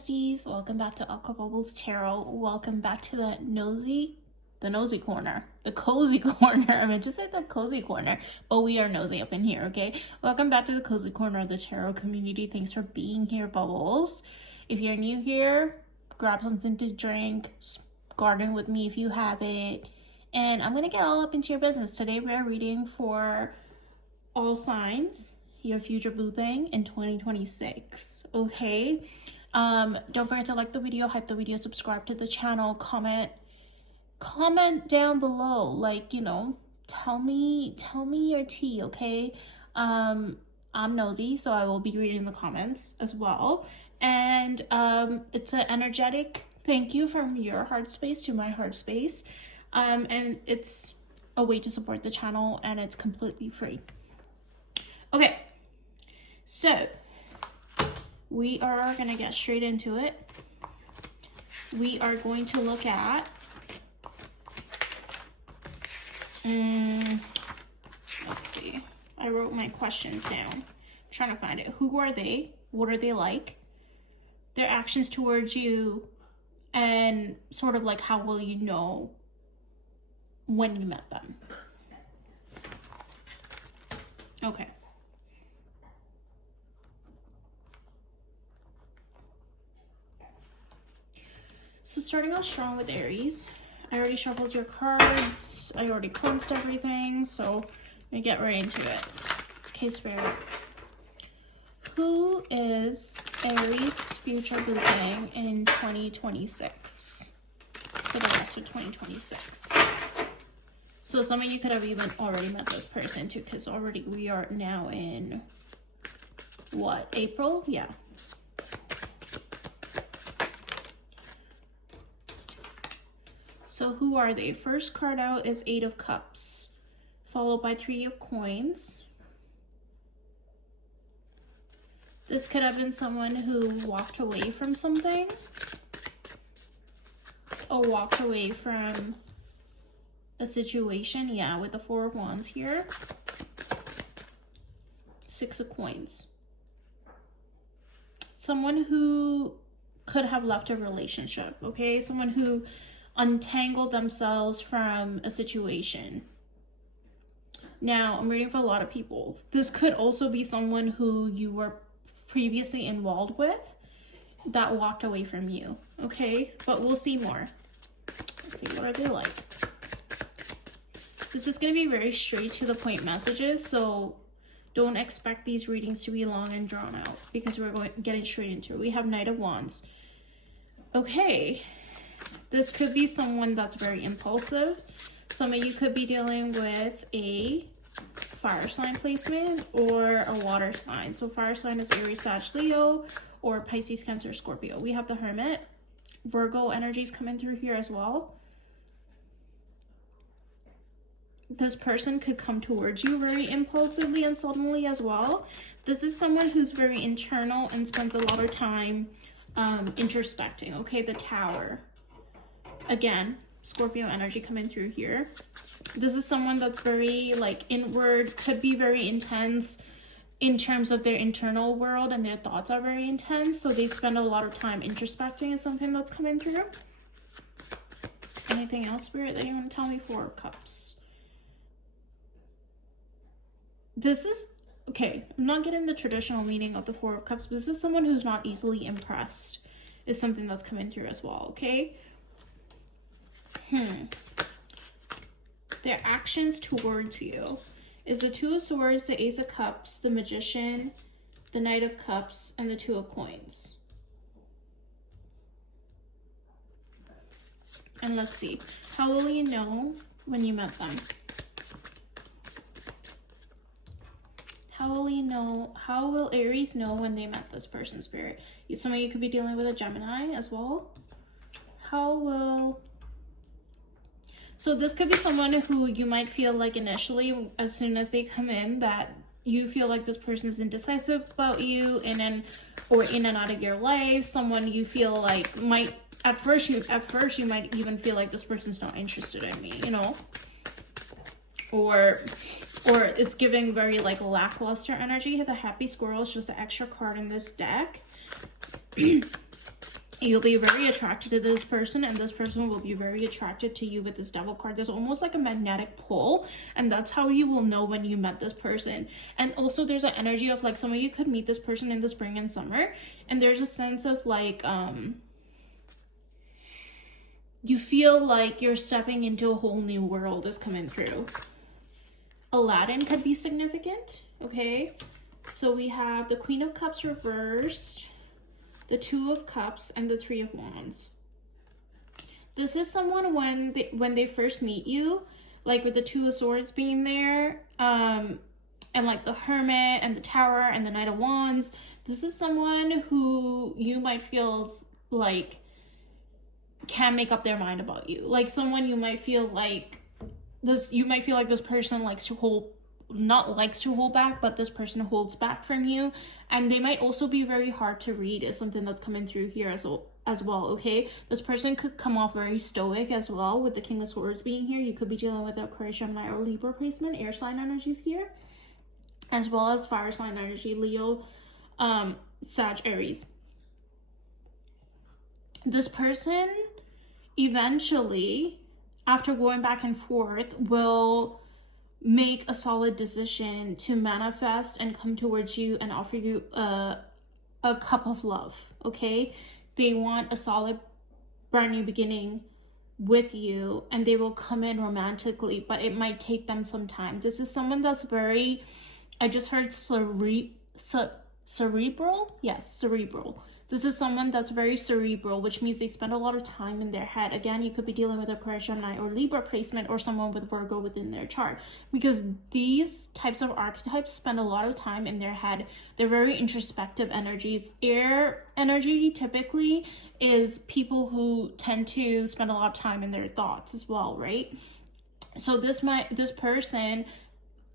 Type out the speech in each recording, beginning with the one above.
besties, welcome back to Aqua Bubbles Tarot. Welcome back to the cozy corner. I meant to say the cozy corner, but we are nosy up in here, okay? Welcome back to the cozy corner of the tarot community. Thanks for being here, Bubbles. If you're new here, grab something to drink, garden with me if you have it, and I'm gonna get all up into your business. Today we're reading for all signs, your future boo thing in 2026, okay? Don't forget to like the video, hype the video, subscribe to the channel, comment down below, like, you know, tell me your tea, okay? I'm nosy, so I will be reading the comments as well. And it's an energetic thank you from your heart space to my heart space, and it's a way to support the channel, and it's completely free. Okay, so we are gonna get straight into it. We are going to look at let's see, I wrote my questions down. I'm trying to find it. Who are they? What are they like? Their actions towards you, and sort of like how will you know when you met them? Okay. So starting off strong with Aries. I already shuffled your cards. I already cleansed everything, so I'm gonna get right into it. Okay, Spirit. Who is Aries' future boo thing in 2026? For the rest of 2026. So some of you could have even already met this person too, because already we are now in, what, April? Yeah. So who are they? First card out is 8 of Cups, followed by 3 of Coins. This could have been someone who walked away from something, or walked away from a situation. Yeah, with the 4 of Wands here. 6 of Coins. Someone who could have left a relationship, okay? Someone who untangled themselves from a situation. Now, I'm reading for a lot of people. This could also be someone who you were previously involved with that walked away from you, okay? But we'll see more. Let's see, what are they like? This is going to be very straight to the point messages, so don't expect these readings to be long and drawn out, because we're getting straight into it. We have Knight of Wands. Okay. This could be someone that's very impulsive. Some of you could be dealing with a fire sign placement or a water sign. So fire sign is Aries, Sag, Leo, or Pisces, Cancer, Scorpio. We have the Hermit. Virgo energies coming through here as well. This person could come towards you very impulsively and suddenly as well. This is someone who's very internal and spends a lot of time introspecting. Okay, the Tower. Again, Scorpio energy coming through here. This is someone that's very like inward, could be very intense in terms of their internal world, and their thoughts are very intense. So they spend a lot of time introspecting is something that's coming through. Anything else, Spirit, that you want to tell me? 4 of Cups. This is, okay, I'm not getting the traditional meaning of the 4 of Cups, but this is someone who's not easily impressed is something that's coming through as well, okay? Their actions towards you is the 2 of Swords, the Ace of Cups, the Magician, the Knight of Cups, and the 2 of Coins. And let's see, how will you know when you met them? How will Aries know when they met this person, Spirit? Some of you could be dealing with a Gemini as well. So this could be someone who you might feel like initially, as soon as they come in, that you feel like this person is indecisive about you, in and out of your life. Someone you feel like might, at first you might even feel like this person's not interested in me, you know? Or it's giving very like lackluster energy. The Happy Squirrel is just an extra card in this deck. You'll be very attracted to this person, and this person will be very attracted to you with this Devil card. There's almost like a magnetic pull, and that's how you will know when you met this person. And also there's an energy of like some of you could meet this person in the spring and summer, and there's a sense of like you feel like you're stepping into a whole new world is coming through. Aladdin could be significant, okay? So we have the Queen of Cups reversed, the Two of Cups, and the Three of Wands. This is someone when they first meet you, like with the Two of Swords being there, and like the Hermit and the Tower and the Knight of Wands. This is someone who you might feel like can't make up their mind about you. Like someone you might feel like this person likes to hold back, but this person holds back from you. And they might also be very hard to read is something that's coming through here as well, okay? This person could come off very stoic as well with the King of Swords being here. You could be dealing with Aquarius, Gemini, or Libra placement, air sign energies here, as well as fire sign energy, Leo, Sag, Aries. This person eventually, after going back and forth, will make a solid decision to manifest and come towards you and offer you a cup of love, okay? They want a solid brand new beginning with you, and they will come in romantically, but it might take them some time. This is someone that's very, I just heard cerebral? Yes, cerebral. This is someone that's very cerebral, which means they spend a lot of time in their head. Again, you could be dealing with Aquarius, Gemini, or Libra placement, or someone with Virgo within their chart. Because these types of archetypes spend a lot of time in their head. They're very introspective energies. Air energy typically is people who tend to spend a lot of time in their thoughts as well, right? So this person,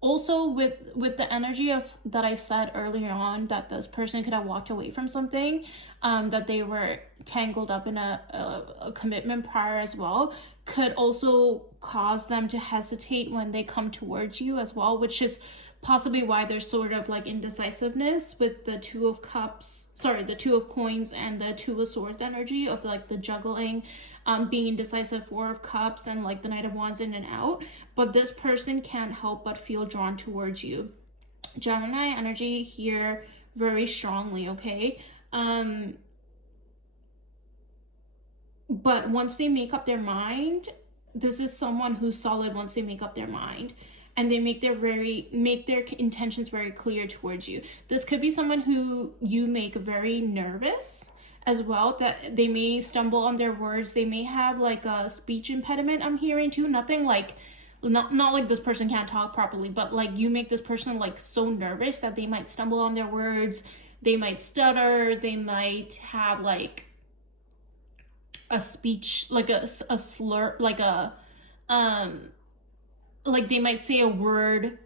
also with the energy of that I said earlier on, that this person could have walked away from something, that they were tangled up in a commitment prior as well, could also cause them to hesitate when they come towards you as well, which is possibly why there's sort of like indecisiveness with the Two of Coins and the Two of Swords energy of like the juggling, being indecisive, Four of Cups, and like the Knight of Wands in and out. But this person can't help but feel drawn towards you. Gemini energy here very strongly, okay? But once they make up their mind, this is someone who's solid once they make up their mind, and they make their intentions very clear towards you. This could be someone who you make very nervous as well, that they may stumble on their words. They may have like a speech impediment, I'm hearing too. Nothing like, not like this person can't talk properly, but like you make this person like so nervous that they might stumble on their words. They might stutter. They might have like a speech, like a slur, like like they might say a word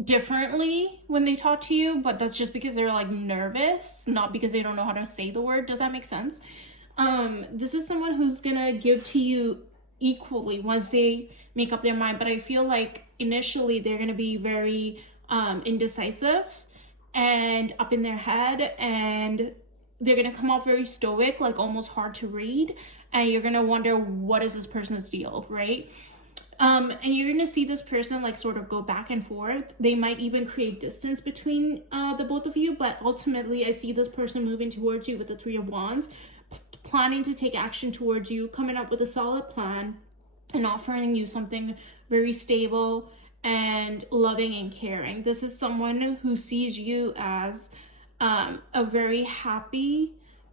differently when they talk to you, but that's just because they're like nervous, not because they don't know how to say the word. Does that make sense? This is someone who's gonna give to you equally once they make up their mind, but I feel like initially they're gonna be very indecisive and up in their head, and they're gonna come off very stoic, like almost hard to read, and you're gonna wonder, what is this person's deal, right? And you're gonna see this person like sort of go back and forth. They might even create distance between the both of you, but ultimately I see this person moving towards you with the Three of Wands, planning to take action towards you, coming up with a solid plan, and offering you something very stable and loving and caring. This is someone who sees you as a very happy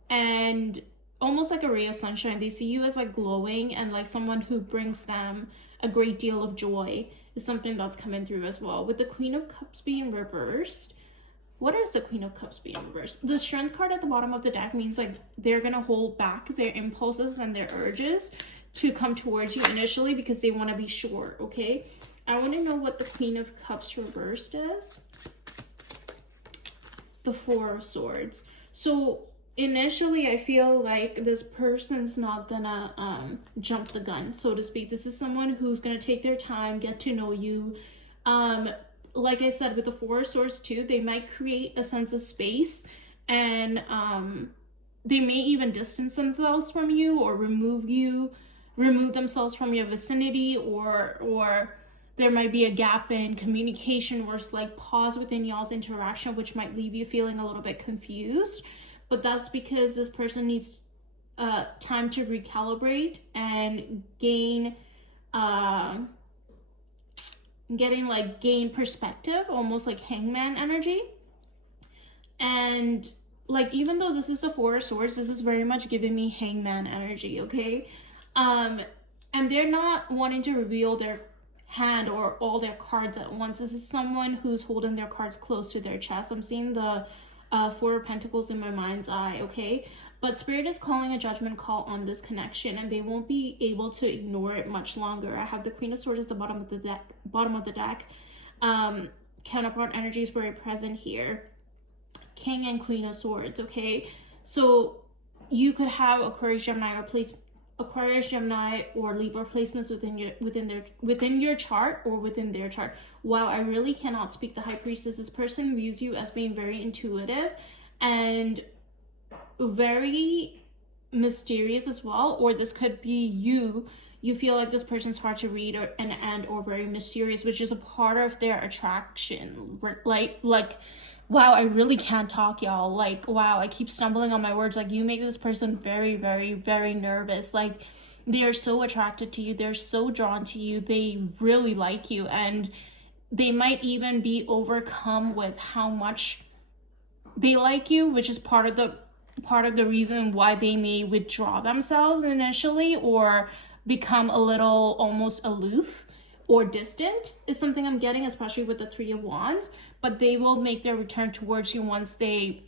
and almost like a ray of sunshine. They see you as like glowing and like someone who brings them a great deal of joy is something that's coming through as well. With the Queen of Cups being reversed, what is the Queen of Cups being reversed? The Strength card at the bottom of the deck means like they're gonna hold back their impulses and their urges to come towards you initially because they want to be sure, okay? I want to know what the Queen of Cups reversed is. The Four of Swords. So initially I feel like this person's not gonna jump the gun, so to speak. This is someone who's gonna take their time, get to know you. Like I said, with the Four of Swords too, they might create a sense of space and they may even distance themselves from you or remove themselves from your vicinity, or there might be a gap in communication or like pause within y'all's interaction, which might leave you feeling a little bit confused. But that's because this person needs time to recalibrate and gain perspective, almost like hangman energy. And like, even though this is the Four of Swords, this is very much giving me hangman energy, okay? And they're not wanting to reveal their hand or all their cards at once. This is someone who's holding their cards close to their chest. I'm seeing the Four of Pentacles in my mind's eye, okay? But Spirit is calling a judgment call on this connection, and they won't be able to ignore it much longer. I have the Queen of Swords at the bottom of the deck. Counterpart energy is very present here. King and Queen of Swords, okay? So you could have Aquarius, Gemini, or Libra placements within your chart or within their chart. Wow, I really cannot speak the High Priestess. This person views you as being very intuitive and very mysterious as well. Or this could be you feel like this person's hard to read or very mysterious, which is a part of their attraction. Like wow, I really can't talk, y'all. Like, wow, I keep stumbling on my words. Like, you make this person very, very, very nervous. Like, they are so attracted to you. They're so drawn to you. They really like you. And they might even be overcome with how much they like you, which is part of the reason why they may withdraw themselves initially or become a little almost aloof or distant, is something I'm getting, especially with the Three of Wands. But they will make their return towards you once they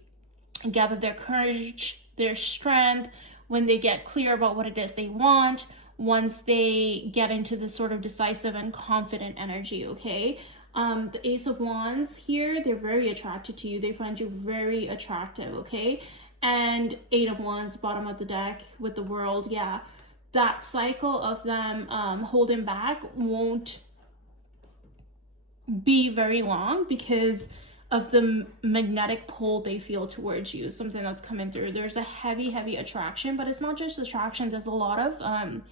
gather their courage, their strength, when they get clear about what it is they want, once they get into this sort of decisive and confident energy, okay? The Ace of Wands here, they're very attracted to you. They find you very attractive, okay? And Eight of Wands, bottom of the deck with the World, yeah. That cycle of them holding back won't be very long because of the magnetic pull they feel towards you, something that's coming through. There's a heavy attraction, but it's not just attraction. There's a lot of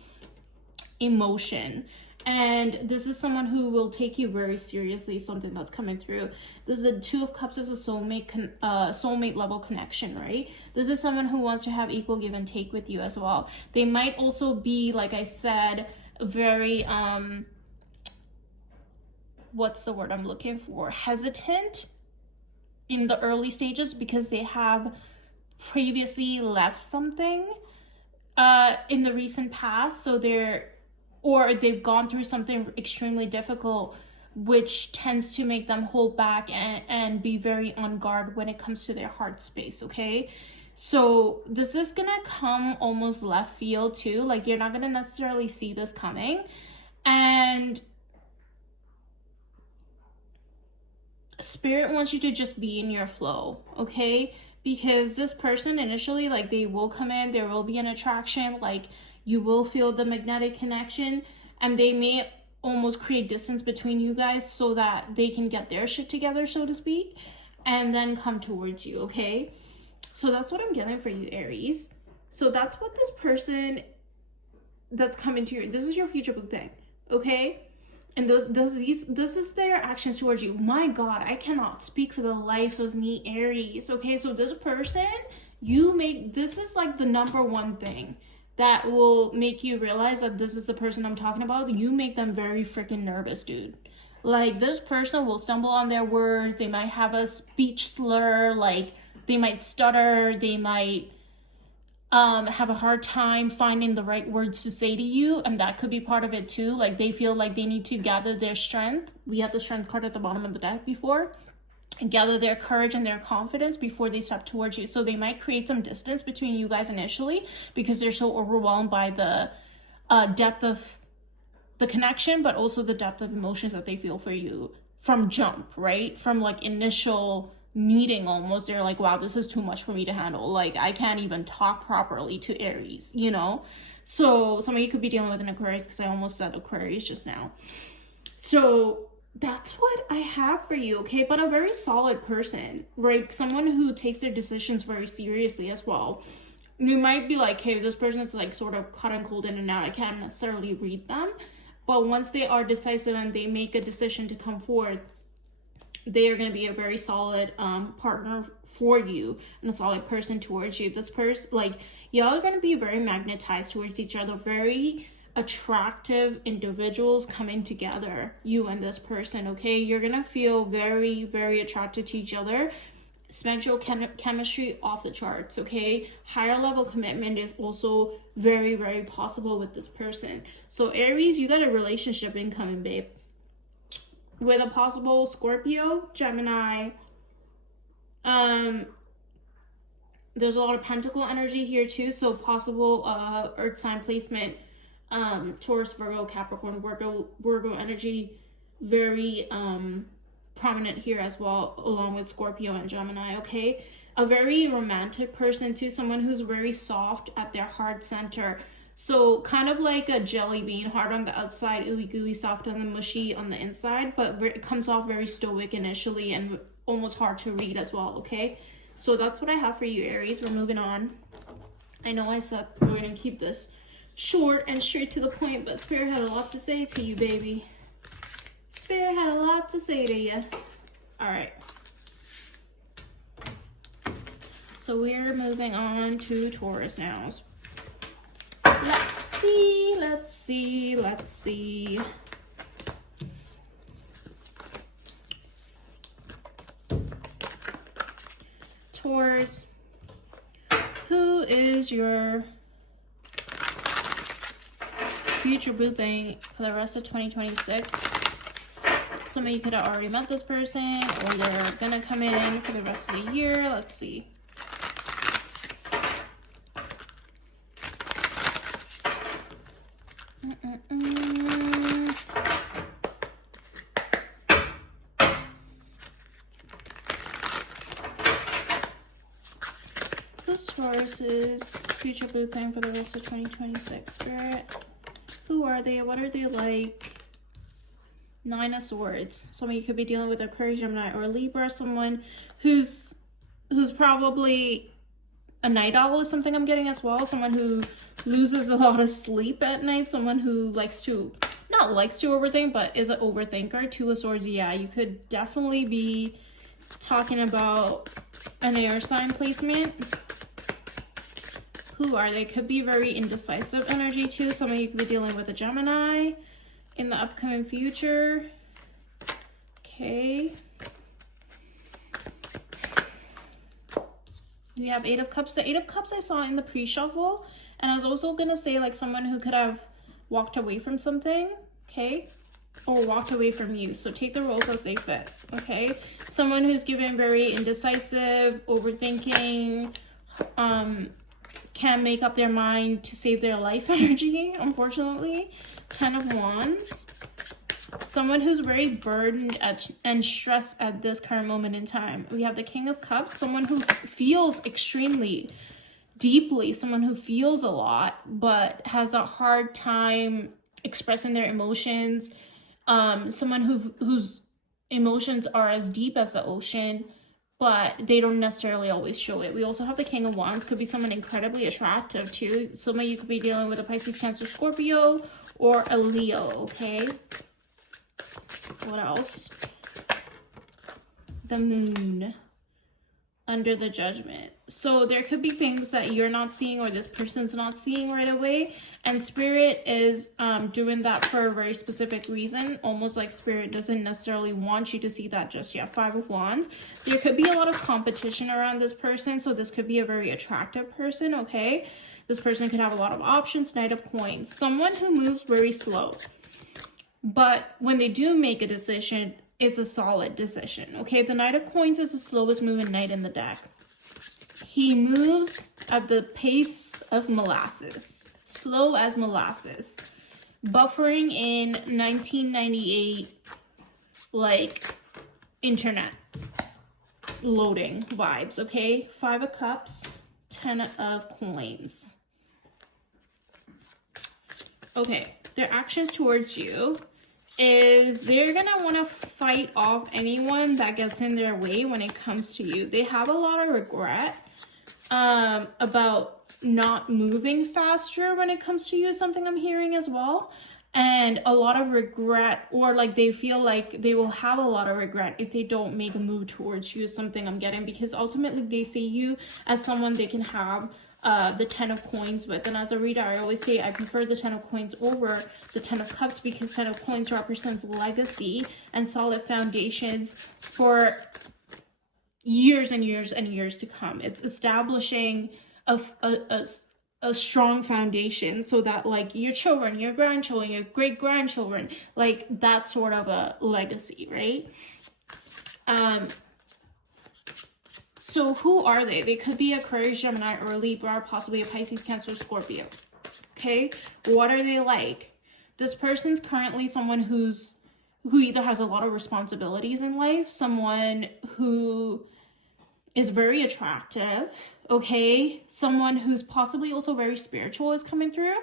emotion, and this is someone who will take you very seriously, something that's coming through. This is the Two of Cups, is a soulmate level connection, right? This is someone who wants to have equal give and take with you as well. They might also be, like I said, very what's the word I'm looking for? Hesitant in the early stages because they have previously left something in the recent past. So they've gone through something extremely difficult, which tends to make them hold back and be very on guard when it comes to their heart space, okay? So this is gonna come almost left field too. Like, you're not gonna necessarily see this coming. And Spirit wants you to just be in your flow, okay? Because this person initially, like, they will come in, there will be an attraction, like, you will feel the magnetic connection, and they may almost create distance between you guys so that they can get their shit together, so to speak, and then come towards you, okay? So that's what I'm getting for you, Aries. So that's what this person that's coming to you, this is your future boo thing, okay? And this is their actions towards you. My God, I cannot speak for the life of me, Aries. Okay, so this person, this is like the number one thing that will make you realize that this is the person I'm talking about. You make them very freaking nervous, dude. Like, this person will stumble on their words. They might have a speech slur. Like, they might stutter. They might have a hard time finding the right words to say to you, and that could be part of it too. Like, they feel like they need to gather their strength. We had the Strength card at the bottom of the deck before, and gather their courage and their confidence before they step towards you. So they might create some distance between you guys initially because they're so overwhelmed by the depth of the connection, but also the depth of emotions that they feel for you from jump, right? From like initial meeting, almost, they're like, wow, this is too much for me to handle. Like, I can't even talk properly to Aries, you know? So some of you could be dealing with an Aquarius, because I almost said Aquarius just now. So that's what I have for you, okay? But a very solid person, right? Someone who takes their decisions very seriously as well. you might be like, hey, this person is like sort of hot and cold in and out. I can't necessarily read them. But once they are decisive and they make a decision to come forward, they are going to be a very solid partner for you and a solid person towards you. This person, like, y'all are going to be very magnetized towards each other, very attractive individuals coming together, you and this person, okay? You're going to feel very, very attracted to each other. Sexual chemistry off the charts, okay? Higher level commitment is also very, very possible with this person. So Aries, you got a relationship incoming, babe, with a possible Scorpio, Gemini. There's a lot of pentacle energy here too, so possible earth sign placement, Taurus, Virgo, Capricorn, Virgo energy, very prominent here as well, along with Scorpio and Gemini, okay? A very romantic person too, someone who's very soft at their heart center. So kind of like a jelly bean, hard on the outside, ooey gooey, soft on the mushy on the inside, but it comes off very stoic initially and almost hard to read as well, okay? So that's what I have for you, Aries. We're moving on. I know I said we're going to keep this short and straight to the point, but Spirit had a lot to say to you, baby. Spirit had a lot to say to you. All right. So we're moving on to Taurus now. Let's see. Taurus, who is your future boo thing for the rest of 2026? Some of you could have already met this person, or they're gonna come in for the rest of the year. Let's see. Taurus's future boo thing for the rest of 2026, Spirit. Who are they? What are they like? 9 of Swords. Some of you could be dealing with Aquarius, Gemini, or Libra. Someone who's probably a night owl is something I'm getting as well. Someone who loses a lot of sleep at night. Someone who not likes to overthink, but is an overthinker. 2 of Swords. Yeah, you could definitely be talking about an air sign placement. Who are they? Could be very indecisive energy too. Some of you could be dealing with a Gemini in the upcoming future. Okay. We have 8 of Cups. The 8 of Cups I saw in the pre-shuffle. And I was also going to say like someone who could have walked away from something. Okay. Or walked away from you. So take the roles as they fit. Okay. Someone who's given very indecisive, overthinking, can't make up their mind to save their life energy, unfortunately. 10 of Wands. Someone who's very burdened and stressed at this current moment in time. We have the King of Cups. Someone who feels extremely deeply. Someone who feels a lot, but has a hard time expressing their emotions. Someone whose emotions are as deep as the ocean, but they don't necessarily always show it. We also have the King of Wands. Could be someone incredibly attractive too. Some of you could be dealing with a Pisces, Cancer, Scorpio, or a Leo, okay? What else? The Moon under the Judgment. So there could be things that you're not seeing or this person's not seeing right away. And Spirit is doing that for a very specific reason. Almost like Spirit doesn't necessarily want you to see that just yet. 5 of Wands. There could be a lot of competition around this person. So this could be a very attractive person, okay? This person could have a lot of options. Knight of Coins. Someone who moves very slow. But when they do make a decision, it's a solid decision, okay? The Knight of Coins is the slowest moving knight in the deck. He moves at the pace of molasses. Slow as molasses. Buffering in 1998, like, internet loading vibes, okay? 5 of Cups, 10 of Coins. Okay, their actions towards you is they're gonna want to fight off anyone that gets in their way when it comes to you. They have a lot of regret about not moving faster when it comes to you is something I'm hearing as well. And a lot of regret, or like they feel like they will have a lot of regret if they don't make a move towards you is something I'm getting, because ultimately they see you as someone they can have the 10 of coins with. And as a reader, I always say I prefer the 10 of coins over the 10 of cups, because 10 of coins represents legacy and solid foundations for years and years and years to come. It's establishing a strong foundation so that like your children, your grandchildren, your great grandchildren, like that sort of a legacy, right? So who are they? They could be Aquarius, Gemini, or Libra, possibly a Pisces, Cancer, Scorpio. Okay, what are they like? This person's currently someone who either has a lot of responsibilities in life, someone who is very attractive, okay? Someone who's possibly also very spiritual is coming through,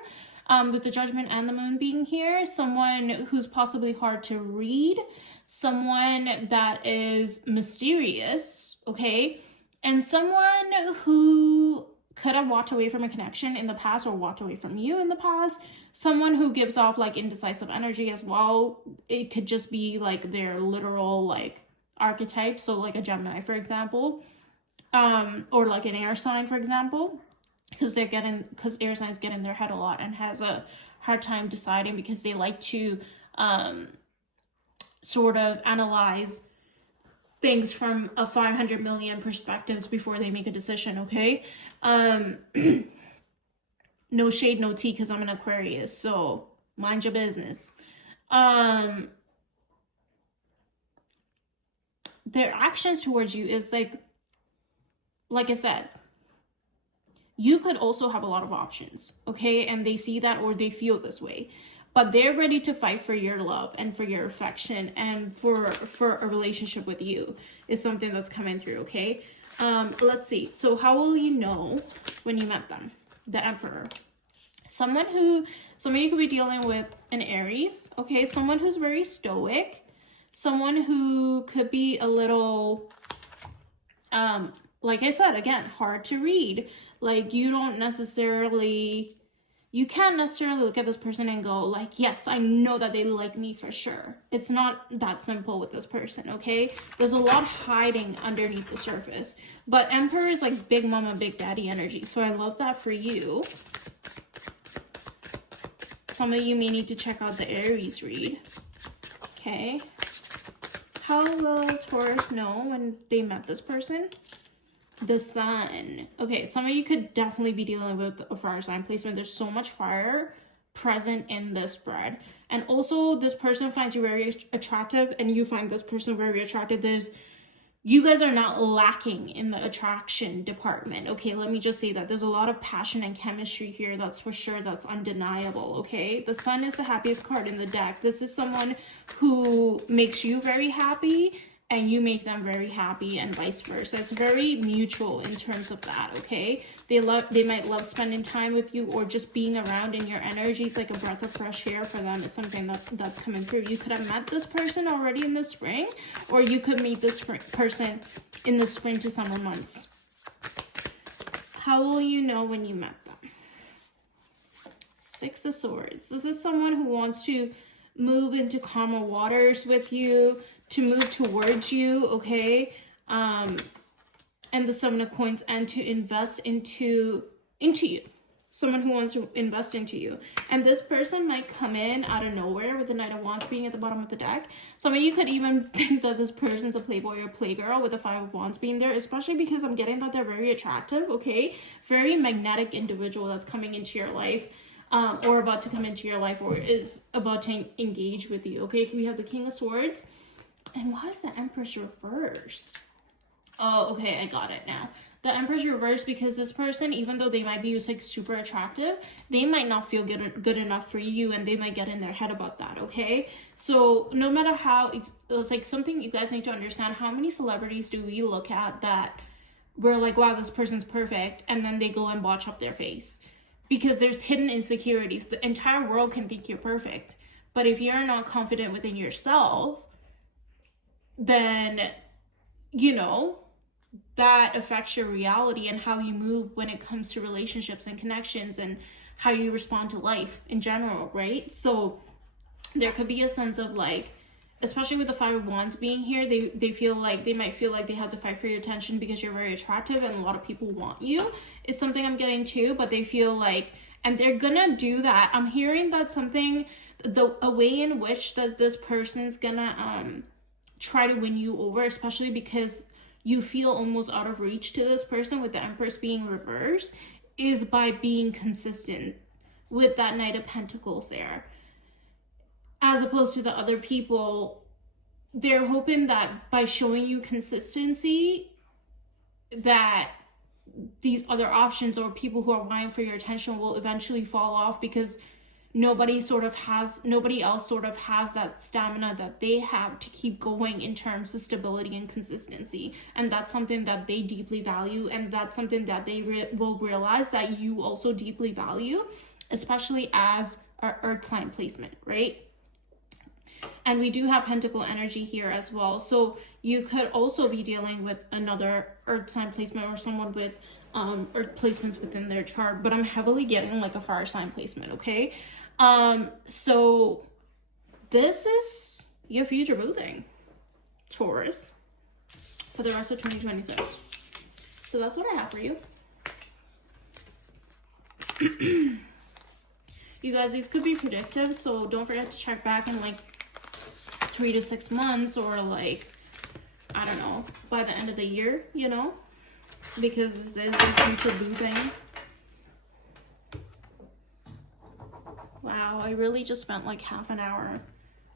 with the Judgment and the Moon being here. Someone who's possibly hard to read, someone that is mysterious, okay? And someone who could have walked away from a connection in the past or walked away from you in the past. Someone who gives off like indecisive energy as well. It could just be like their literal like archetype. So like a Gemini, for example. Or like an air sign, for example, because air signs get in their head a lot and has a hard time deciding, because they like to sort of analyze things from a 500 million perspectives before they make a decision, okay? No shade, no tea, because I'm an Aquarius, so mind your business. Their actions towards you is like I said, you could also have a lot of options, okay? And they see that, or they feel this way. But they're ready to fight for your love and for your affection and for a relationship with you is something that's coming through, okay? Let's see. So how will you know when you met them? The Emperor. Some of you could be dealing with an Aries, okay? Someone who's very stoic. Someone who could be a little... like I said, again, hard to read. Like you can't necessarily look at this person and go like, yes, I know that they like me for sure. It's not that simple with this person, okay? There's a lot hiding underneath the surface. But Emperor is like big mama, big daddy energy. So I love that for you. Some of you may need to check out the Aries read. Okay. How will Taurus know when they met this person? The Sun. Okay, some of you could definitely be dealing with a fire sign placement. There's so much fire present in this spread. And also, this person finds you very attractive, and you find this person very attractive. You guys are not lacking in the attraction department. Okay, let me just say that. There's a lot of passion and chemistry here, that's for sure. That's undeniable, okay? The Sun is the happiest card in the deck. This is someone who makes you very happy, and you make them very happy, and vice versa. It's very mutual in terms of that, okay? They might love spending time with you, or just being around in your energy. It's like a breath of fresh air for them. It's something that's coming through. You could have met this person already in the spring, or you could meet this person in the spring to summer months. How will you know when you met them? Six of Swords. This is someone who wants to move into calmer waters with you, to move towards you, okay? And the Seven of Coins, and to invest into you. Someone who wants to invest into you. And this person might come in out of nowhere with the Knight of Wands being at the bottom of the deck. Some of you could even think that this person's a playboy or playgirl with the Five of Wands being there, especially because I'm getting that they're very attractive, okay? Very magnetic individual that's coming into your life. Or about to come into your life, or is about to engage with you, okay? We have the King of Swords. And why is the Empress reversed? Oh, okay, I got it now. The Empress reversed because this person, even though they might be like super attractive, they might not feel good enough for you, and they might get in their head about that, okay? So no matter how, it's like something you guys need to understand. How many celebrities do we look at that we're like, wow, this person's perfect, and then they go and botch up their face? Because there's hidden insecurities. The entire world can think you're perfect, but if you're not confident within yourself, then, you know, that affects your reality and how you move when it comes to relationships and connections and how you respond to life in general, right? So there could be a sense of like, especially with the Five of Wands being here, they feel like they might feel like they have to fight for your attention because you're very attractive and a lot of people want you. It's something I'm getting too, but they feel like, and they're gonna do that. I'm hearing that something, a way in which that this person's gonna try to win you over, especially because you feel almost out of reach to this person with the Empress being reversed, is by being consistent with that Knight of Pentacles there. As opposed to the other people, they're hoping that by showing you consistency, that these other options or people who are vying for your attention will eventually fall off, because nobody else sort of has that stamina that they have to keep going in terms of stability and consistency. And that's something that they deeply value, and that's something that they will realize that you also deeply value, especially as our earth sign placement, right? And we do have pentacle energy here as well. So you could also be dealing with another earth sign placement or someone with earth placements within their chart. But I'm heavily getting like a fire sign placement, okay? So this is your future boo thing, Taurus, for the rest of 2026. So that's what I have for you. You guys, these could be predictive, so don't forget to check back in like 3 to 6 months, or like, I don't know, by the end of the year, you know, because this is the future boo thing. Wow, I really just spent like half an hour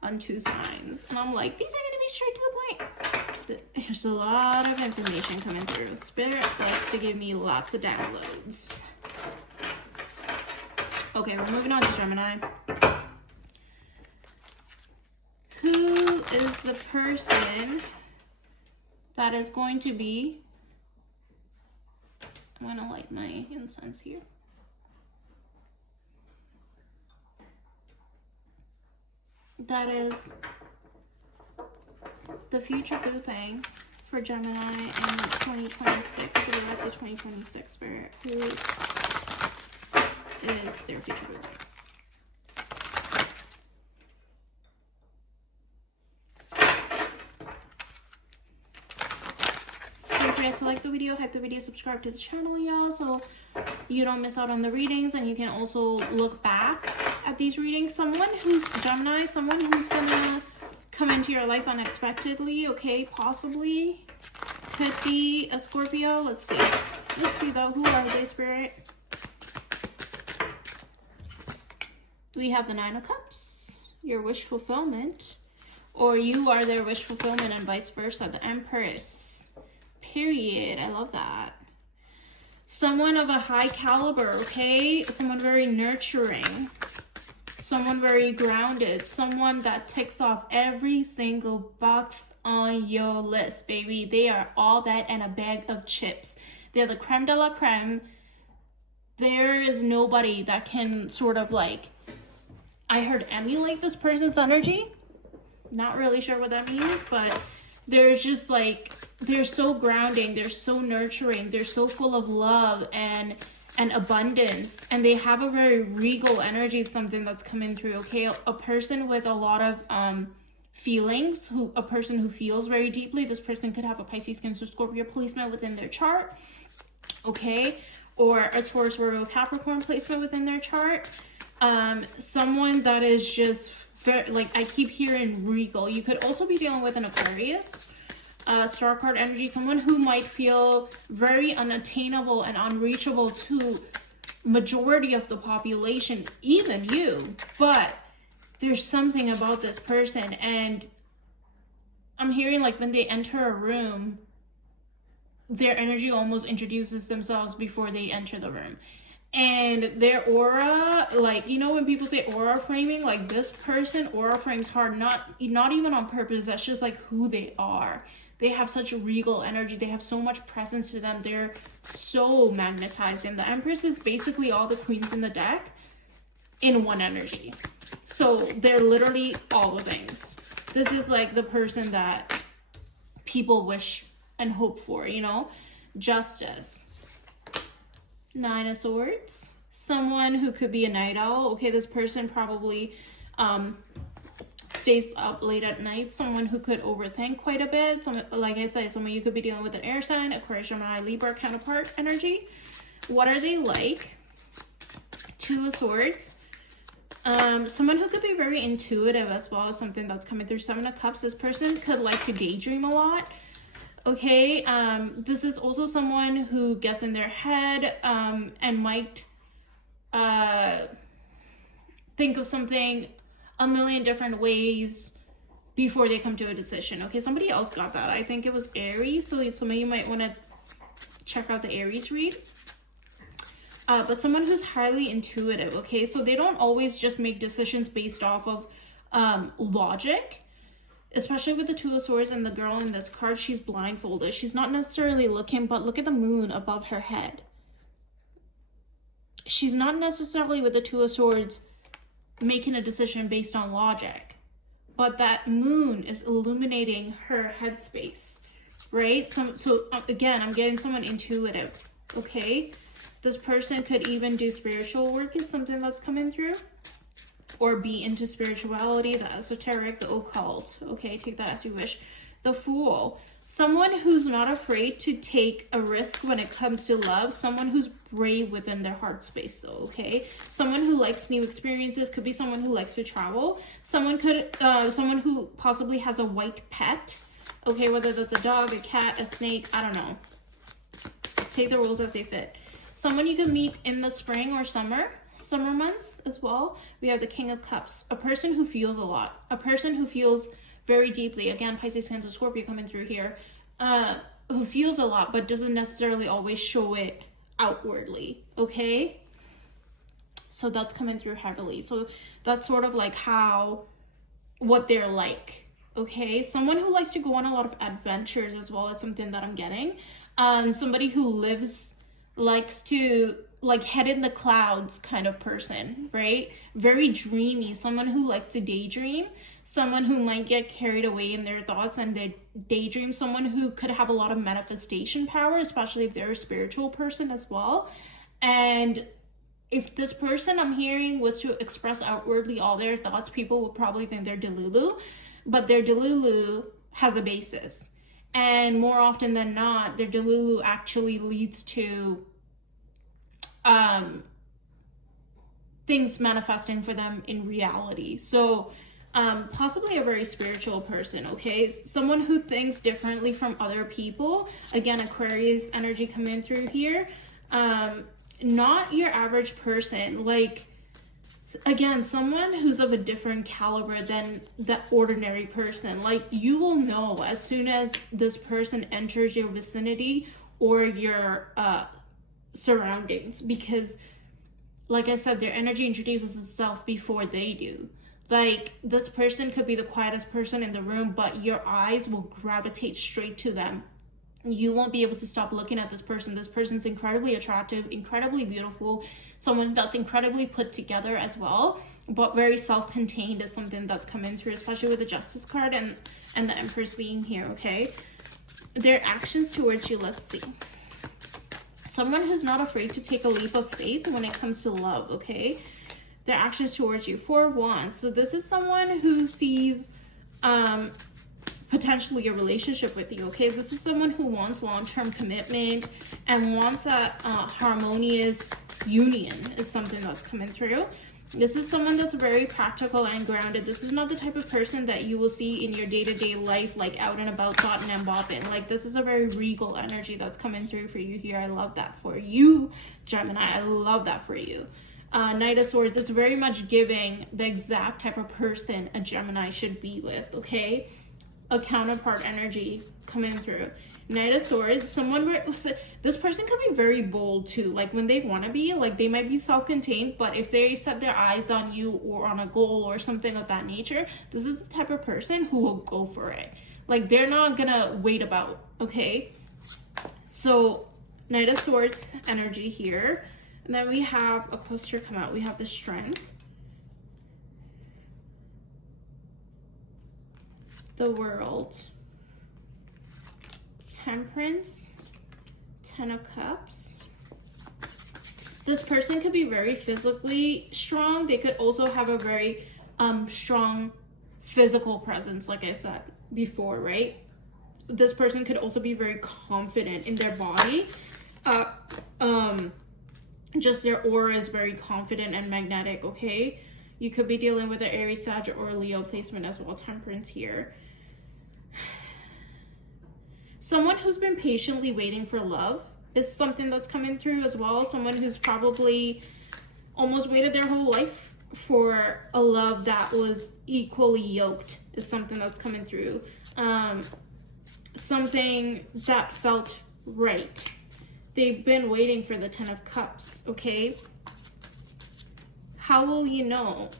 on 2 signs, and I'm like, these are gonna be straight to the point. There's a lot of information coming through. Spirit likes to give me lots of downloads. Okay, we're moving on to Gemini. Who is the person that is going to be... I'm going to light my incense here. That is the future boo thing for Gemini in 2026, for the rest of 2026, Spirit. Who is their future boo thing? Don't forget to like the video, hype the video, subscribe to the channel, y'all, so you don't miss out on the readings. And you can also look back at these readings. Someone who's Gemini, someone who's gonna come into your life unexpectedly, okay, possibly could be a Scorpio. Let's see though, who are they, Spirit? We have the Nine of Cups, your wish fulfillment, or you are their wish fulfillment, and vice versa, the Empress. Period. I love that. Someone of a high caliber, okay? Someone very nurturing. Someone very grounded. Someone that ticks off every single box on your list, baby. They are all that and a bag of chips. They're the creme de la creme. There is nobody that can sort of like, I heard, emulate this person's energy. Not really sure what that means, but there's just like, they're so grounding, they're so nurturing, they're so full of love and abundance, and they have a very regal energy, something that's coming through, okay? A person with a lot of feelings, a person who feels very deeply. This person could have a Pisces, Cancer, Scorpio placement within their chart, okay? Or a Taurus, Virgo, Capricorn placement within their chart. Someone that is just very, like, I keep hearing regal. You could also be dealing with an Aquarius, star card energy, someone who might feel very unattainable and unreachable to majority of the population, even you, but there's something about this person, and I'm hearing like when they enter a room, their energy almost introduces themselves before they enter the room. And their aura, like, you know, when people say aura framing, like this person aura frames hard, not even on purpose. That's just like who they are. They have such a regal energy. They have so much presence to them. They're so magnetized. And the Empress is basically all the queens in the deck in one energy. So they're literally all the things. This is like the person that people wish and hope for, you know? Justice. Nine of Swords. Someone who could be a night owl. Okay, this person probably stays up late at night. Someone who could overthink quite a bit. Some, like I said, someone you could be dealing with an air sign, Aquarius, Gemini, Libra counterpart energy. What are they like? Two of Swords. Someone who could be very intuitive as well as something that's coming through. Seven of Cups. This person could like to daydream a lot. Okay, this is also someone who gets in their head and might think of something a million different ways before they come to a decision. Okay, somebody else got that. I think it was Aries, so some of you might want to check out the Aries read. But someone who's highly intuitive, okay? So they don't always just make decisions based off of logic, especially with the Two of Swords and the girl in this card. She's blindfolded. She's not necessarily looking, but look at the moon above her head. She's not necessarily with the Two of Swords making a decision based on logic, but that moon is illuminating her headspace, right? So again, I'm getting someone intuitive, okay? This person could even do spiritual work, is something that's coming through, or be into spirituality, the esoteric, the occult. Okay, take that as you wish. The Fool. Someone who's not afraid to take a risk when it comes to love. Someone who's brave within their heart space, though, okay? Someone who likes new experiences. Could be someone who likes to travel. Someone who possibly has a white pet. Okay, whether that's a dog, a cat, a snake, I don't know. Take the rules as they fit. Someone you can meet in the spring or summer months as well. We have the King of Cups. A person who feels a lot. A person who feels very deeply. Again, Pisces, Cancer, Scorpio coming through here. Who feels a lot but doesn't necessarily always show it outwardly. Okay? So that's coming through heavily. So that's sort of like what they're like. Okay? Someone who likes to go on a lot of adventures as well as something that I'm getting. Somebody who likes to like head in the clouds kind of person, right? Very dreamy. Someone who likes to daydream. Someone who might get carried away in their thoughts and their daydream. Someone who could have a lot of manifestation power, especially if they're a spiritual person as well. And if this person I'm hearing was to express outwardly all their thoughts, people will probably think they're delulu, but their delulu has a basis. And more often than not, their delulu actually leads to things manifesting for them in reality. So possibly a very spiritual person, okay? Someone who thinks differently from other people. Again, Aquarius energy coming through here. Not your average person. Like, again, someone who's of a different caliber than the ordinary person. Like, you will know as soon as this person enters your vicinity or your surroundings, because like I said, their energy introduces itself before they do. Like, this person could be the quietest person in the room, but your eyes will gravitate straight to them. You won't be able to stop looking at this person. This person's incredibly attractive, incredibly beautiful, someone that's incredibly put together as well, but very self-contained is something that's coming through, especially with the Justice card and the Empress being here, okay? Their actions towards you, let's see. Someone who's not afraid to take a leap of faith when it comes to love, okay? Their actions towards you. Four of Wands. So this is someone who sees potentially a relationship with you, okay? This is someone who wants long-term commitment and wants a harmonious union is something that's coming through. This is someone that's very practical and grounded. This is not the type of person that you will see in your day-to-day life, like out and about, thoughting and bopping. Like, this is a very regal energy that's coming through for you here. I love that for you, Gemini. I love that for you. Knight of Swords, it's very much giving the exact type of person a Gemini should be with, okay? A counterpart energy coming through. Knight of Swords, this person could be very bold too. Like, when they want to be, like, they might be self-contained, but if they set their eyes on you or on a goal or something of that nature, this is the type of person who will go for it. Like, they're not gonna wait about, okay? So, Knight of Swords energy here. And then we have a cluster come out. We have the Strength, the World, Temperance, Ten of Cups. This person could be very physically strong. They could also have a very strong physical presence, like I said before, right? This person could also be very confident in their body. Just their aura is very confident and magnetic, okay? You could be dealing with an Aries, Sag, or Leo placement as well. Temperance here. Someone who's been patiently waiting for love is something that's coming through as well. Someone who's probably almost waited their whole life for a love that was equally yoked is something that's coming through. Something that felt right. They've been waiting for the Ten of Cups, okay? How will you know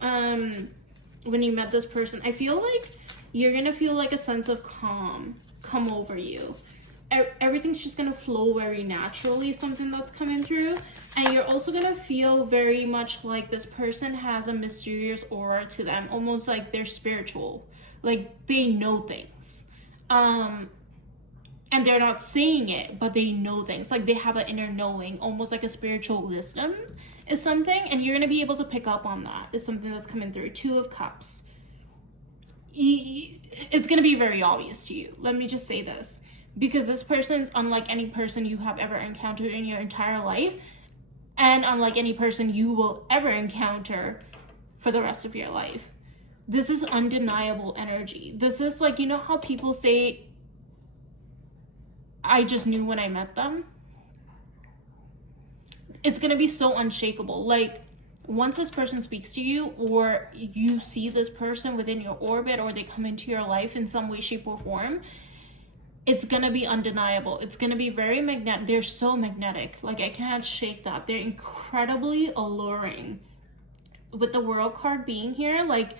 when you met this person? I feel like you're going to feel like a sense of calm come over you. Everything's just going to flow very naturally, something that's coming through. And you're also going to feel very much like this person has a mysterious aura to them, almost like they're spiritual. Like they know things. And they're not saying it, but they know things. Like they have an inner knowing, almost like a spiritual wisdom is something. And you're going to be able to pick up on that. It's something that's coming through. Two of Cups. It's going to be very obvious to you. Let me just say this. Because this person's unlike any person you have ever encountered in your entire life. And unlike any person you will ever encounter for the rest of your life. This is undeniable energy. This is like, you know how people say, I just knew when I met them? It's going to be so unshakable. Like, once this person speaks to you, or you see this person within your orbit, or they come into your life in some way, shape, or form, it's going to be undeniable. It's going to be very magnetic. They're so magnetic. Like, I can't shake that. They're incredibly alluring. With the World card being here, like,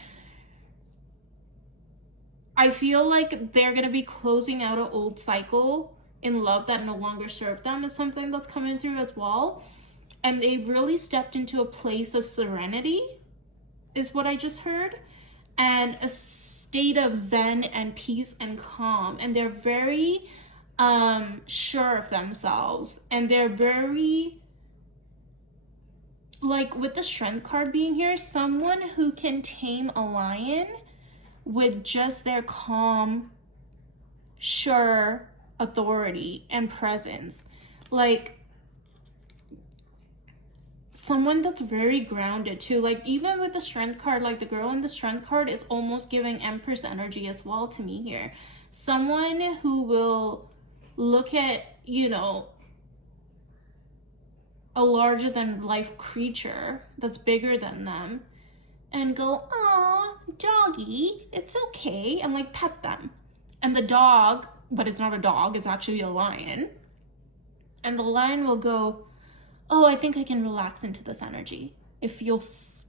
I feel like they're going to be closing out an old cycle in love that no longer served them is something that's coming through as well. And they've really stepped into a place of serenity, is what I just heard. And a state of zen and peace and calm. And they're very sure of themselves. And they're very, like with the Strength card being here, someone who can tame a lion with just their calm, sure authority and presence. Like someone that's very grounded too. Like even with the Strength card, like the girl in the Strength card is almost giving Empress energy as well to me here. Someone who will look at, you know, a larger than life creature that's bigger than them and go, "Aw, doggy, it's okay," and like pet them. And the dog, but it's not a dog, it's actually a lion. And the lion will go, "Oh, I think I can relax into this energy. It feels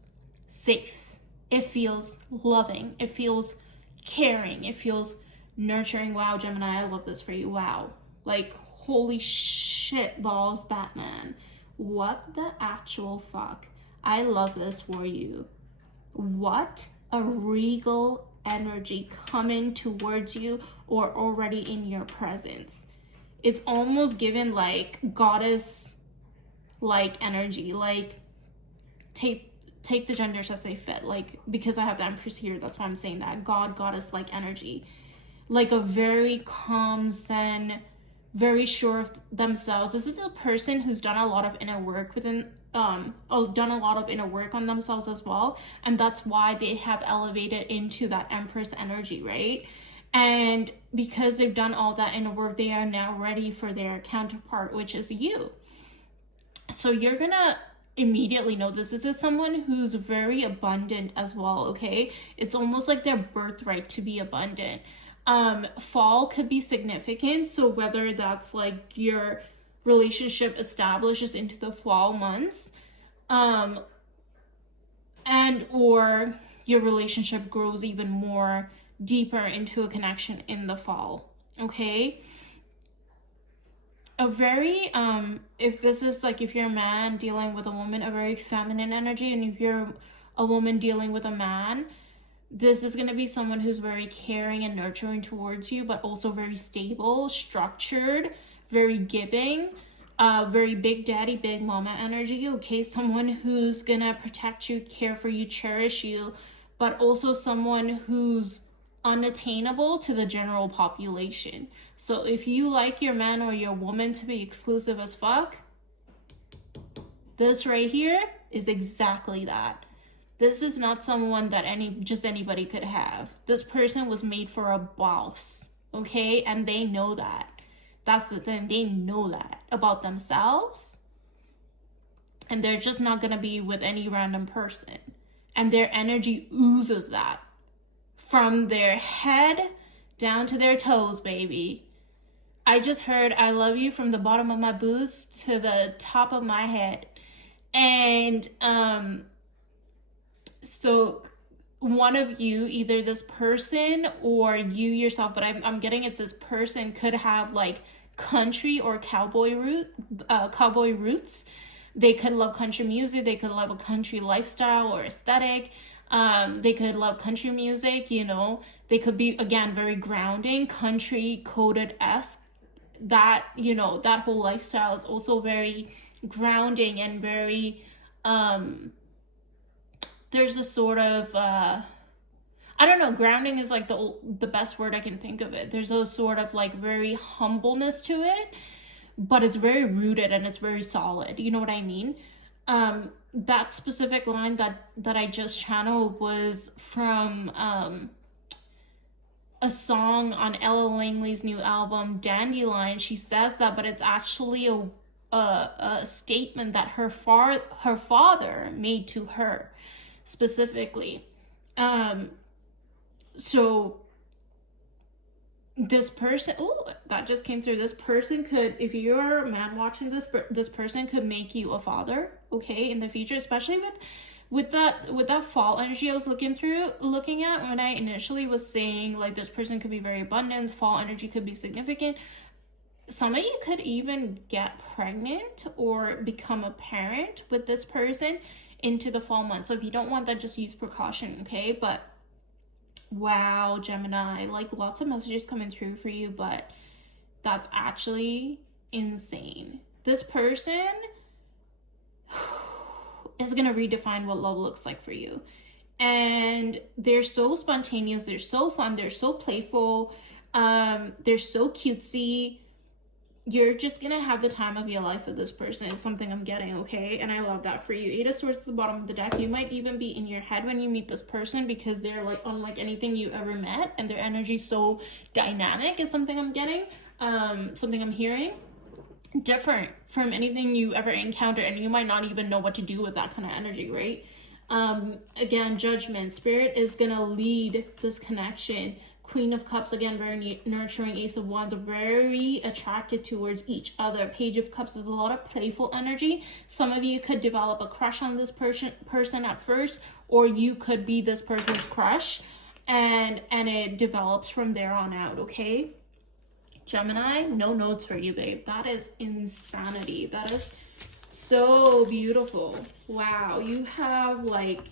safe. It feels loving. It feels caring. It feels nurturing." Wow, Gemini, I love this for you. Wow. Like, holy shit balls, Batman. What the actual fuck? I love this for you. What a regal energy coming towards you or already in your presence. It's almost given like goddess like energy, like take the genders as they fit, like because I have the Empress here, that's why I'm saying that. Goddess like energy, like a very calm zen, very sure of themselves. This is a person who's done a lot of inner work done a lot of inner work on themselves as well, and that's why they have elevated into that Empress energy, right? And because they've done all that inner work, they are now ready for their counterpart, which is you. So you're gonna immediately know this is someone who's very abundant as well, okay? It's almost like their birthright to be abundant. Fall could be significant, so whether that's like your relationship establishes into the fall months, and or your relationship grows even more deeper into a connection in the fall, okay? A very if this is like, if you're a man dealing with a woman, a very feminine energy, and if you're a woman dealing with a man, This is going to be someone who's very caring and nurturing towards you, but also very stable, structured, very giving, very big daddy, big mama energy, okay? Someone who's going to protect you, care for you, cherish you, but also someone who's unattainable to the general population. So if you like your man or your woman to be exclusive as fuck, this right here is exactly that. This is not someone that anybody could have. This person was made for a boss, okay? And they know that. That's the thing. They know that about themselves. And they're just not going to be with any random person. And their energy oozes that. From their head down to their toes, baby. I just heard I love you from the bottom of my boots to the top of my head. And so one of you, either this person or you yourself, but I'm getting it's this person, could have like country or cowboy roots. They could love country music. They could love a country lifestyle or aesthetic. They could love country music, you know. They could be, again, very grounding, country coded-esque. That, you know, that whole lifestyle is also very grounding and very, there's a sort of, I don't know, grounding is like the best word I can think of it. There's a sort of like very humbleness to it, but it's very rooted and it's very solid. You know what I mean? That specific line that I just channeled was from a song on Ella Langley's new album, Dandelion. She says that, but it's actually a statement that her father made to her specifically. So this person, that just came through. This person could, if you're a man watching this person could make you a father, okay, in the future, especially with that fall energy I was looking at when I initially was saying like this person could be very abundant, fall energy could be significant. Some of you could even get pregnant or become a parent with this person into the fall month. So if you don't want that, just use precaution, okay? But wow, Gemini, like lots of messages coming through for you, but that's actually insane. This person is going to redefine what love looks like for you. And they're so spontaneous, they're so fun, they're so playful, they're so cutesy. You're just going to have the time of your life with this person. It's something I'm getting, okay? And I love that for you. 8 of Swords at the bottom of the deck. You might even be in your head when you meet this person because they're like unlike anything you ever met. And their energy so dynamic is something I'm getting. Something I'm hearing. Different from anything you ever encountered. And you might not even know what to do with that kind of energy, right? Again, Judgment. Spirit is going to lead this connection. Queen of Cups, again, very nurturing. Ace of Wands, very attracted towards each other. Page of Cups is a lot of playful energy. Some of you could develop a crush on this person at first, or you could be this person's crush, and it develops from there on out, okay? Gemini, no notes for you, babe. That is insanity. That is so beautiful. Wow, you have like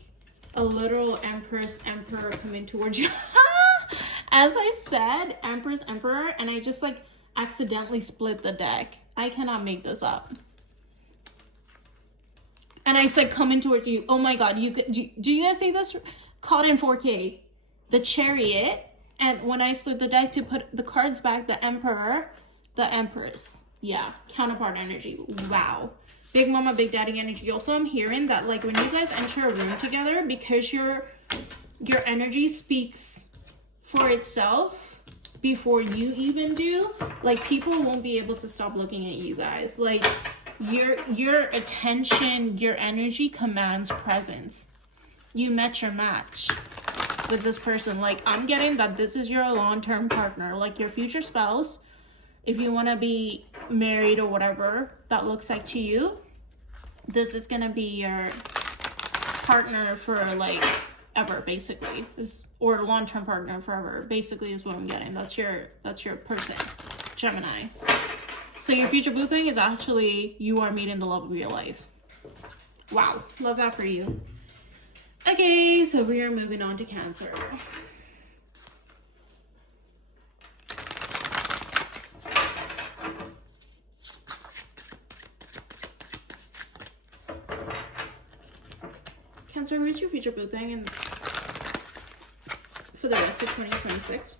a literal Empress, Emperor coming towards you. As I said, Empress, Emperor, and I just like accidentally split the deck. I cannot make this up. And I said coming towards you. Oh my God, do you guys see this? Caught in 4K. The Chariot, and when I split the deck to put the cards back, the Emperor, the Empress. Yeah, counterpart energy. Wow. Big Mama, Big Daddy energy. Also, I'm hearing that like when you guys enter a room together, because your energy speaks for itself before you even do, like people won't be able to stop looking at you guys. Like your attention, your energy commands presence. You met your match with this person. Like I'm getting that this is your long-term partner, like your future spouse. If you want to be married or whatever that looks like to you, this is gonna be your partner for like ever, basically, or long-term partner forever, basically, is what I'm getting. That's your person, Gemini. So your future boo thing is actually you are meeting the love of your life. Wow, love that for you. Okay, so we are moving on to Cancer. Cancer, who's your future boo thing and for the rest of 2026?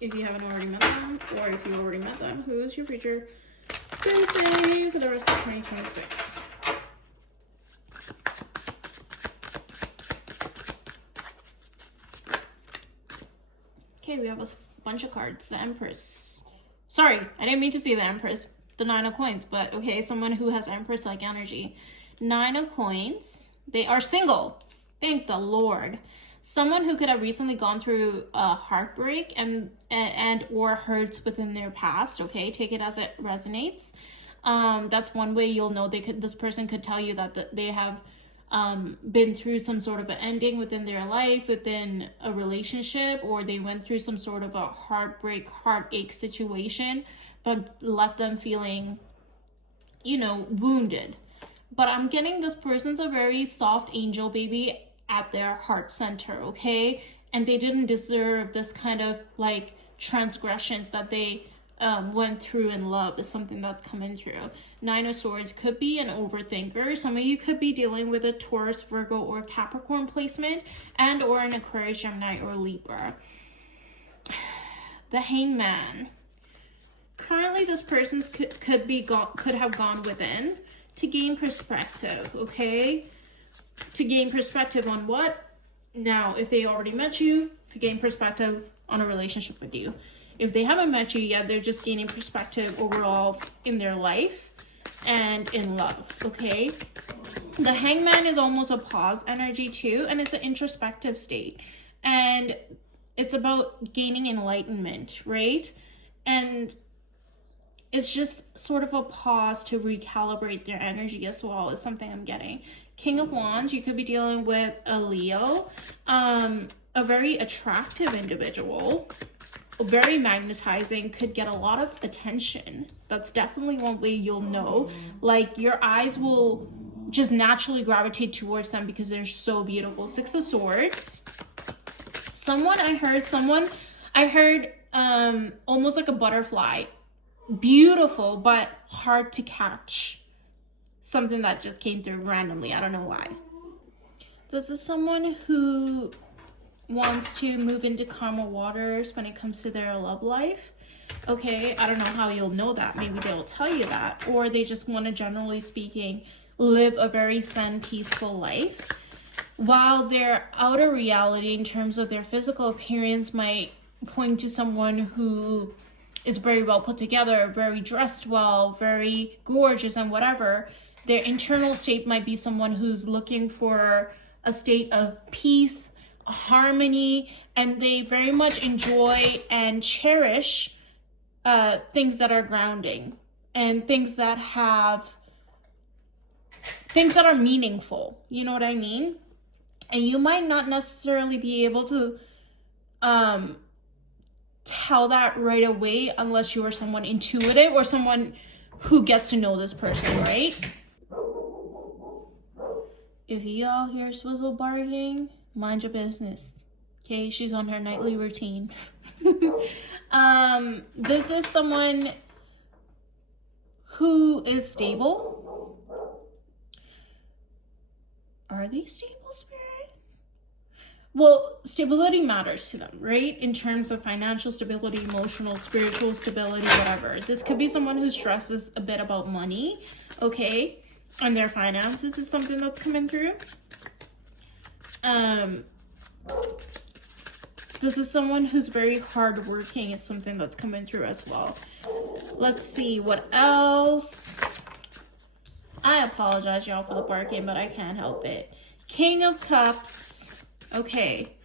If you haven't already met them, or if you already met them, who is your future boo thing for the rest of 2026? Okay, we have a bunch of cards. The Empress. Sorry, I didn't mean to say the Empress. The Nine of Coins, but okay, someone who has Empress-like energy. Nine of Coins. They are single. Thank the Lord. Someone who could have recently gone through a heartbreak and or hurts within their past. Okay, take it as it resonates. That's one way you'll know this person could tell you that they have been through some sort of an ending within their life, within a relationship, or they went through some sort of a heartache situation that left them feeling, wounded. But I'm getting this person's a very soft angel baby at their heart center, okay? And they didn't deserve this kind of transgressions that they went through in love is something that's coming through. Nine of Swords could be an overthinker. Some of you could be dealing with a Taurus, Virgo, or Capricorn placement, and or an Aquarius, Gemini, or Libra. The Hangman. Currently, this person could have gone within to gain perspective, okay? To gain perspective on what? Now, if they already met you, to gain perspective on a relationship with you. If they haven't met you yet, they're just gaining perspective overall in their life and in love, okay? The Hangman is almost a pause energy too, and it's an introspective state. And it's about gaining enlightenment, right? And it's just sort of a pause to recalibrate their energy as well, is something I'm getting. King of Wands, you could be dealing with a Leo, a very attractive individual, very magnetizing, could get a lot of attention. That's definitely one way you'll know. Your eyes will just naturally gravitate towards them because they're so beautiful. Six of Swords. I heard almost like a butterfly. Beautiful, but hard to catch. Something that just came through randomly. I don't know why. This is someone who wants to move into calmer waters when it comes to their love life. Okay, I don't know how you'll know that. Maybe they'll tell you that. Or they just want to, generally speaking, live a very zen, peaceful life. While their outer reality in terms of their physical appearance might point to someone who is very well put together, very dressed well, very gorgeous and whatever, their internal state might be someone who's looking for a state of peace, harmony, and they very much enjoy and cherish things that are grounding and things that are meaningful. You know what I mean? And you might not necessarily be able to tell that right away unless you are someone intuitive or someone who gets to know this person, right? If y'all hear Swizzle barking, mind your business. Okay, she's on her nightly routine. This is someone who is stable. Are they stable, Spirit? Well, stability matters to them, right? In terms of financial stability, emotional, spiritual stability, whatever. This could be someone who stresses a bit about money, okay? And their finances is something that's coming through. This is someone who's very hardworking. It's something that's coming through as well. Let's see what else. I apologize, y'all, for the barking, but I can't help it. King of Cups. Okay.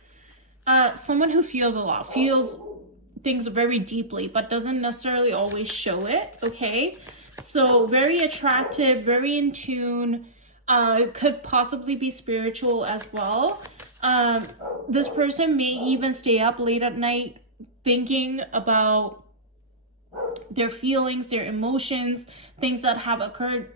Someone who feels a lot, feels things very deeply, but doesn't necessarily always show it, okay? So very attractive, very in tune, could possibly be spiritual as well. This person may even stay up late at night thinking about their feelings, their emotions, things that have occurred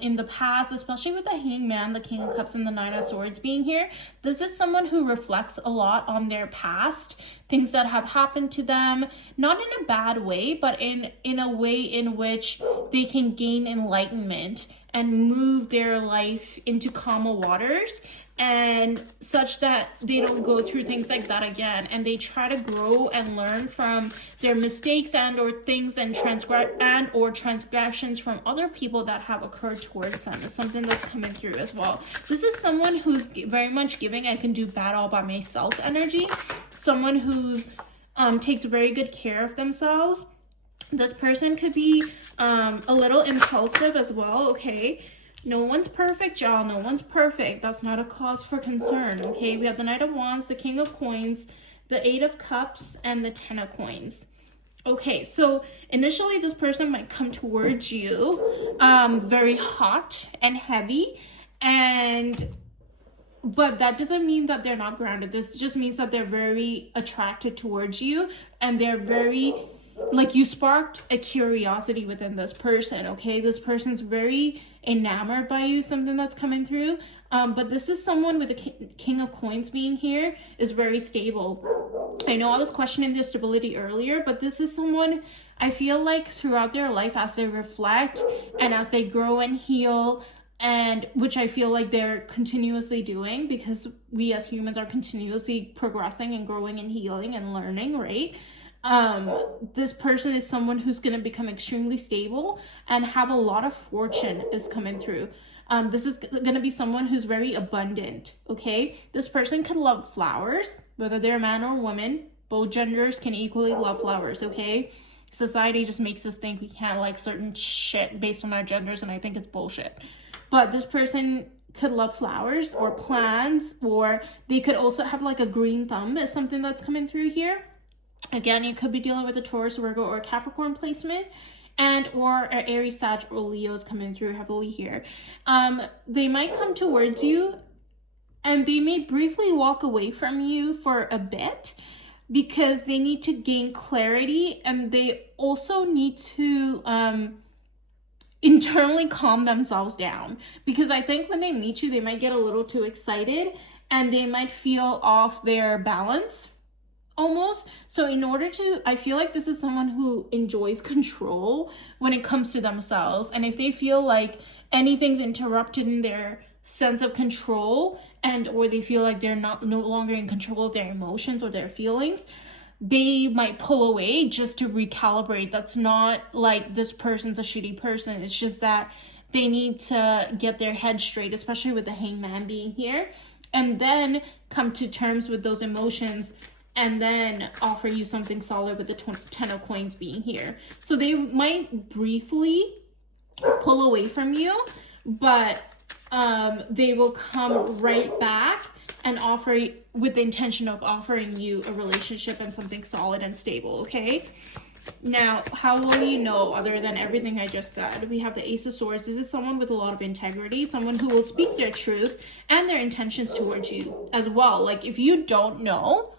in the past, especially with the Hangman, the King of Cups, and the Nine of Swords being here. This is someone who reflects a lot on their past, things that have happened to them, not in a bad way, but in a way in which they can gain enlightenment and move their life into calmer waters, and such that they don't go through things like that again, and they try to grow and learn from their mistakes and or things and transgressions from other people that have occurred towards them. It's something that's coming through as well. This is someone who's very much giving I can do bad all by myself energy, someone who's takes very good care of themselves. This person could be a little impulsive as well, okay? No one's perfect, y'all. No one's perfect. That's not a cause for concern, okay? We have the Knight of Wands, the King of Coins, the Eight of Cups, and the Ten of Coins. Okay, so initially this person might come towards you very hot and heavy, but that doesn't mean that they're not grounded. This just means that they're very attracted towards you, and they're very, like, you sparked a curiosity within this person, okay? This person's very enamored by you, something that's coming through. But this is someone with the King of Coins being here is very stable. I know I was questioning their stability earlier, but this is someone I feel like throughout their life, as they reflect and as they grow and heal, and which I feel like they're continuously doing, because we as humans are continuously progressing and growing and healing and learning, right? This person is someone who's going to become extremely stable and have a lot of fortune is coming through. This is going to be someone who's very abundant, okay? This person could love flowers, whether they're a man or a woman. Both genders can equally love flowers, okay? Society just makes us think we can't like certain shit based on our genders, and I think it's bullshit. But this person could love flowers or plants, or they could also have like a green thumb is something that's coming through here. Again, you could be dealing with a Taurus, Virgo, or Capricorn placement, and or Aries, Sag, or Leo is coming through heavily here. They might come towards you, and they may briefly walk away from you for a bit because they need to gain clarity, and they also need to internally calm themselves down, because I think when they meet you, they might get a little too excited and they might feel off their balance almost. So in order to, I feel like this is someone who enjoys control when it comes to themselves, and if they feel like anything's interrupted in their sense of control, and or they feel like they're no longer in control of their emotions or their feelings, they might pull away just to recalibrate. That's not like this person's a shitty person. It's just that they need to get their head straight, especially with the Hangman being here, and then come to terms with those emotions, and then offer you something solid with the Ten of Coins being here. So they might briefly pull away from you, but they will come right back and offer with the intention of offering you a relationship and something solid and stable, okay? Now, how will you know other than everything I just said? We have the Ace of Swords. This is someone with a lot of integrity, someone who will speak their truth and their intentions towards you as well. Like, if you don't know,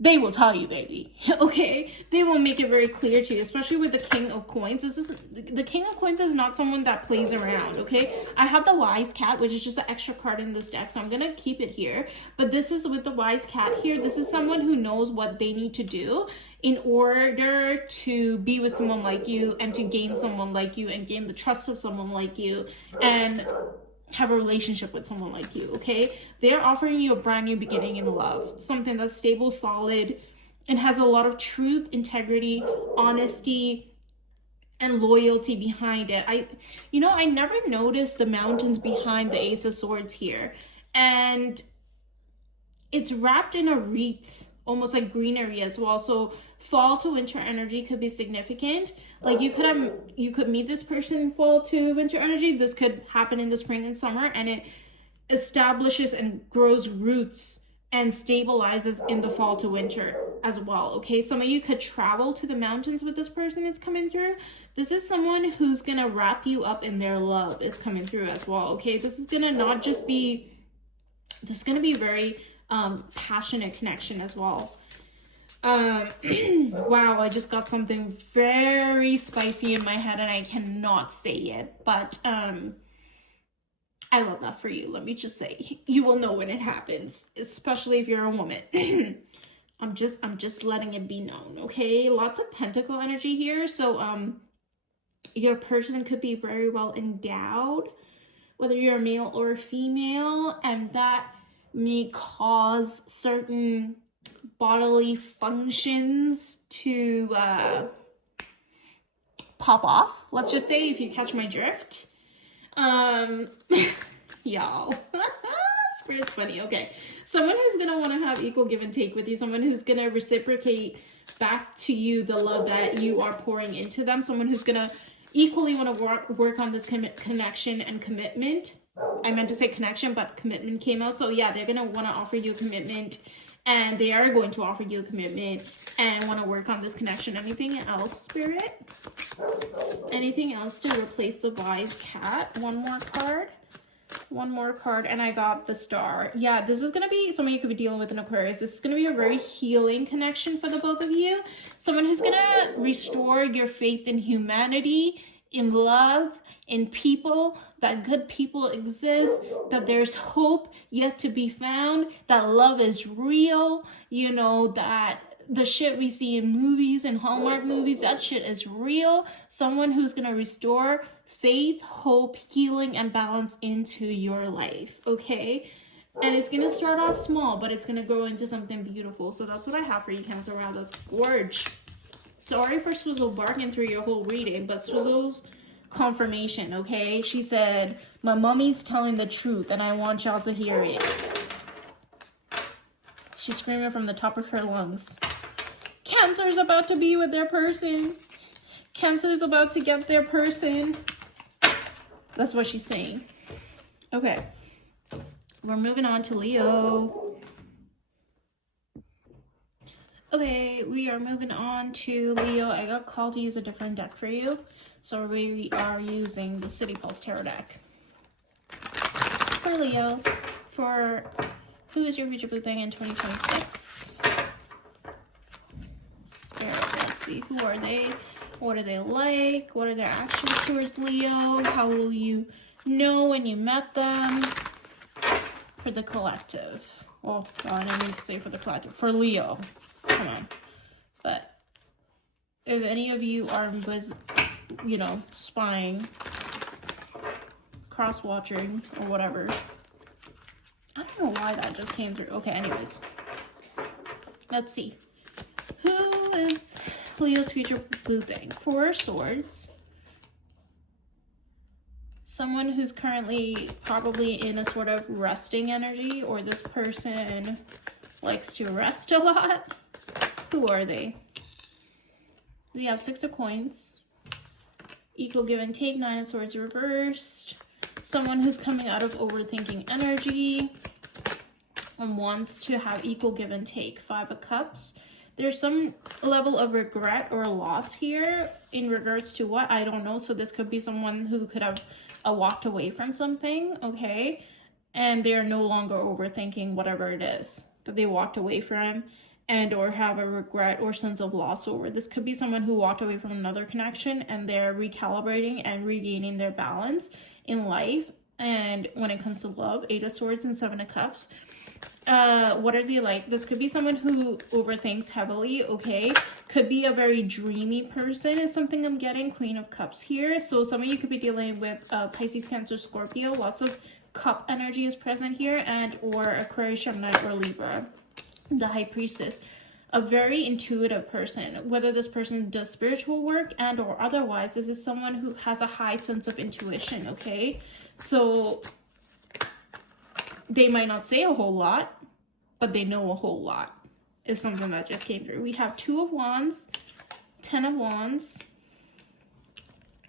they will tell you, baby, okay? They will make it very clear to you, especially with the King of Coins. The King of Coins is not someone that plays around, okay? I have the Wise Cat, which is just an extra card in this deck, so I'm gonna keep it here. But this is with the Wise Cat here. This is someone who knows what they need to do in order to be with someone like you, and to gain someone like you, and gain the trust of someone like you, and have a relationship with someone like you, okay? They're offering you a brand new beginning in love, something that's stable, solid, and has a lot of truth, integrity, honesty, and loyalty behind it. I never noticed the mountains behind the Ace of Swords here, and it's wrapped in a wreath, almost like greenery as well. So fall to winter energy could be significant. Like you could meet this person in fall to winter energy. This could happen in the spring and summer, and it establishes and grows roots and stabilizes in the fall to winter as well, okay? Some of you could travel to the mountains with this person is coming through. This is someone who's gonna wrap you up in their love is coming through as well, okay? This is gonna very passionate connection as well. Wow, I just got something very spicy in my head and I cannot say it, but I love that for you. Let me just say, you will know when it happens, especially if you're a woman. I'm just letting it be known, okay? Lots of pentacle energy here. So your person could be very well endowed, whether you're a male or a female, and that may cause certain bodily functions to pop off. Let's just say, if you catch my drift. Y'all. It's funny. Okay. Someone who's gonna want to have equal give and take with you, someone who's gonna reciprocate back to you the love that you are pouring into them, someone who's gonna equally want to work on this connection and commitment. I meant to say connection, but commitment came out. So yeah, they're gonna want to offer you a commitment, and they are going to offer you a commitment and want to work on this connection. Anything else, Spirit? Anything else to replace the wise cat? One more card. One more card, and I got the Star. Yeah, this is gonna be someone you could be dealing with an Aquarius. This is gonna be a very healing connection for the both of you. Someone who's gonna restore your faith in humanity, in love, in people, that good people exist, that there's hope yet to be found, that love is real, you know, that the shit we see in movies and Hallmark movies, that shit is real. Someone who's gonna restore faith, hope, healing, and balance into your life, okay? And it's gonna start off small, but it's gonna grow into something beautiful. So that's what I have for you, Cancer. Wow, that's gorge. Sorry for Swizzle barking through your whole reading, but Swizzle's confirmation, okay? She said, my mommy's telling the truth, and I want y'all to hear it. She's screaming from the top of her lungs. Cancer's about to be with their person. Cancer's about to get their person. That's what she's saying. Okay. We're moving on to Leo. Okay, we are moving on to Leo. I got called to use a different deck for you. So we are using the City Pulse Tarot deck. For Leo. For who is your future blue thing in 2026? Let's see, who are they? What are they like? What are their actions towards Leo? How will you know when you met them? For the collective. Well, I didn't mean to say for the collective. For Leo. Come on. But if any of you are, you know, spying, cross-watching, or whatever. I don't know why that just came through. Okay, anyways. Let's see. Who is Leo's future blue thing? Four of Swords. Someone who's currently probably in a sort of resting energy, or this person likes to rest a lot. Who are they? We have Six of Coins. Equal give and take, Nine of Swords reversed. Someone who's coming out of overthinking energy and wants to have equal give and take. Five of Cups. There's some level of regret or loss here in regards to what? I don't know. So this could be someone who could have walked away from something, okay? And they're no longer overthinking whatever it is that they walked away from, and or have a regret or sense of loss over. This could be someone who walked away from another connection and they're recalibrating and regaining their balance in life. And when it comes to love, Eight of Swords and Seven of Cups. What are they like? This could be someone who overthinks heavily, okay? Could be a very dreamy person is something I'm getting. Queen of Cups here. So some of you could be dealing with Pisces, Cancer, Scorpio. Lots of cup energy is present here, and or Aquarius, Gemini, or Libra. The High Priestess. A very intuitive person. Whether this person does spiritual work and or otherwise, this is someone who has a high sense of intuition, okay? So they might not say a whole lot, but they know a whole lot is something that just came through. We have Two of Wands, Ten of Wands,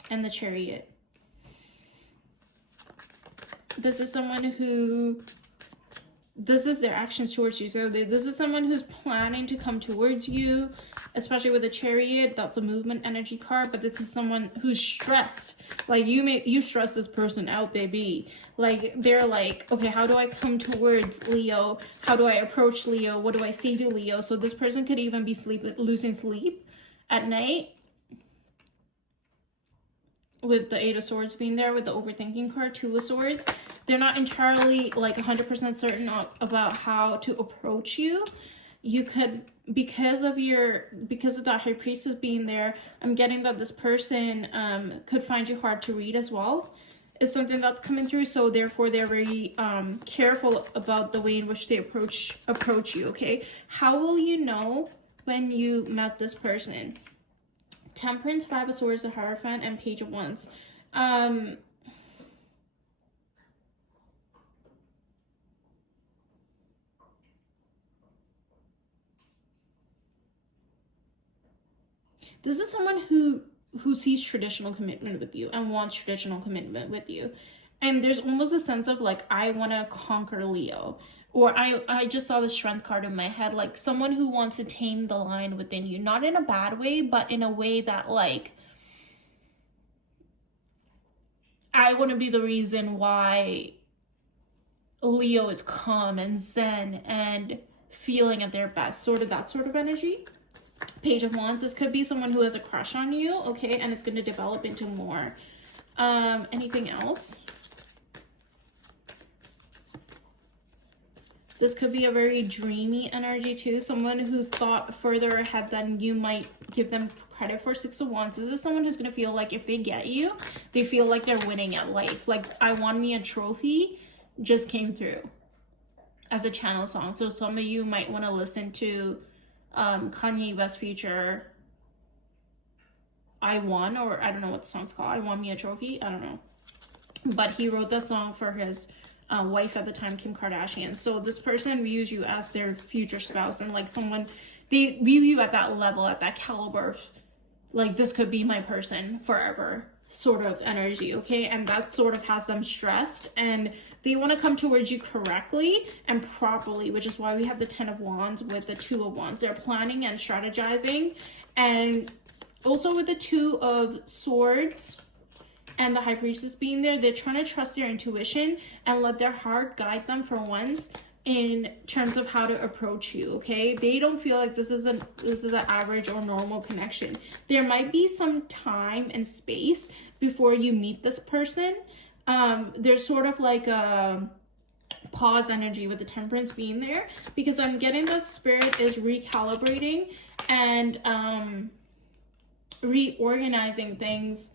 and the Chariot. This is someone who this is their actions towards you. So this is someone who's planning to come towards you, especially with a Chariot. That's a movement energy card, but this is someone who's stressed. Like you stress this person out, baby. Like they're like, okay, how do I come towards Leo? How do I approach Leo? What do I say to Leo? So this person could even be losing sleep at night, with the Eight of Swords being there, with the overthinking card, Two of Swords. They're not entirely like 100% certain about how to approach you. You could, because of that High Priestess being there, I'm getting that this person could find you hard to read as well. It's something that's coming through, so therefore they're very careful about the way in which they approach you, okay? How will you know when you met this person? Temperance, Five of Swords, the Hierophant, and Page of Wands. This is someone who sees traditional commitment with you and wants traditional commitment with you. And there's almost a sense of like, I want to conquer Leo. Or I just saw the Strength card in my head, like someone who wants to tame the lion within you. Not in a bad way, but in a way that like, I want to be the reason why Leo is calm and zen and feeling at their best. Sort of that sort of energy. Page of Wands, this could be someone who has a crush on you, okay, and it's going to develop into more. Anything else? This could be a very dreamy energy too, someone who's thought further ahead than you might give them credit for. Six of Wands. This is someone who's going to feel like if they get you, they feel like they're winning at life. Like, I won me a trophy just came through as a channel song. So some of you might want to listen to Kanye West feature I Won, or I don't know what the song's called. I Won Me a Trophy. I don't know. But he wrote that song for his wife at the time, Kim Kardashian. So this person views you as their future spouse, and like someone, they view you at that level, at that caliber. Like, this could be my person forever sort of energy, okay? And that sort of has them stressed, and they want to come towards you correctly and properly, which is why we have the Ten of Wands with the Two of Wands. They're planning and strategizing. And also with the Two of Swords and the High Priestess being there, they're trying to trust their intuition and let their heart guide them for once in terms of how to approach you, okay? They don't feel like this is an average or normal connection. There might be some time and space before you meet this person. There's sort of like a pause energy with the Temperance being there, because I'm getting that Spirit is recalibrating and reorganizing things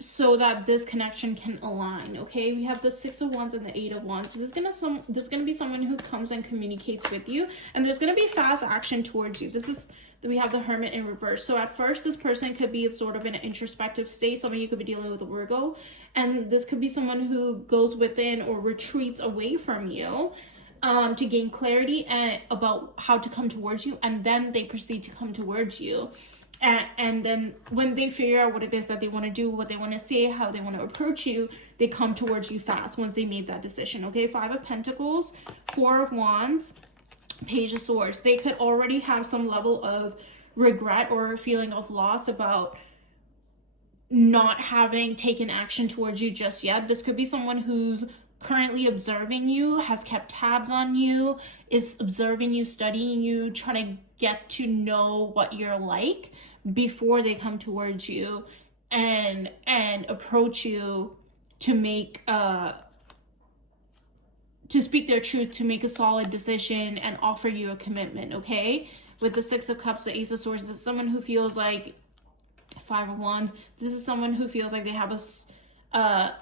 so that this connection can align, okay? We have the Six of Wands and the Eight of Wands. This is gonna be someone who comes and communicates with you, and there's gonna be fast action towards you. We have the Hermit in reverse. So at first, this person could be sort of in an introspective state. Some of you could be dealing with a Virgo, and this could be someone who goes within or retreats away from you to gain clarity about how to come towards you, and then they proceed to come towards you. And then when they figure out what it is that they want to do, what they want to say, how they want to approach you, they come towards you fast once they made that decision, okay? Five of Pentacles, Four of Wands, Page of Swords. They could already have some level of regret or feeling of loss about not having taken action towards you just yet. This could be someone who's currently observing you, has kept tabs on you, is observing you, studying you, trying to get to know what you're like before they come towards you and approach you to make to speak their truth, to make a solid decision and offer you a commitment, okay? With the Six of Cups, the Ace of Swords, this is someone who feels like, Five of Wands, this is someone who feels like they have a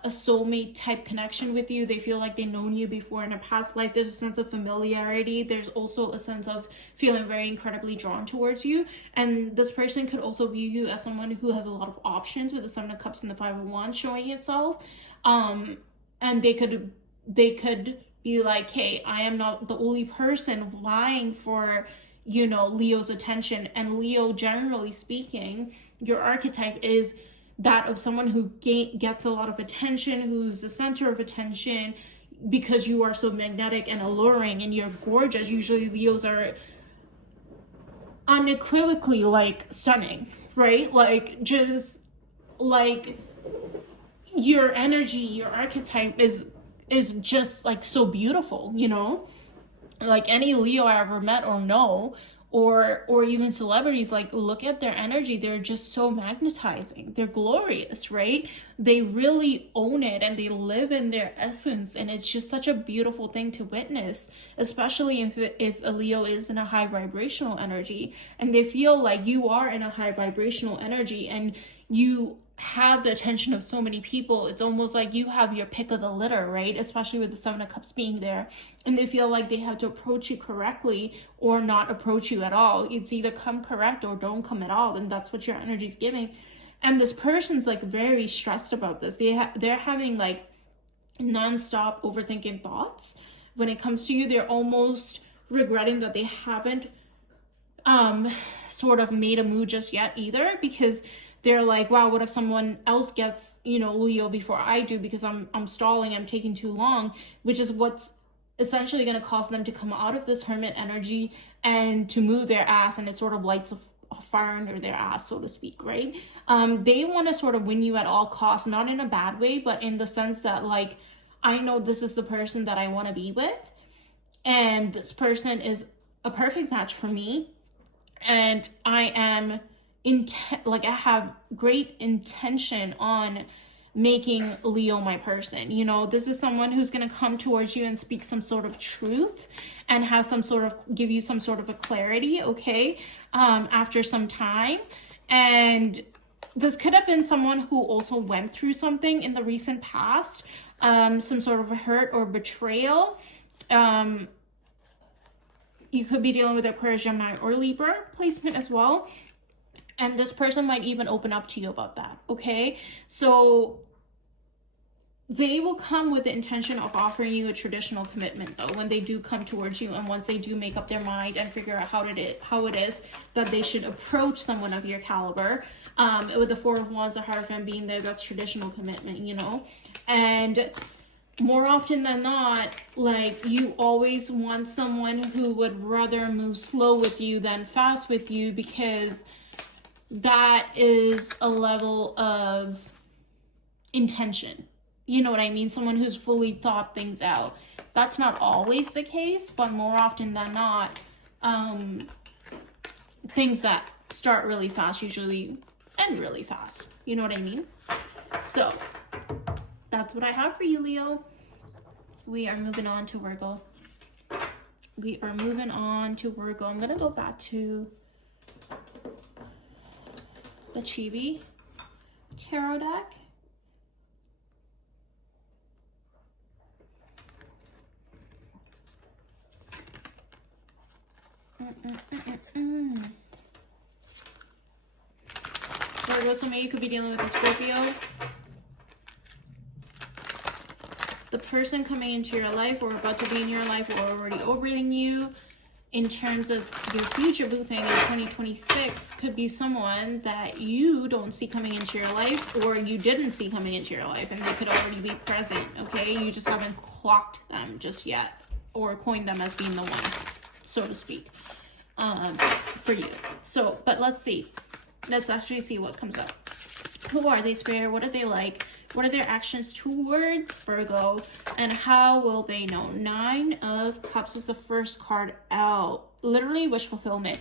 soulmate type connection with you. They feel like they've known you before in a past life. There's a sense of familiarity. There's also a sense of feeling very incredibly drawn towards you. And this person could also view you as someone who has a lot of options, with the Seven of Cups and the Five of Wands showing itself. And they could be like, hey, I am not the only person vying for, you know, Leo's attention. And Leo, generally speaking, your archetype is that of someone who gets a lot of attention, who's the center of attention, because you are so magnetic and alluring and you're gorgeous. Usually Leos are unequivocally like stunning, right? Like just like your energy, your archetype is just like so beautiful, you know? Like any Leo I ever met or know, or even celebrities, like look at their energy, they're just so magnetizing, they're glorious, right? They really own it and they live in their essence, and it's just such a beautiful thing to witness, especially if a Leo is in a high vibrational energy and they feel like you are in a high vibrational energy and you have the attention of so many people. It's almost like you have your pick of the litter, right? Especially with the Seven of Cups being there, and they feel like they have to approach you correctly or not approach you at all. It's either come correct or don't come at all, and that's what your energy is giving. And this person's like very stressed about this. They're having like nonstop overthinking thoughts when it comes to you. They're almost regretting that they haven't sort of made a move just yet either, because they're like, wow, what if someone else gets, you know, Leo before I do, because I'm stalling, I'm taking too long, which is what's essentially going to cause them to come out of this hermit energy and to move their ass, and it sort of lights a fire under their ass, so to speak, right? They want to sort of win you at all costs, not in a bad way, but in the sense that like, I know this is the person that I want to be with, and this person is a perfect match for me, and I am I have great intention on making Leo my person. You know, this is someone who's going to come towards you and speak some sort of truth and have some sort of, give you some sort of a clarity, okay, after some time. And this could have been someone who also went through something in the recent past, some sort of a hurt or betrayal. You could be dealing with Aquarius, Gemini, or Libra placement as well. And this person might even open up to you about that, okay? So they will come with the intention of offering you a traditional commitment, though, when they do come towards you, and once they do make up their mind and figure out how it is that they should approach someone of your caliber. With the Four of Wands, the Hierophant being there, that's traditional commitment, you know? And more often than not, like, you always want someone who would rather move slow with you than fast with you, because that is a level of intention. You know what I mean? Someone who's fully thought things out. That's not always the case, but more often than not, things that start really fast usually end really fast. You know what I mean? So that's what I have for you, Leo. We are moving on to Virgo. I'm going to go back to the Chibi tarot deck. Virgo, some of you could be dealing with a Scorpio. The person coming into your life or about to be in your life or already orbiting you in terms of your future boo thing in 2026 could be someone that you don't see coming into your life, or you didn't see coming into your life, and they could already be present, okay? You just haven't clocked them just yet, or coined them as being the one, so to speak, for you. So, but let's see. Let's actually see what comes up. Who are they, Spirit? What are they like? What are their actions towards Virgo? And how will they know? Nine of Cups is the first card out. Literally wish fulfillment.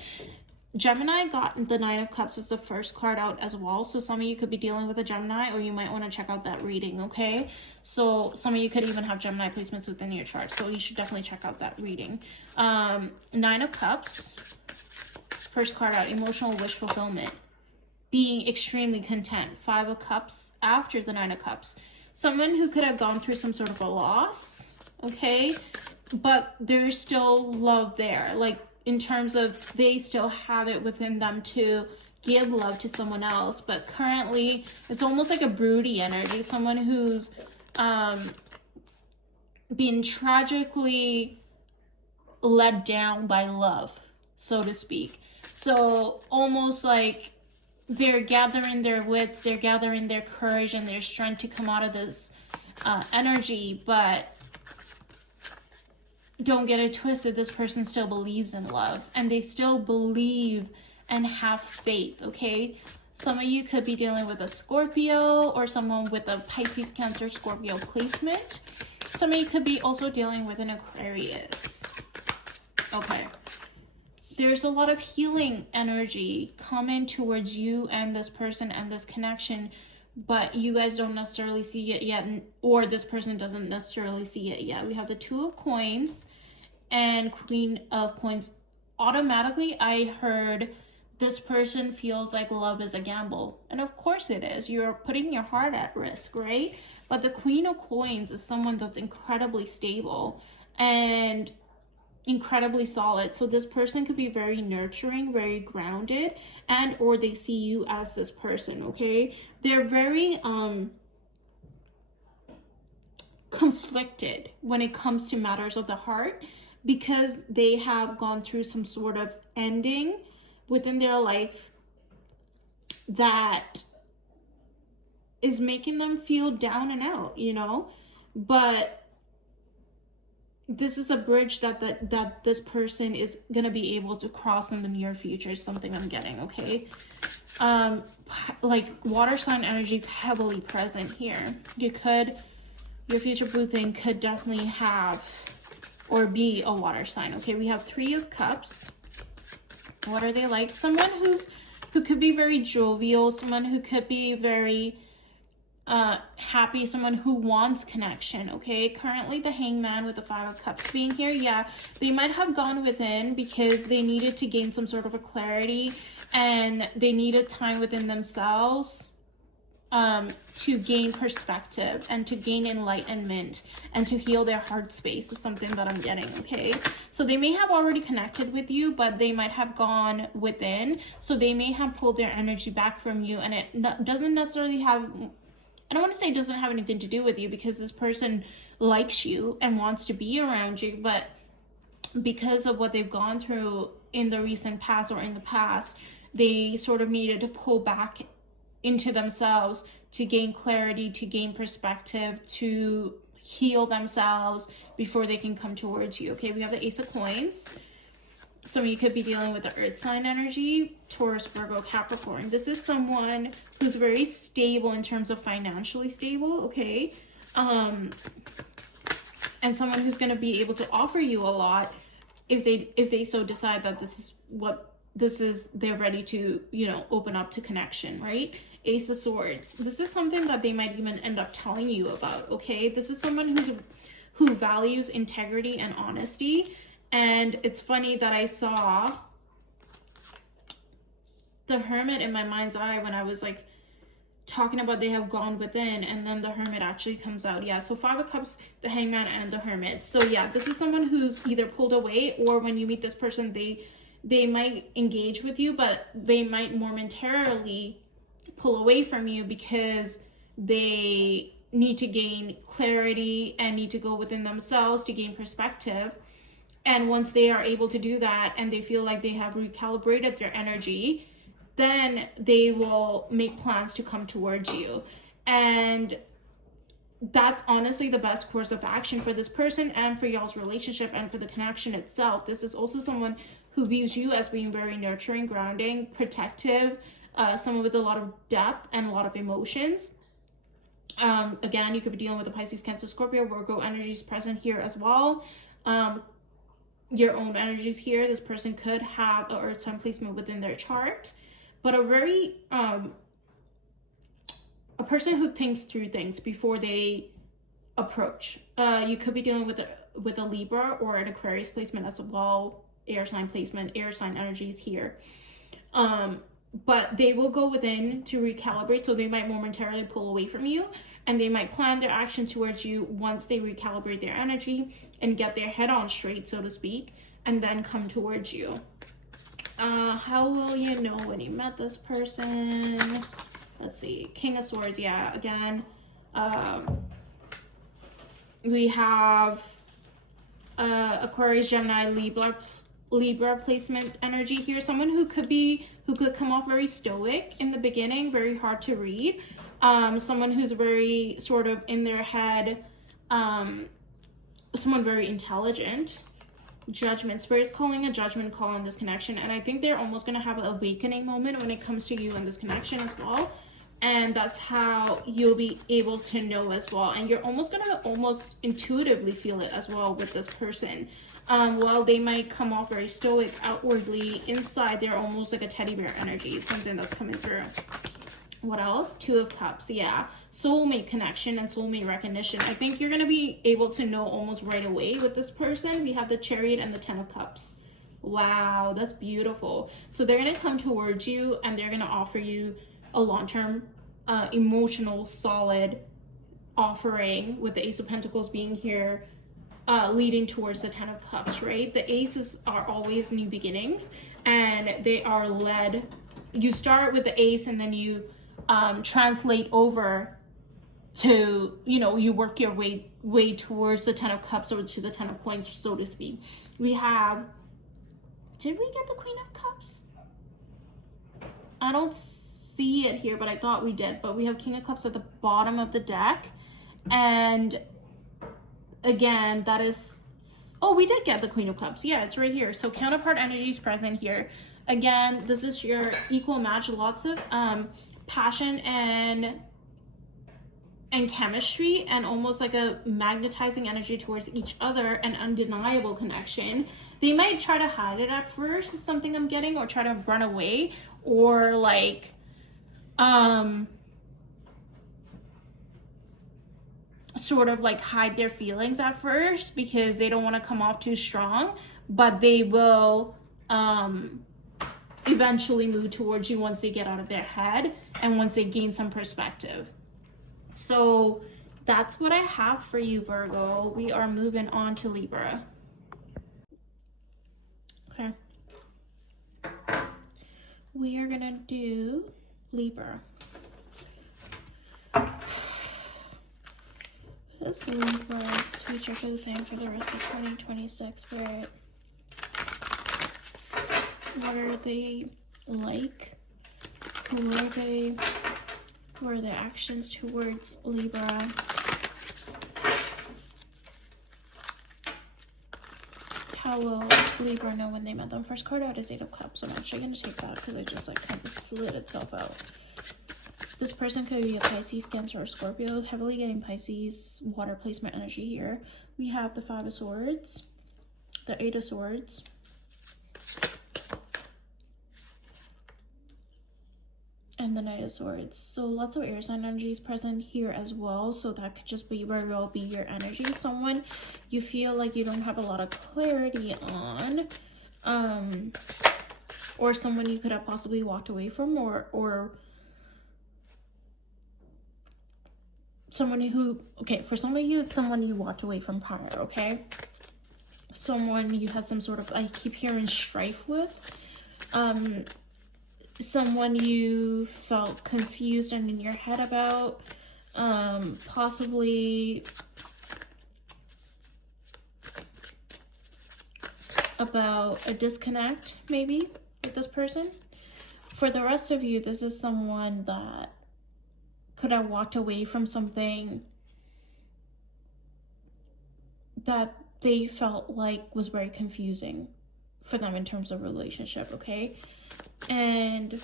Gemini got the Nine of Cups as the first card out as well. So some of you could be dealing with a Gemini, or you might want to check out that reading, okay? So some of you could even have Gemini placements within your chart. So you should definitely check out that reading. Nine of Cups, first card out, emotional wish fulfillment. Being extremely content. Five of Cups after the Nine of Cups. Someone who could have gone through some sort of a loss, okay? But there's still love there. Like, in terms of they still have it within them to give love to someone else. But currently, it's almost like a broody energy. Someone who's being tragically let down by love, so to speak. So almost like they're gathering their wits, they're gathering their courage and their strength to come out of this energy, but don't get it twisted, this person still believes in love and they still believe and have faith, okay? Some of you could be dealing with a Scorpio or someone with a Pisces, Cancer, Scorpio placement. Some of you could be also dealing with an Aquarius. Okay. There's a lot of healing energy coming towards you and this person and this connection, but you guys don't necessarily see it yet, or this person doesn't necessarily see it yet. We have the Two of Coins and Queen of Coins. Automatically, I heard this person feels like love is a gamble. And of course it is. You're putting your heart at risk, right? But the Queen of Coins is someone that's incredibly stable and incredibly solid. So this person could be very nurturing, very grounded, and or they see you as this person, okay? They're very conflicted when it comes to matters of the heart because they have gone through some sort of ending within their life that is making them feel down and out, you know? But this is a bridge that this person is going to be able to cross in the near future, is something I'm getting, okay? Like water sign energy is heavily present here. Your future blue thing could definitely have or be a water sign, okay? We have Three of Cups. What are they like? Someone who could be very jovial, someone who could be very happy, someone who wants connection, okay? Currently the Hangman with the Five of Cups being here, yeah, they might have gone within because they needed to gain some sort of a clarity and they needed time within themselves to gain perspective and to gain enlightenment and to heal their heart space is something that I'm getting, okay? So they may have already connected with you, but they might have gone within. So they may have pulled their energy back from you, and it doesn't necessarily have, I don't want to say it doesn't have anything to do with you because this person likes you and wants to be around you, but because of what they've gone through in the recent past or in the past, they sort of needed to pull back into themselves to gain clarity, to gain perspective, to heal themselves before they can come towards you. Okay, we have the Ace of Coins. Some of you could be dealing with the Earth sign energy, Taurus, Virgo, Capricorn. This is someone who's very stable in terms of financially stable, okay? And someone who's going to be able to offer you a lot if they so decide that they're ready to, you know, open up to connection, right? Ace of Swords. This is something that they might even end up telling you about, okay? This is someone who values integrity and honesty. And it's funny that I saw the Hermit in my mind's eye when I was like talking about they have gone within, and then the Hermit actually comes out. Yeah, so Five of Cups, the Hangman, and the Hermit. So yeah, this is someone who's either pulled away, or when you meet this person, they might engage with you, but they might momentarily pull away from you because they need to gain clarity and need to go within themselves to gain perspective. And once they are able to do that and they feel like they have recalibrated their energy, then they will make plans to come towards you. And that's honestly the best course of action for this person and for y'all's relationship and for the connection itself. This is also someone who views you as being very nurturing, grounding, protective, someone with a lot of depth and a lot of emotions. Again, you could be dealing with a Pisces, Cancer, Scorpio, Virgo energies present here as well. Your own energies here. This person could have an Earth sign placement within their chart, but a very a person who thinks through things before they approach. You could be dealing with a Libra or an Aquarius placement as well. Air sign placement, air sign energies here. But they will go within to recalibrate, so they might momentarily pull away from you, and they might plan their action towards you once they recalibrate their energy and get their head on straight, so to speak, and then come towards you. How will you know when you met this person? Let's see. King of Swords, yeah, again. We have Aquarius, Gemini, Libra placement energy here. Someone who could come off very stoic in the beginning, very hard to read. Someone who's very sort of in their head, someone very intelligent. Judgment. Spirit is calling a judgment call on this connection, and I think they're almost going to have an awakening moment when it comes to you and this connection as well. And that's how you'll be able to know as well. And you're almost going to almost intuitively feel it as well with this person. While they might come off very stoic outwardly, inside they're almost like a teddy bear energy, something that's coming through. What else? Two of Cups. Yeah, soulmate connection and soulmate recognition. I think you're going to be able to know almost right away with this person. We have the Chariot and the Ten of Cups. Wow, that's beautiful. So they're going to come towards you and they're going to offer you a long-term emotional solid offering, with the Ace of Pentacles being here, leading towards the Ten of Cups, right? The aces are always new beginnings, and they are led. You start with the ace and then you translate over to, you know, you work your way towards the Ten of Cups or to the Ten of Coins, so to speak. We have, did we get the Queen of Cups? I don't see it here, but I thought we did. But we have King of Cups at the bottom of the deck, and again, that is, oh, we did get the Queen of Cups. Yeah, it's right here. So counterpart energy is present here. Again, this is your equal match. Lots of passion and chemistry, and almost like a magnetizing energy towards each other, and undeniable connection. They might try to hide it at first, is something I'm getting, or try to run away, or like sort of like hide their feelings at first because they don't want to come off too strong, but they will eventually move towards you once they get out of their head and once they gain some perspective. So that's what I have for you, Virgo. We are moving on to Libra. Okay. We are gonna do Libra. This Libra's future for the thing for the rest of 2026, Spirit. What are they like? Who are they? What are their actions towards Libra? How will Libra know when they met them? First card out is Eight of Cups. I'm actually going to take that because it just like kind of slid itself out. This person could be a Pisces, Cancer, or Scorpio. Heavily getting Pisces water placement energy here. We have the Five of Swords, the Eight of Swords, and the Knight of Swords. So lots of air sign energy is present here as well. So that could just be very well be your energy. Someone you feel like you don't have a lot of clarity on, or someone you could have possibly walked away from, or someone who, okay, for some of you, it's someone you walked away from prior, okay? Someone you had some sort of, I keep hearing strife with. Someone you felt confused and in your head about. Possibly about a disconnect, maybe, with this person. For the rest of you, this is someone that could have walked away from something that they felt like was very confusing for them in terms of relationship, okay? And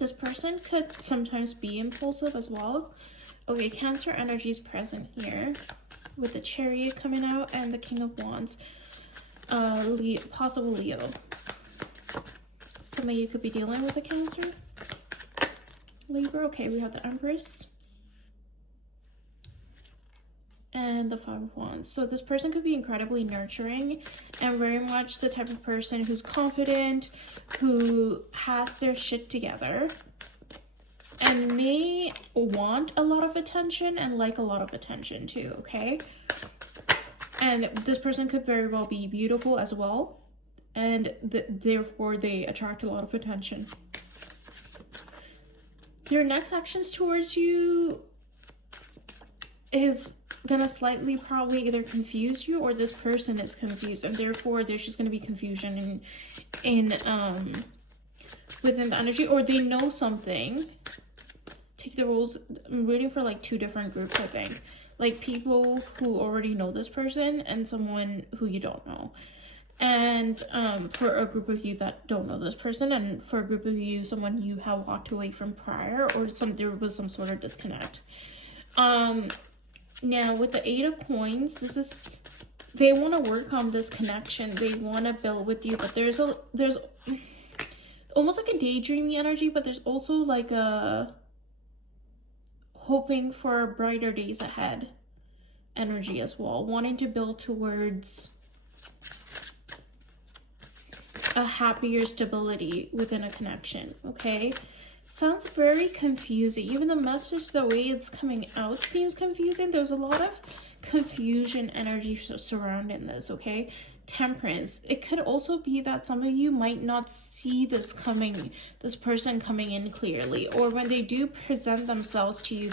this person could sometimes be impulsive as well. Okay, Cancer energy is present here with the Chariot coming out and the King of Wands. Possible Leo. Some of you could be dealing with a Cancer. Libra. Okay, we have the Empress and the Five of Wands. So this person could be incredibly nurturing and very much the type of person who's confident, who has their shit together, and may want a lot of attention and like a lot of attention too, okay? And this person could very well be beautiful as well, and therefore they attract a lot of attention. Your next actions towards you is gonna slightly probably either confuse you, or this person is confused, and therefore there's just gonna be confusion in within the energy, or they know something. Take the rules. I'm rooting for like two different groups, I think. like people who already know this person and someone who you don't know. And for a group of you that don't know this person, and for a group of you, someone you have walked away from prior, or there was some sort of disconnect. Now with the Eight of Coins, this is, they want to work on this connection. They want to build with you, but there's almost like a daydreamy energy, but there's also like a hoping for brighter days ahead energy as well, wanting to build towards a happier stability within a connection. Okay, sounds very confusing. Even the message, the way it's coming out seems confusing. There's a lot of confusion energy surrounding this. Okay, Temperance, it could also be that some of you might not see this person coming in clearly, or when they do present themselves to you,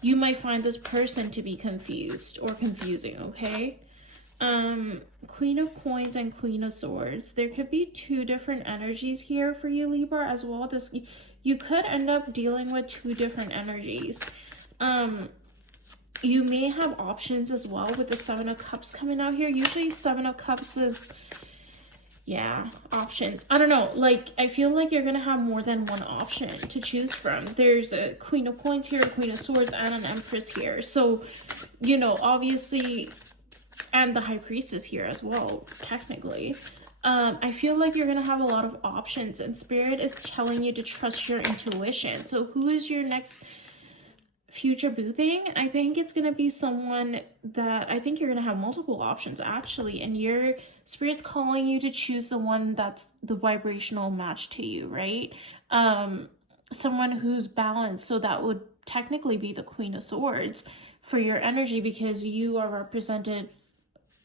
you might find this person to be confused or confusing. Okay, Queen of Coins and Queen of Swords, there could be two different energies here for you, Libra, as well. You could end up dealing with two different energies. You may have options as well with the Seven of Cups coming out here. Usually Seven of Cups is, yeah, options. I don't know, like, I feel like you're gonna have more than one option to choose from. There's a Queen of Coins here, a Queen of Swords, and an Empress here. So, you know, obviously, and the High Priestess here as well, technically. I feel like you're gonna have a lot of options, and Spirit is telling you to trust your intuition. So who is your next future boo thing? I think it's gonna be someone that, I think you're gonna have multiple options actually, and your Spirit's calling you to choose the one that's the vibrational match to you, right? Someone who's balanced. So that would technically be the Queen of Swords for your energy, because you are represented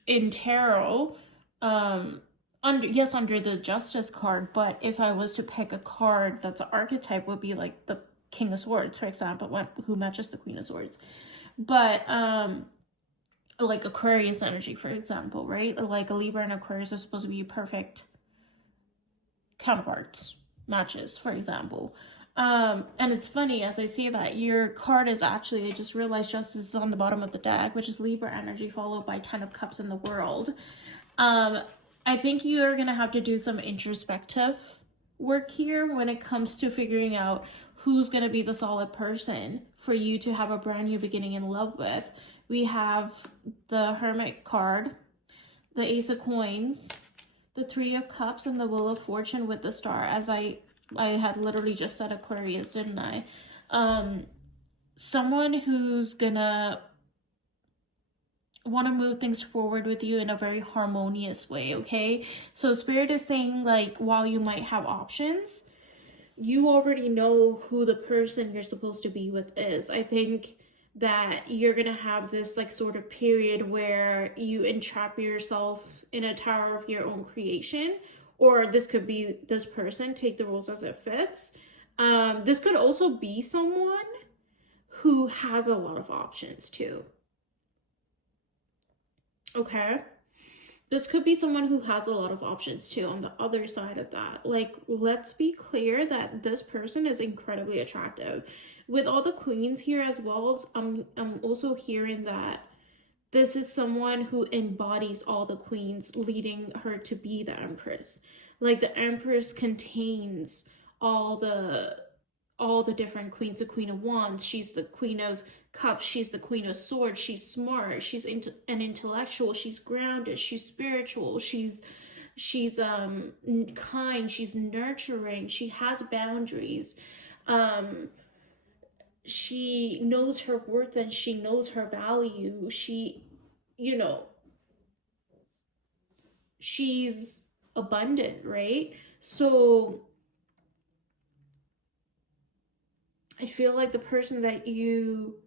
in tarot under the Justice card. But if I was to pick a card that's an archetype, would be like the King of Swords, for example, who matches the Queen of Swords. But like Aquarius energy, for example, right? Like a Libra and Aquarius are supposed to be perfect counterparts, matches, for example. And it's funny, as I see that your card is actually, I just realized Justice is on the bottom of the deck, which is Libra energy, followed by 10 of Cups in the World. I think you're gonna have to do some introspective work here when it comes to figuring out who's gonna be the solid person for you to have a brand new beginning in love with. We have the Hermit card, the Ace of Coins, the Three of Cups, and the Wheel of Fortune with the Star. As I had literally just said Aquarius, didn't I? Someone who's gonna want to move things forward with you in a very harmonious way, okay? So Spirit is saying, like, while you might have options, you already know who the person you're supposed to be with is. I think that you're gonna have this like sort of period where you entrap yourself in a tower of your own creation, or this could be this person, take the rules as it fits. This could also be someone who has a lot of options too. Okay, this could be someone who has a lot of options too. On the other side of that, like, let's be clear that this person is incredibly attractive. With all the queens here as well, I'm also hearing that this is someone who embodies all the queens, leading her to be the Empress. Like, the Empress contains all the different queens. The Queen of Wands, she's the Queen of Cups, she's the Queen of Swords, she's smart, she's an intellectual, she's grounded, she's spiritual, she's kind, she's nurturing, she has boundaries, she knows her worth and she knows her value. She, you know, she's abundant, right? So I feel like the person that you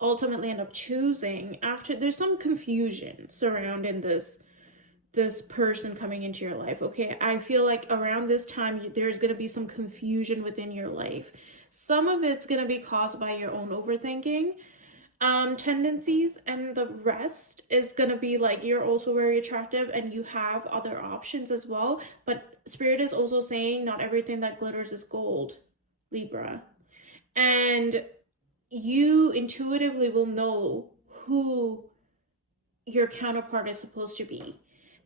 ultimately end up choosing, after, there's some confusion surrounding this person coming into your life, okay? I feel like around this time, there's going to be some confusion within your life. Some of it's going to be caused by your own overthinking tendencies, and the rest is going to be like, you're also very attractive and you have other options as well. But Spirit is also saying not everything that glitters is gold, Libra. And you intuitively will know who your counterpart is supposed to be.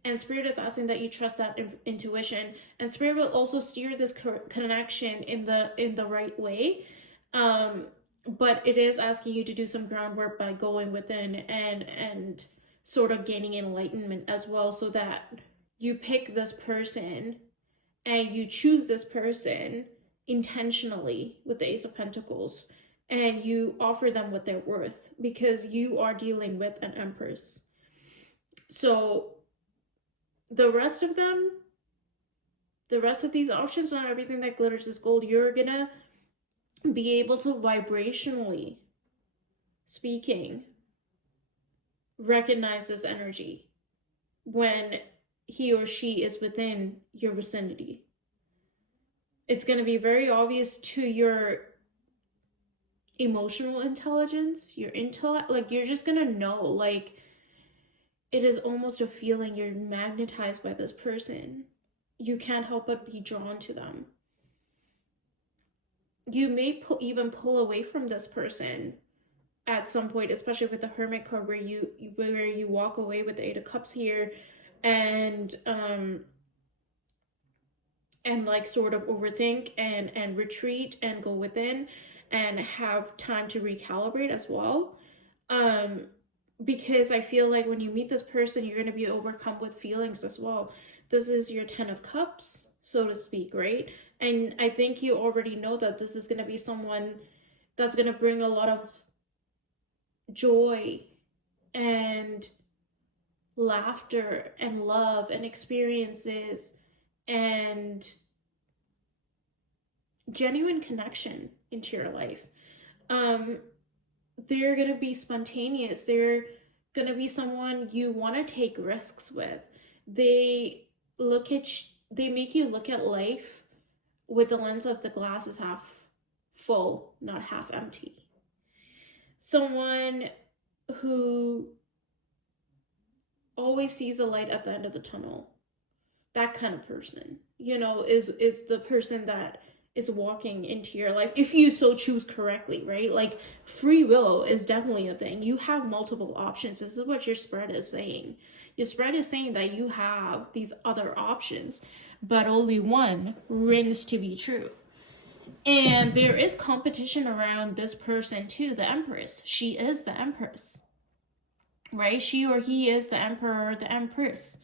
And Spirit is asking that you trust that intuition, and Spirit will also steer this connection in the right way. But it is asking you to do some groundwork by going within and sort of gaining enlightenment as well, so that you pick this person and you choose this person intentionally with the Ace of Pentacles, and you offer them what they're worth, because you are dealing with an Empress. So the rest of these options, not everything that glitters is gold. You're gonna be able to, vibrationally speaking, recognize this energy when he or she is within your vicinity. It's going to be very obvious to your emotional intelligence, your intellect. Like, you're just going to know, like, it is almost a feeling. You're magnetized by this person. You can't help but be drawn to them. You may even pull away from this person at some point, especially with the Hermit card, where you walk away with the Eight of Cups here, and like sort of overthink and retreat and go within and have time to recalibrate as well. Because I feel like when you meet this person, you're going to be overcome with feelings as well. This is your 10 of Cups, so to speak, right? And I think you already know that this is going to be someone that's going to bring a lot of joy and laughter and love and experiences and genuine connection into your life. They're going to be spontaneous. They're going to be someone you want to take risks with. They make you look at life with the lens of the glass is half full, not half empty. Someone who always sees a light at the end of the tunnel. That kind of person, is the person that is walking into your life, if you so choose correctly, right? Like, free will is definitely a thing. You have multiple options. This is what your spread is saying. Your spread is saying that you have these other options, but only one rings to be true. And there is competition around this person too, the Empress. She is the Empress, right? She or he is the Emperor or the Empress.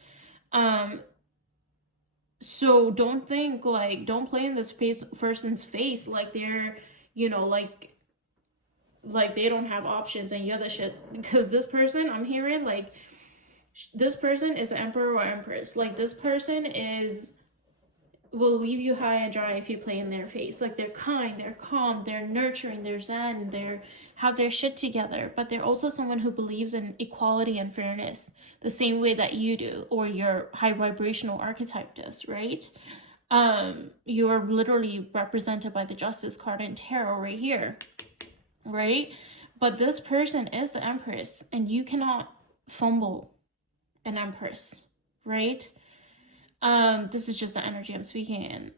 So don't play in this person's face like they're, like they don't have options and other shit. Because this person, I'm hearing, like, this person is Emperor or Empress. Like, this person will leave you high and dry if you play in their face. Like, they're kind, they're calm, they're nurturing, they're zen, they're have their shit together, but they're also someone who believes in equality and fairness the same way that you do, or your high vibrational archetype does, right? You are literally represented by the Justice card in tarot right here, right? But this person is the Empress, and you cannot fumble an Empress, right? This is just the energy I'm speaking in.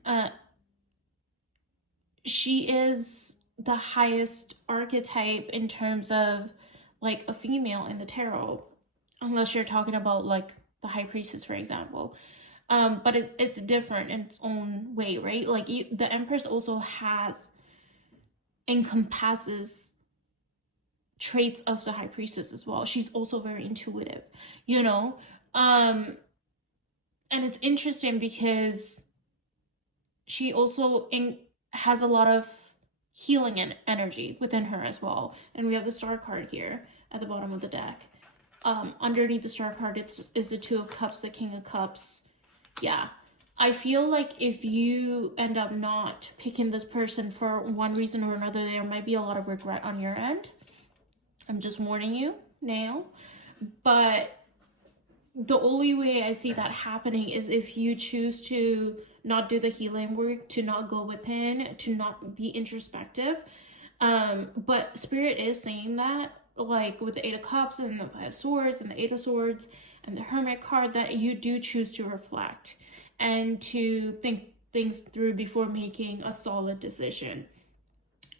She is the highest archetype in terms of, like, a female in the tarot, unless you're talking about, like, the High Priestess, for example. But it's different in its own way, right? Like, the Empress also encompasses traits of the High Priestess as well. She's also very intuitive, and it's interesting because she also has a lot of healing and energy within her as well. And we have the Star card here at the bottom of the deck. Underneath the Star card is the Two of Cups, the King of Cups. Yeah, I feel like if you end up not picking this person for one reason or another, there might be a lot of regret on your end. I'm just warning you now. But the only way I see that happening is if you choose to not do the healing work, to not go within, to not be introspective. But Spirit is saying that, like with the Eight of Cups and the Five of Swords and the Eight of Swords and the Hermit card, that you do choose to reflect and to think things through before making a solid decision.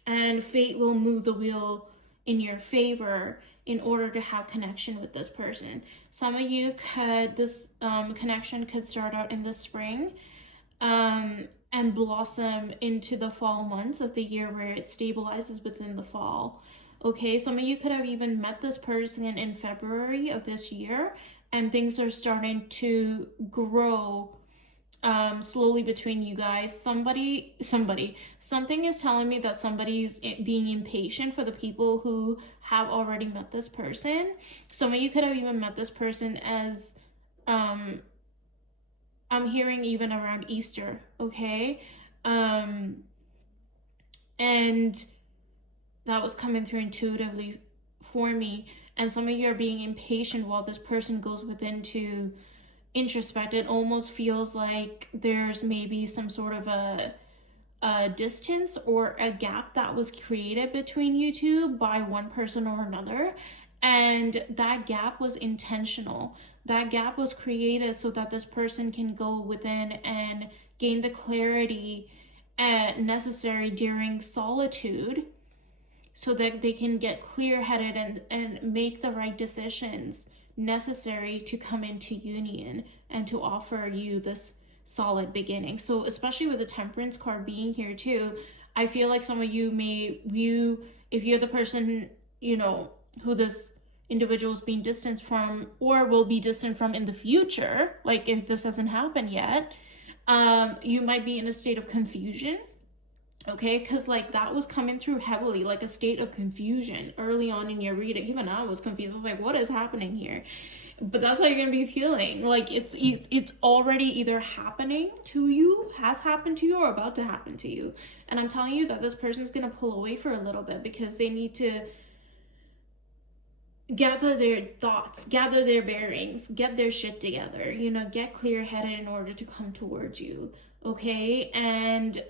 and fate will move the wheel in your favor in order to have connection with this person. Some of you could, this connection could start out in the spring and blossom into the fall months of the year, where it stabilizes within the fall. Okay, some of you could have even met this person in February of this year, and things are starting to grow slowly between you guys. Something is telling me that somebody's being impatient for the people who have already met this person. Some of you could have even met this person as I'm hearing even around Easter, okay? And that was coming through intuitively for me. And some of you are being impatient while this person goes within to introspect. It almost feels like there's maybe some sort of a distance or a gap that was created between you two by one person or another. And that gap was intentional. That gap was created so that this person can go within and gain the clarity necessary during solitude, so that they can get clear-headed and make the right decisions necessary to come into union and to offer you this solid beginning. So especially with the Temperance card being here too, I feel like some of you may view, if you're the person, you know, who this individual is being distanced from or will be distant from in the future, like if this hasn't happened yet, you might be in a state of confusion. Okay, because like that was coming through heavily, like a state of confusion early on in your reading. Even I was confused. I was like, what is happening here? But that's how you're gonna be feeling. Like it's already either happening to you, has happened to you, or about to happen to you. And I'm telling you that this person's gonna pull away for a little bit because they need to gather their thoughts, gather their bearings, get their shit together, you know, get clear-headed in order to come towards you. Okay, and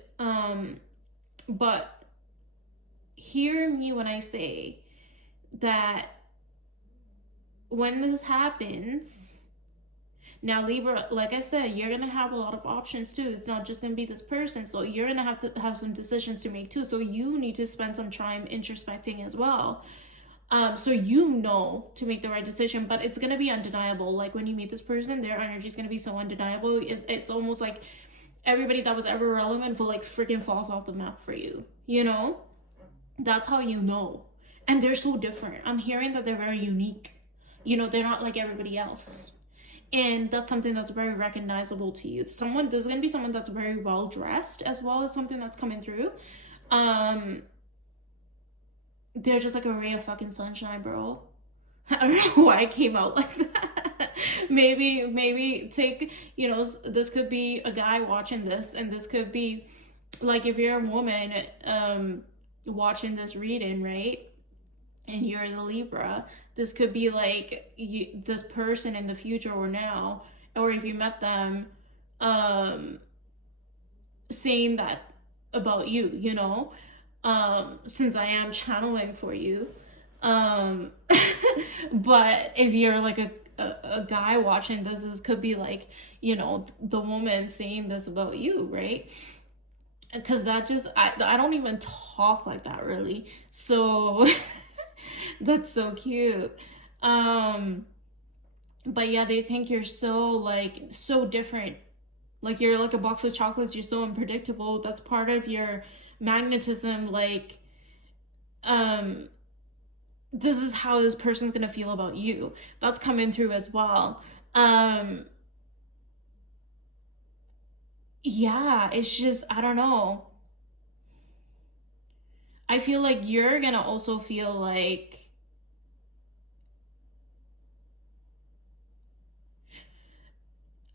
but hear me when I say that when this happens, now Libra, like I said, you're going to have a lot of options too. It's not just going to be this person. So you're going to have some decisions to make too. So you need to spend some time introspecting as well. So you know to make the right decision, but it's going to be undeniable. Like when you meet this person, their energy is going to be so undeniable. It's almost like everybody that was ever relevant for like freaking falls off the map for you, you know? That's how you know. And they're so different. I'm hearing that they're very unique. You know, they're not like everybody else. And that's something that's very recognizable to you. There's going to be someone that's very well dressed as well as something that's coming through. They're just like a ray of fucking sunshine, bro. I don't know why I came out like that. Maybe take, you know, this could be a guy watching this, and this could be like if you're a woman watching this reading, right? And you're the Libra, this could be like this person in the future or now, or if you met them, saying that about you, you know, since I am channeling for you. But if you're like a guy watching this could be like, you know, the woman saying this about you, right? Because that just, I don't even talk like that really. So that's so cute. But yeah, they think you're so different. Like you're like a box of chocolates. You're so unpredictable. That's part of your magnetism. Like, this is how this person's gonna feel about you. That's coming through as well. Yeah, it's just, I don't know. I feel like you're gonna also feel like,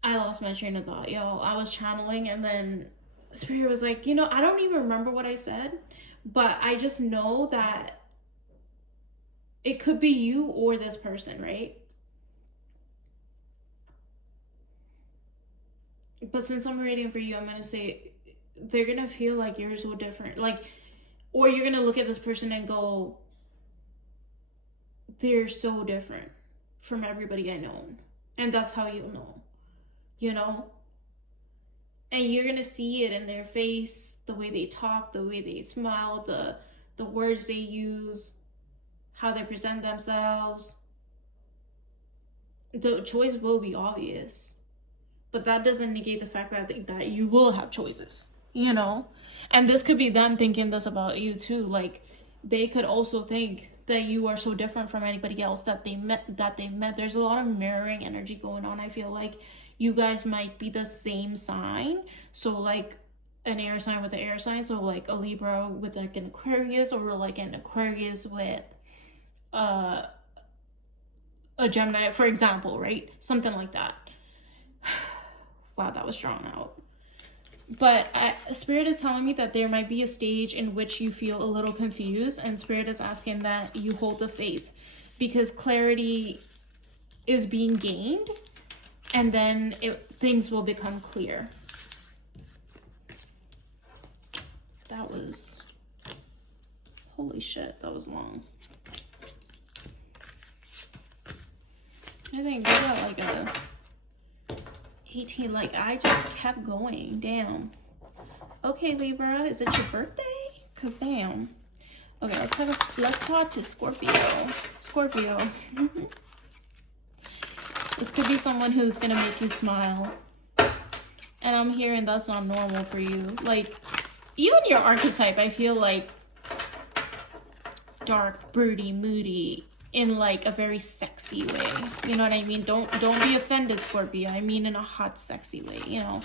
I lost my train of thought, yo. I was channeling and then Spirit was like, you know, I don't even remember what I said, but I just know that it could be you or this person, right? But since I'm reading for you, I'm going to say they're going to feel like you're so different. Like, or you're going to look at this person and go, they're so different from everybody I know. And that's how you'll know, you know? And you're going to see it in their face, the way they talk, the way they smile, the words they use, how they present themselves, the choice will be obvious. But that doesn't negate the fact that you will have choices, you know? And this could be them thinking this about you too. Like, they could also think that you are so different from anybody else that they met. There's a lot of mirroring energy going on. I feel like you guys might be the same sign. So like an air sign with an air sign. So like a Libra with like an Aquarius, or like an Aquarius with a Gemini, for example, right? Something like that. Wow, that was drawn out. But Spirit is telling me that there might be a stage in which you feel a little confused, and Spirit is asking that you hold the faith, because clarity is being gained, and then things will become clear. That was... holy shit, that was long. I think we got like a 18, like I just kept going. Damn. Okay, Libra, is it your birthday? Cause damn. Okay, let's talk to Scorpio. Scorpio. This could be someone who's gonna make you smile. And I'm hearing that's not normal for you. Like, even your archetype, I feel like dark, broody, moody, in like a very sexy way. You know what I mean? Don't be offended, Scorpio. I mean in a hot, sexy way, you know.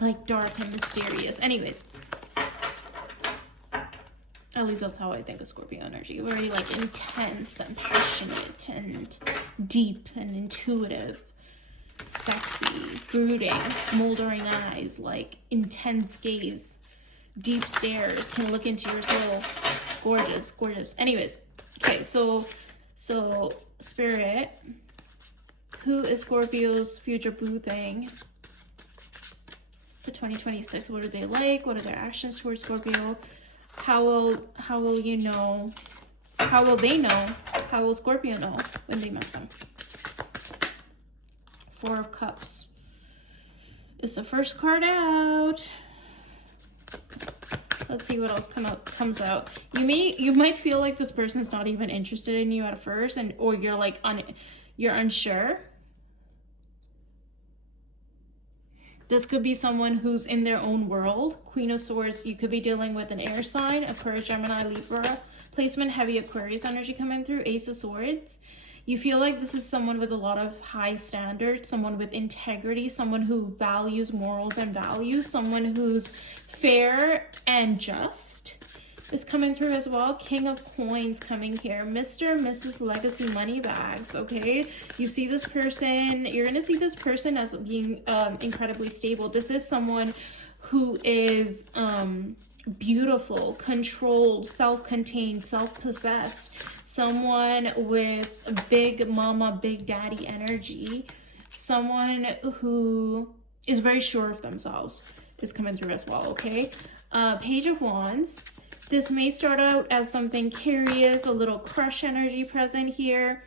Like dark and mysterious. Anyways. At least that's how I think of Scorpio energy. Very like intense and passionate and deep and intuitive. Sexy, brooding, smoldering eyes, like intense gaze, deep stares, can look into your soul. Gorgeous, gorgeous. Anyways, okay, so Spirit, who is Scorpio's future boo thing for 2026? What are they like? What are their actions towards Scorpio? How will you know? How will they know? How will Scorpio know when they met them? Four of Cups. It's the first card out. Let's see what else comes out. You might feel like this person's not even interested in you at first, or you're like you're unsure. This could be someone who's in their own world. Queen of Swords, you could be dealing with an air sign, Aquarius, Gemini, Libra placement, heavy Aquarius energy coming through. Ace of Swords. You feel like this is someone with a lot of high standards, someone with integrity, someone who values morals and values, someone who's fair and just is coming through as well. King of Coins coming here. Mr. and Mrs. Legacy money bags, okay? You see this person, you're going to see this person as being incredibly stable. This is someone who is beautiful, controlled, self-contained, self-possessed, someone with big mama, big daddy energy, someone who is very sure of themselves is coming through as well, okay? Page of Wands. This may start out as something curious, a little crush energy present here.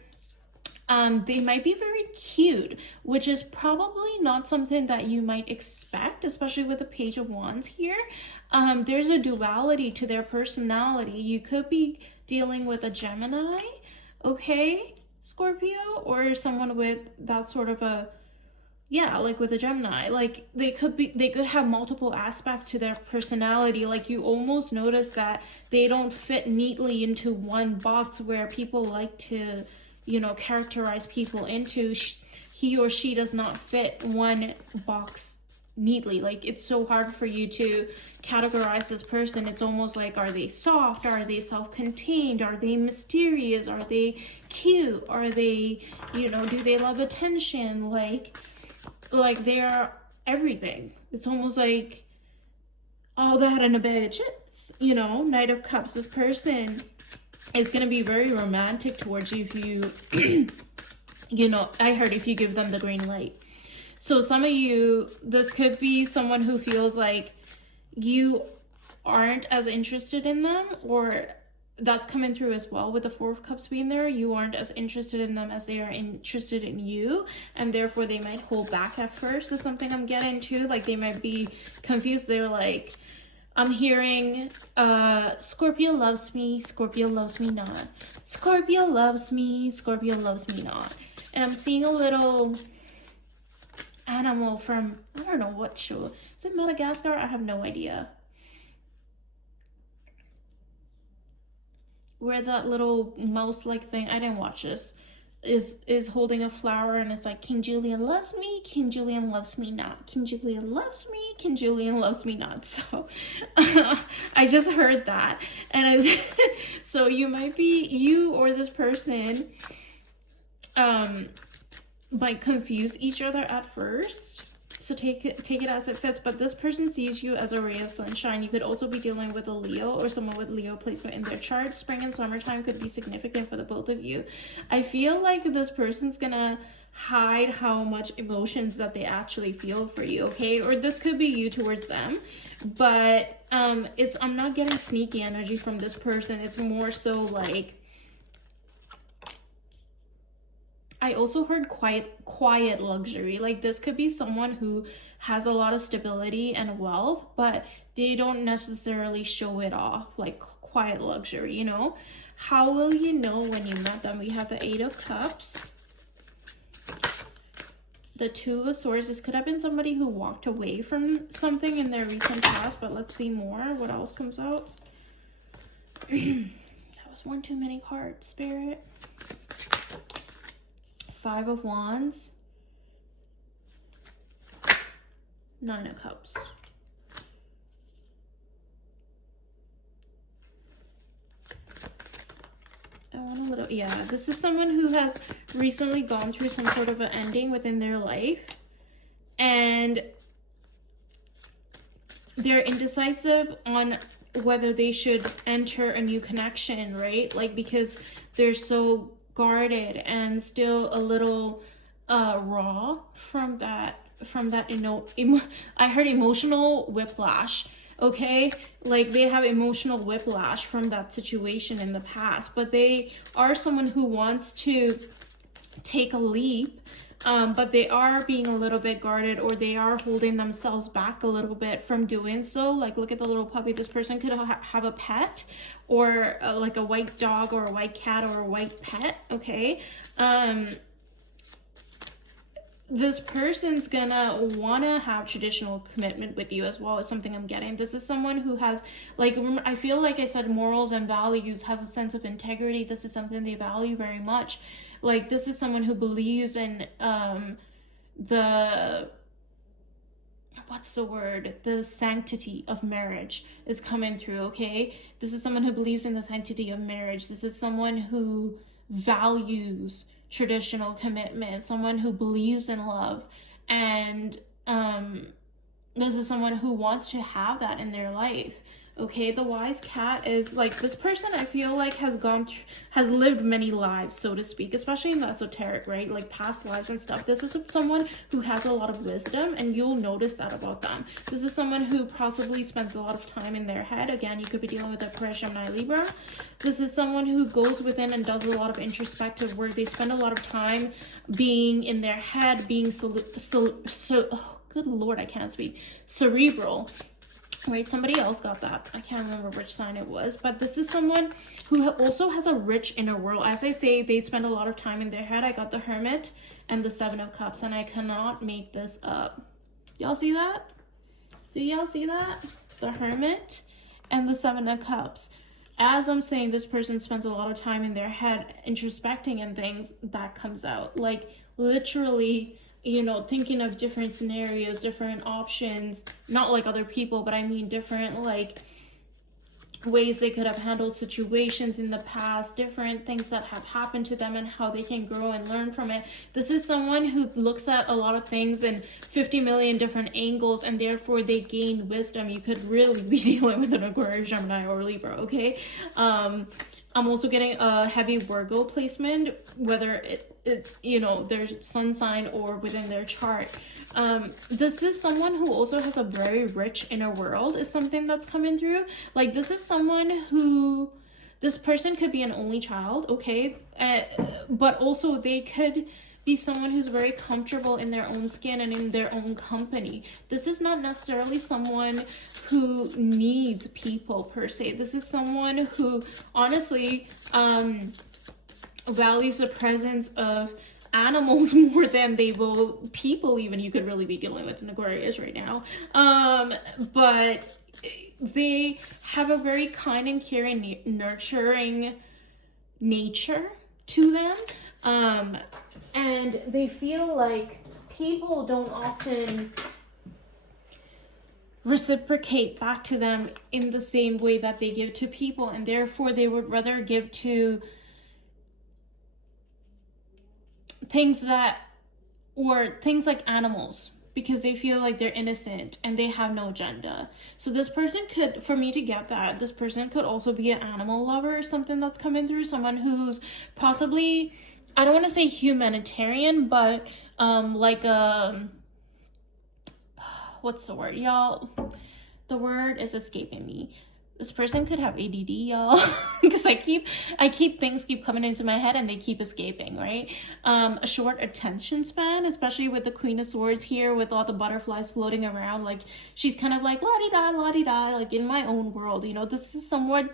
They might be very cute, which is probably not something that you might expect, especially with the Page of Wands here. There's a duality to their personality. You could be dealing with a Gemini, okay, Scorpio, or someone with that sort of a, yeah, like with a Gemini. Like they could have multiple aspects to their personality. Like you almost notice that they don't fit neatly into one box where people like to, you know, characterize people into. He or she does not fit one box neatly. Like it's so hard for you to categorize this person. It's almost like, are they soft? Are they self-contained? Are they mysterious? Are they cute? Are they, you know, do they love attention? Like they're everything. It's almost like all that in a bag of chips, you know. Knight of Cups. This person is going to be very romantic towards you if you, you know, I heard if you give them the green light. So some of you, this could be someone who feels like you aren't as interested in them, or that's coming through as well with the Four of Cups being there. You aren't as interested in them as they are interested in you, and therefore they might hold back at first is something I'm getting to. Like they might be confused. They're like, I'm hearing Scorpio loves me, Scorpio loves me not. Scorpio loves me, Scorpio loves me not. And I'm seeing a little animal from, I don't know what show. Is it Madagascar? I have no idea. Where that little mouse-like thing, I didn't watch this, is holding a flower, and it's like, King Julian loves me, King Julian loves me not. King Julian loves me, King Julian loves me not. So I just heard that. And so you might be, you or this person might confuse each other at first. So take it as it fits, but this person sees you as a ray of sunshine. You could also be dealing with a Leo or someone with Leo placement in their chart. Spring and summertime could be significant for the both of you. I feel like this person's gonna hide how much emotions that they actually feel for you, okay? Or this could be you towards them, but I'm not getting sneaky energy from this person. It's more so like, I also heard quiet luxury. Like this could be someone who has a lot of stability and wealth, but they don't necessarily show it off, like quiet luxury, you know? How will you know when you met them? We have the Eight of Cups, the Two of Swords. This could have been somebody who walked away from something in their recent past, but let's see more. What else comes out? That was one too many cards, Spirit. Five of Wands, Nine of Cups. I want a little, yeah, this is someone who has recently gone through some sort of an ending within their life, and they're indecisive on whether they should enter a new connection, right? Like, because they're so guarded and still a little raw from that I heard emotional whiplash, okay? Like they have emotional whiplash from that situation in the past, but they are someone who wants to take a leap, but they are being a little bit guarded, or they are holding themselves back a little bit from doing so. Like, look at the little puppy. This person could have a pet, or like a white dog or a white cat or a white pet, okay? This person's gonna wanna have traditional commitment with you as well, is something I'm getting. This is someone who has, like, I feel like I said morals and values, has a sense of integrity. This is something they value very much. Like, this is someone who believes in the sanctity of marriage is coming through, okay? This is someone who believes in the sanctity of marriage. This is someone who values traditional commitment, someone who believes in love, and this is someone who wants to have that in their life, okay? The wise cat is like, this person I feel like has lived many lives, so to speak, especially in the esoteric, right? Like past lives and stuff. This is someone who has a lot of wisdom, and you'll notice that about them. This is someone who possibly spends a lot of time in their head. Again, you could be dealing with Aquarius, Gemini, Libra. This is someone who goes within and does a lot of introspective work. They spend a lot of time being in their head, being oh, good Lord, I can't speak. Cerebral. Wait, somebody else got that. I can't remember which sign it was. But this is someone who also has a rich inner world. As I say, they spend a lot of time in their head. I got the Hermit and the Seven of Cups, and I cannot make this up. Y'all see that? Do y'all see that? The Hermit and the Seven of Cups. As I'm saying, this person spends a lot of time in their head introspecting and things, that comes out. Like, literally, you know, thinking of different scenarios, different options, not like other people, but I mean different, like, ways they could have handled situations in the past, different things that have happened to them and how they can grow and learn from it. This is someone who looks at a lot of things in 50 million different angles, and therefore they gain wisdom. You could really be dealing with an Aquarius, Gemini, or Libra, okay? I'm also getting a heavy Virgo placement, whether it's, you know, their sun sign or within their chart. This is someone who also has a very rich inner world, is something that's coming through. Like, this is someone who, this person could be an only child, okay? But also they could be someone who's very comfortable in their own skin and in their own company. This is not necessarily someone who needs people per se. This is someone who honestly values the presence of animals more than they will people, even. You could really be dealing with an Aquarius right now. But they have a very kind and caring, nurturing nature to them. And they feel like people don't often reciprocate back to them in the same way that they give to people, and therefore they would rather give to things like animals, because they feel like they're innocent and they have no agenda. So this person could, for me to get that, this person could also be an animal lover or something that's coming through. Someone who's possibly, I don't want to say humanitarian, but like what's the word, y'all? The word is escaping me. This person could have ADD, y'all, because I keep things keep coming into my head and they keep escaping, right? A short attention span, especially with the Queen of Swords here, with all the butterflies floating around. Like, she's kind of like la-di-da, like in my own world, you know. This is someone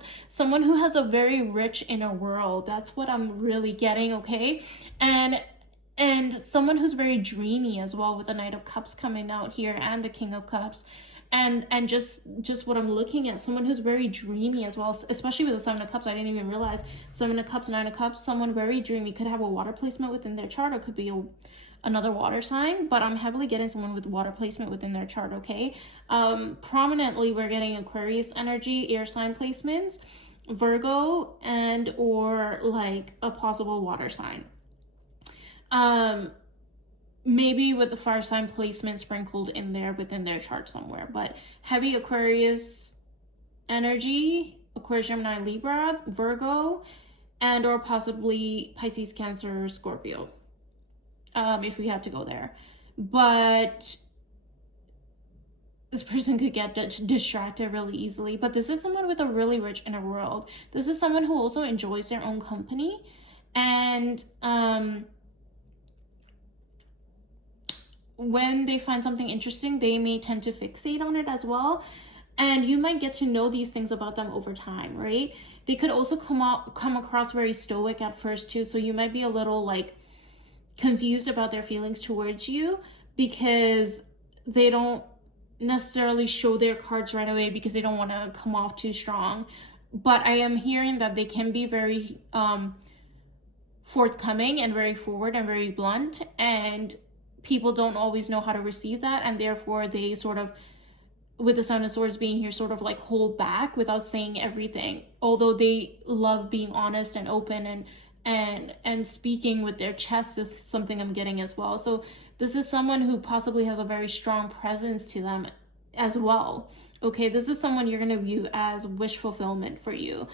who has a very rich inner world. That's what I'm really getting, okay? And someone who's very dreamy as well, with the Knight of Cups coming out here and the King of Cups. And just what I'm looking at, someone who's very dreamy as well, especially with the Seven of Cups. I didn't even realize Seven of Cups, Nine of Cups, someone very dreamy. Could have a water placement within their chart, or could be another water sign, but I'm heavily getting someone with water placement within their chart, okay? Prominently, we're getting Aquarius energy, air sign placements, Virgo, and or like a possible water sign. Maybe with the fire sign placement sprinkled in there within their chart somewhere, but heavy Aquarius energy, Aquarius, Gemini, Libra, Virgo, and or possibly Pisces, Cancer, Scorpio, if we have to go there. But this person could get distracted really easily. But this is someone with a really rich inner world. This is someone who also enjoys their own company, and when they find something interesting, they may tend to fixate on it as well. And you might get to know these things about them over time, right? They could also come across very stoic at first too. So you might be a little like confused about their feelings towards you, because they don't necessarily show their cards right away because they don't want to come off too strong. But I am hearing that they can be very forthcoming and very forward and very blunt, and people don't always know how to receive that, and therefore they sort of, with the Seven of Swords being here, sort of like hold back without saying everything, although they love being honest and open and speaking with their chest is something I'm getting as well. So this is someone who possibly has a very strong presence to them as well, okay? This is someone you're going to view as wish fulfillment for you.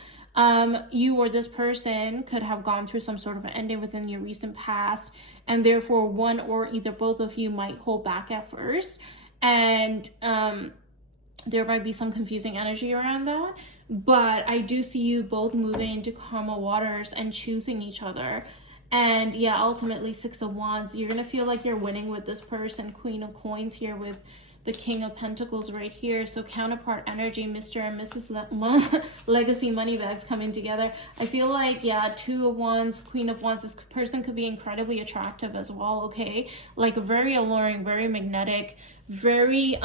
You or this person could have gone through some sort of an ending within your recent past, and therefore one or either both of you might hold back at first, and there might be some confusing energy around that. But I do see you both moving into calmer waters and choosing each other. And yeah, ultimately, Six of Wands, you're gonna feel like you're winning with this person. Queen of Coins here with the King of Pentacles right here. So counterpart energy, Mr. and Mrs. Legacy Moneybags coming together. I feel like, yeah, Two of Wands, Queen of Wands, this person could be incredibly attractive as well, okay? Like very alluring, very magnetic, very,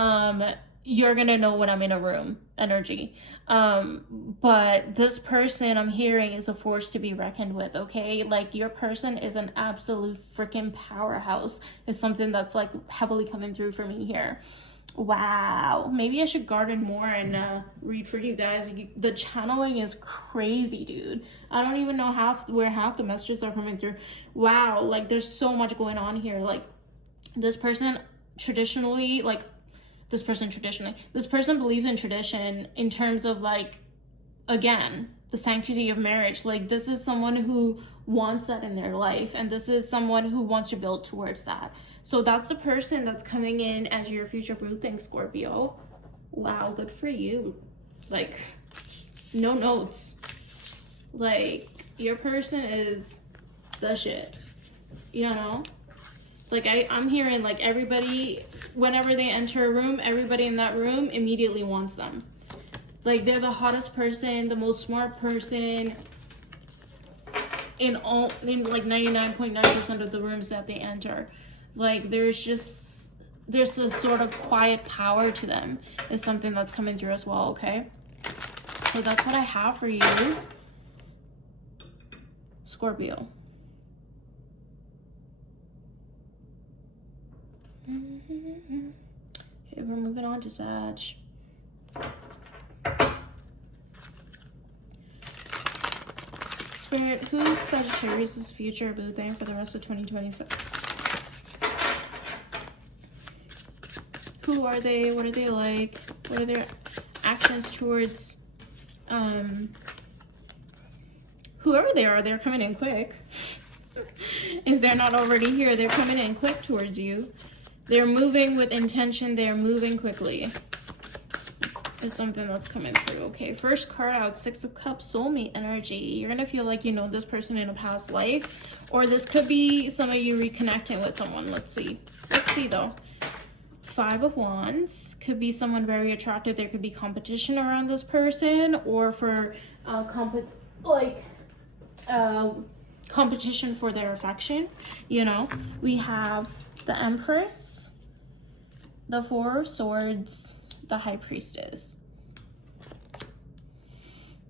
you're gonna know when I'm in a room energy. But this person I'm hearing is a force to be reckoned with, okay? Like your person is an absolute freaking powerhouse. It's something that's like heavily coming through for me here. Wow, maybe I should garden more and read for you guys. The channeling is crazy, dude. I don't even know where half the messages are coming through. Wow, like there's so much going on here. Like this person traditionally, this person believes in tradition in terms of like, again, the sanctity of marriage. Like this is someone who wants that in their life, and this is someone who wants to build towards that. So that's the person that's coming in as your future blue thing, Scorpio. Wow, good for you. Like, no notes. Like, your person is the shit, you know? Like I'm hearing like everybody, whenever they enter a room, everybody in that room immediately wants them. Like they're the hottest person, the most smart person in like 99.9% of the rooms that they enter. Like there's a sort of quiet power to them is something that's coming through as well, okay? So that's what I have for you, Scorpio. Okay, we're moving on to Sag. Spirit, who's Sagittarius' future boo thing for the rest of 2026? Who are they? What are they like? What are their actions towards whoever they are? They're coming in quick. If they're not already here, they're coming in quick towards you. They're moving with intention. They're moving quickly. Is something that's coming through. Okay, first card out, Six of Cups, soulmate energy. You're gonna feel like you know this person in a past life, or this could be some of you reconnecting with someone. Let's see though. Five of Wands could be someone very attractive. There could be competition around this person, or for competition for their affection. You know, we have the Empress, the Four of Swords, the High Priestess.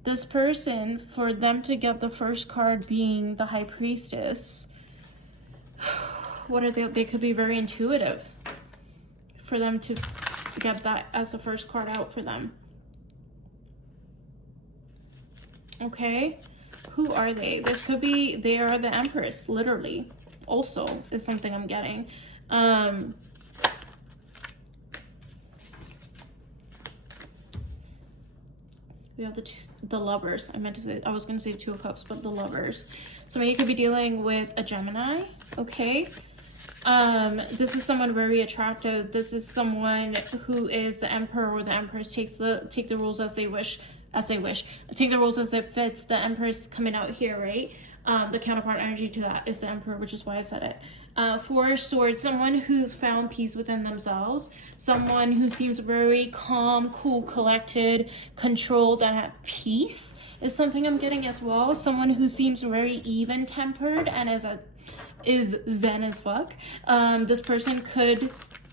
This person, for them to get the first card being the High Priestess, what are they? They could be very intuitive. For them to get that as the first card out for them. Okay, who are they? This could be, they are the Empress, literally. Also, is something I'm getting. We have the Lovers. I was gonna say Two of Cups, but the Lovers. Some of you could be dealing with a Gemini, okay? This is someone very attractive. This is someone who is the Emperor or the Empress, take the rules as they wish. Take the rules as it fits. The Empress coming out here, right? The counterpart energy to that is the Emperor, which is why I said it. Four of Swords, someone who's found peace within themselves, someone who seems very calm, cool, collected, controlled, and at peace is something I'm getting as well. Someone who seems very even-tempered and is zen as fuck. This person could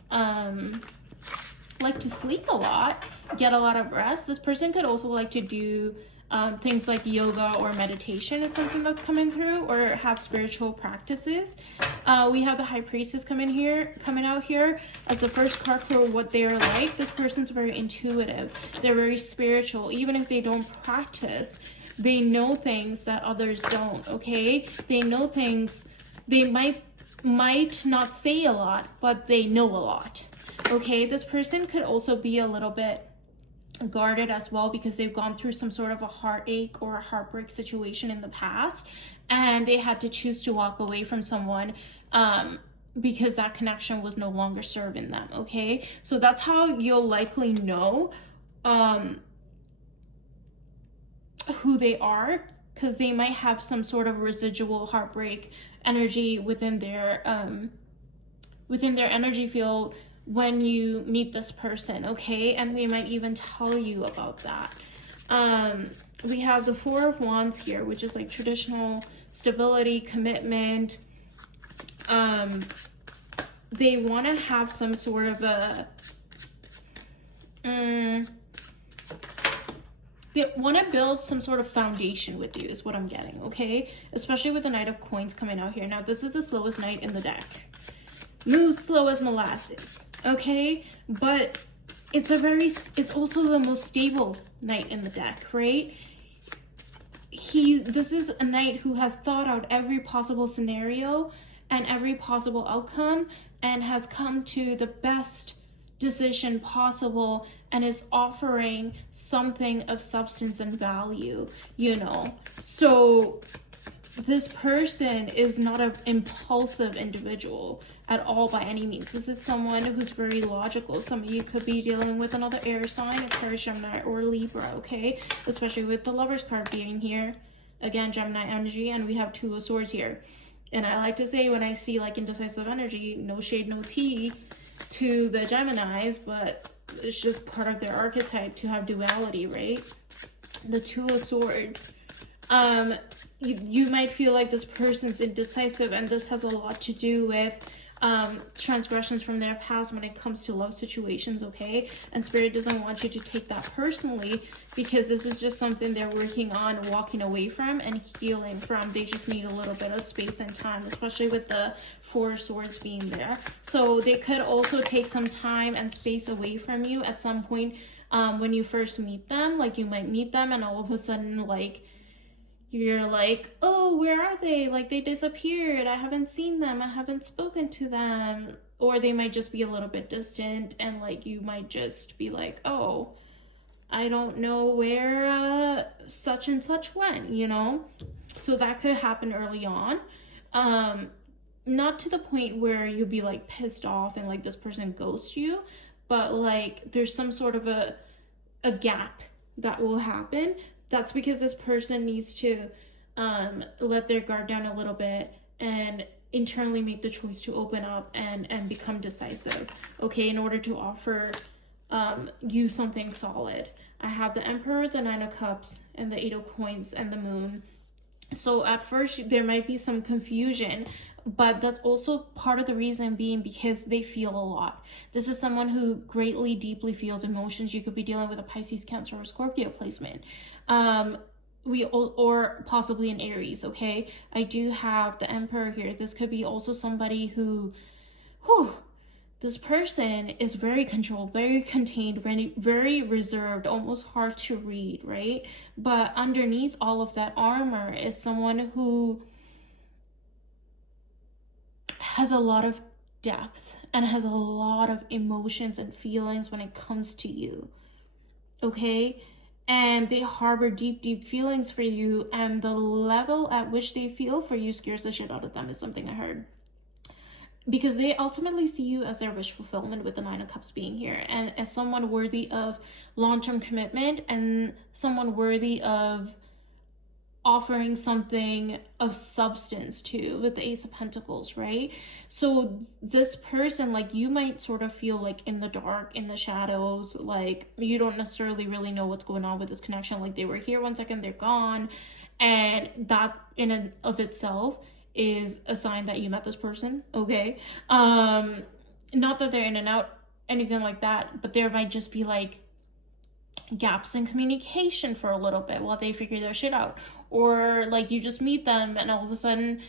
like to sleep a lot, get a lot of rest. This person could also like to do things like yoga or meditation is something that's coming through, or have spiritual practices. We have the High Priestess coming out here as the first card for what they're like. This person's very intuitive. They're very spiritual. Even if they don't practice, they know things that others don't, okay? They know things. They might not say a lot, but they know a lot, okay? This person could also be a little bit guarded as well because they've gone through some sort of a heartache or a heartbreak situation in the past, and they had to choose to walk away from someone because that connection was no longer serving them, okay? So that's how you'll likely know who they are, because they might have some sort of residual heartbreak energy within their energy field when you meet this person, okay? And they might even tell you about that. We have the Four of Wands here, which is like traditional stability, commitment. They want to have some sort of a they want to build some sort of foundation with you is what I'm getting, okay? Especially with the Knight of Coins coming out here. Now, this is the slowest knight in the deck. Moves slow as molasses, okay? But it's also the most stable knight in the deck, right? This is a knight who has thought out every possible scenario and every possible outcome and has come to the best decision possible and is offering something of substance and value, you know? So this person is not an impulsive individual at all by any means. This is someone who's very logical. Some of you could be dealing with another air sign, Aquarius, Gemini, or Libra, okay? Especially with the Lovers card being here. Again, Gemini energy, and we have Two of Swords here. And I like to say, when I see like indecisive energy, no shade, no tea to the Geminis, but it's just part of their archetype to have duality, right? The Two of Swords. You might feel like this person's indecisive, and this has a lot to do with transgressions from their past when it comes to love situations, okay? And Spirit doesn't want you to take that personally, because this is just something they're working on walking away from and healing from. They just need a little bit of space and time, especially with the Four of Swords being there. So they could also take some time and space away from you at some point when you first meet them. Like, you might meet them and all of a sudden, like, you're like, oh, where are they? Like, they disappeared. I haven't seen them. I haven't spoken to them. Or they might just be a little bit distant, and like, you might just be like, oh, I don't know where such and such went, you know? So that could happen early on. Not to the point where you'll be like pissed off and like this person ghosts you, but like there's some sort of a gap that will happen. That's because this person needs to let their guard down a little bit and internally make the choice to open up and become decisive, okay, in order to offer you something solid. I have the Emperor, the Nine of Cups, and the Eight of Coins, and the Moon. So at first there might be some confusion, but that's also part of the reason being because they feel a lot. This is someone who greatly, deeply feels emotions. You could be dealing with a Pisces, Cancer, or Scorpio placement. Or possibly an Aries, okay? I do have the Emperor here. This could be also somebody who, this person is very controlled, very contained, very, very reserved, almost hard to read, right? But underneath all of that armor is someone who has a lot of depth and has a lot of emotions and feelings when it comes to you, okay? And they harbor deep, deep feelings for you, and the level at which they feel for you scares the shit out of them, is something I heard. Because they ultimately see you as their wish fulfillment, with the Nine of Cups being here, and as someone worthy of long-term commitment and someone worthy of offering something of substance to, with the Ace of Pentacles, right? So this person, like, you might sort of feel like in the dark, in the shadows, like you don't necessarily really know what's going on with this connection. Like, they were here 1 second, they're gone, and that in and of itself is a sign that you met this person, okay? Not that they're in and out, anything like that, but there might just be like gaps in communication for a little bit while they figure their shit out. Or like you just meet them and all of a sudden,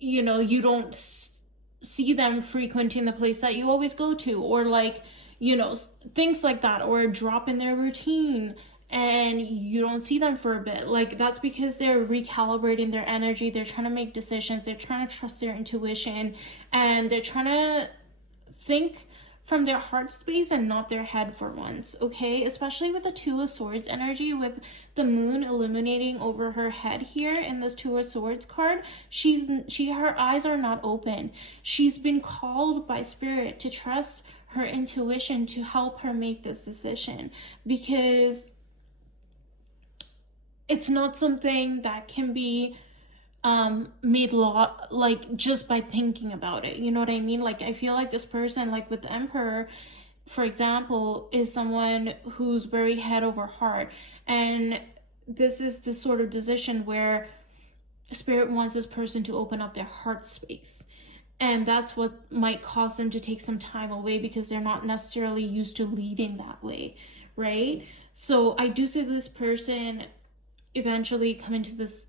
you know, you don't see them frequenting the place that you always go to, or like, you know, things like that, or a drop in their routine and you don't see them for a bit. Like, that's because they're recalibrating their energy. They're trying to make decisions. They're trying to trust their intuition, and they're trying to think from their heart space and not their head for once, okay? Especially with the Two of Swords energy, with the Moon illuminating over her head here in this Two of Swords card. Her eyes are not open. She's been called by Spirit to trust her intuition to help her make this decision, because it's not something that can be made law, like, just by thinking about it, you know what I mean? Like, I feel like this person, like with the Emperor, for example, is someone who's very head over heart, and this is this sort of decision where Spirit wants this person to open up their heart space, and that's what might cause them to take some time away, because they're not necessarily used to leading that way, right? So I do see this person eventually coming to this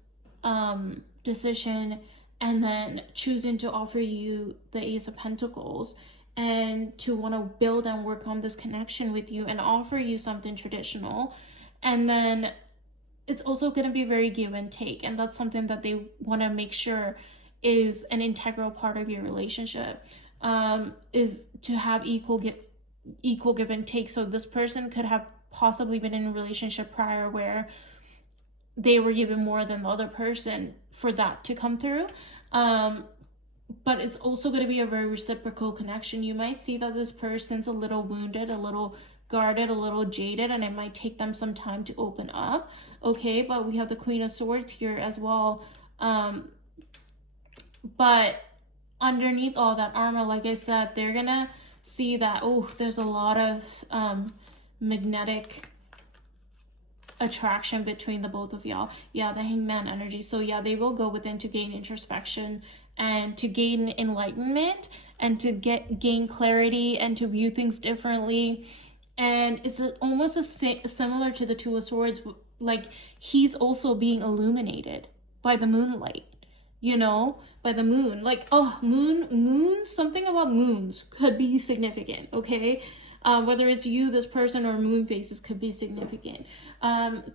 decision and then choosing to offer you the Ace of Pentacles, and to want to build and work on this connection with you and offer you something traditional. And then it's also going to be very give and take, and that's something that they want to make sure is an integral part of your relationship, is to have equal give and take. So this person could have possibly been in a relationship prior where they were given more than the other person for that to come through. But it's also going to be a very reciprocal connection. You might see that this person's a little wounded, a little guarded, a little jaded, and it might take them some time to open up, okay? But we have the Queen of Swords here as well. But underneath all that armor, like I said, they're gonna see that, oh, there's a lot of magnetic attraction between the both of y'all. Yeah, the Hangman energy. So yeah, they will go within to gain introspection and to gain enlightenment and to gain clarity and to view things differently. And it's almost similar to the Two of Swords. Like, he's also being illuminated by the moonlight, you know, by the moon. Like, oh, moon, something about moons could be significant, okay? Whether it's you, this person, or moon phases could be significant.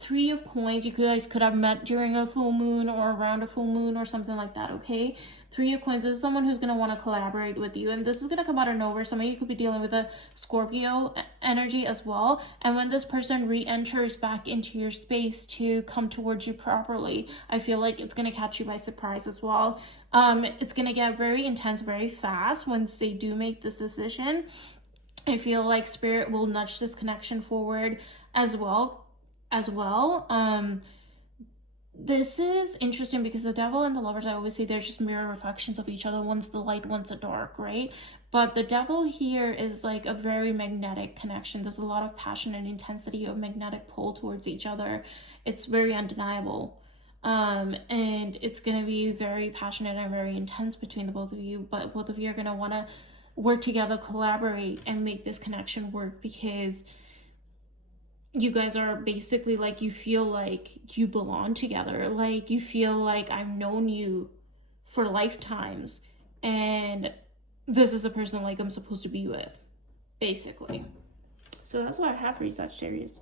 Three of Coins, you guys could have met during a full moon or around a full moon or something like that, okay? Three of Coins, this is someone who's going to want to collaborate with you, and this is going to come out of nowhere. Some of you could be dealing with a Scorpio energy as well, and when this person re-enters back into your space to come towards you properly, I feel like it's going to catch you by surprise as well. It's going to get very intense very fast once they do make this decision. I feel like Spirit will nudge this connection forward as well. This is interesting because the Devil and the Lovers, I always say they're just mirror reflections of each other. One's the light, one's the dark, right? But the Devil here is like a very magnetic connection. There's a lot of passion and intensity of magnetic pull towards each other. It's very undeniable. And it's going to be very passionate and very intense between the both of you. But both of you are going to want to work together, collaborate, and make this connection work, because you guys are basically like, you feel like you belong together. Like, you feel like I've known you for lifetimes, and this is a person like I'm supposed to be with, basically. So that's what I have for you, Sagittarius.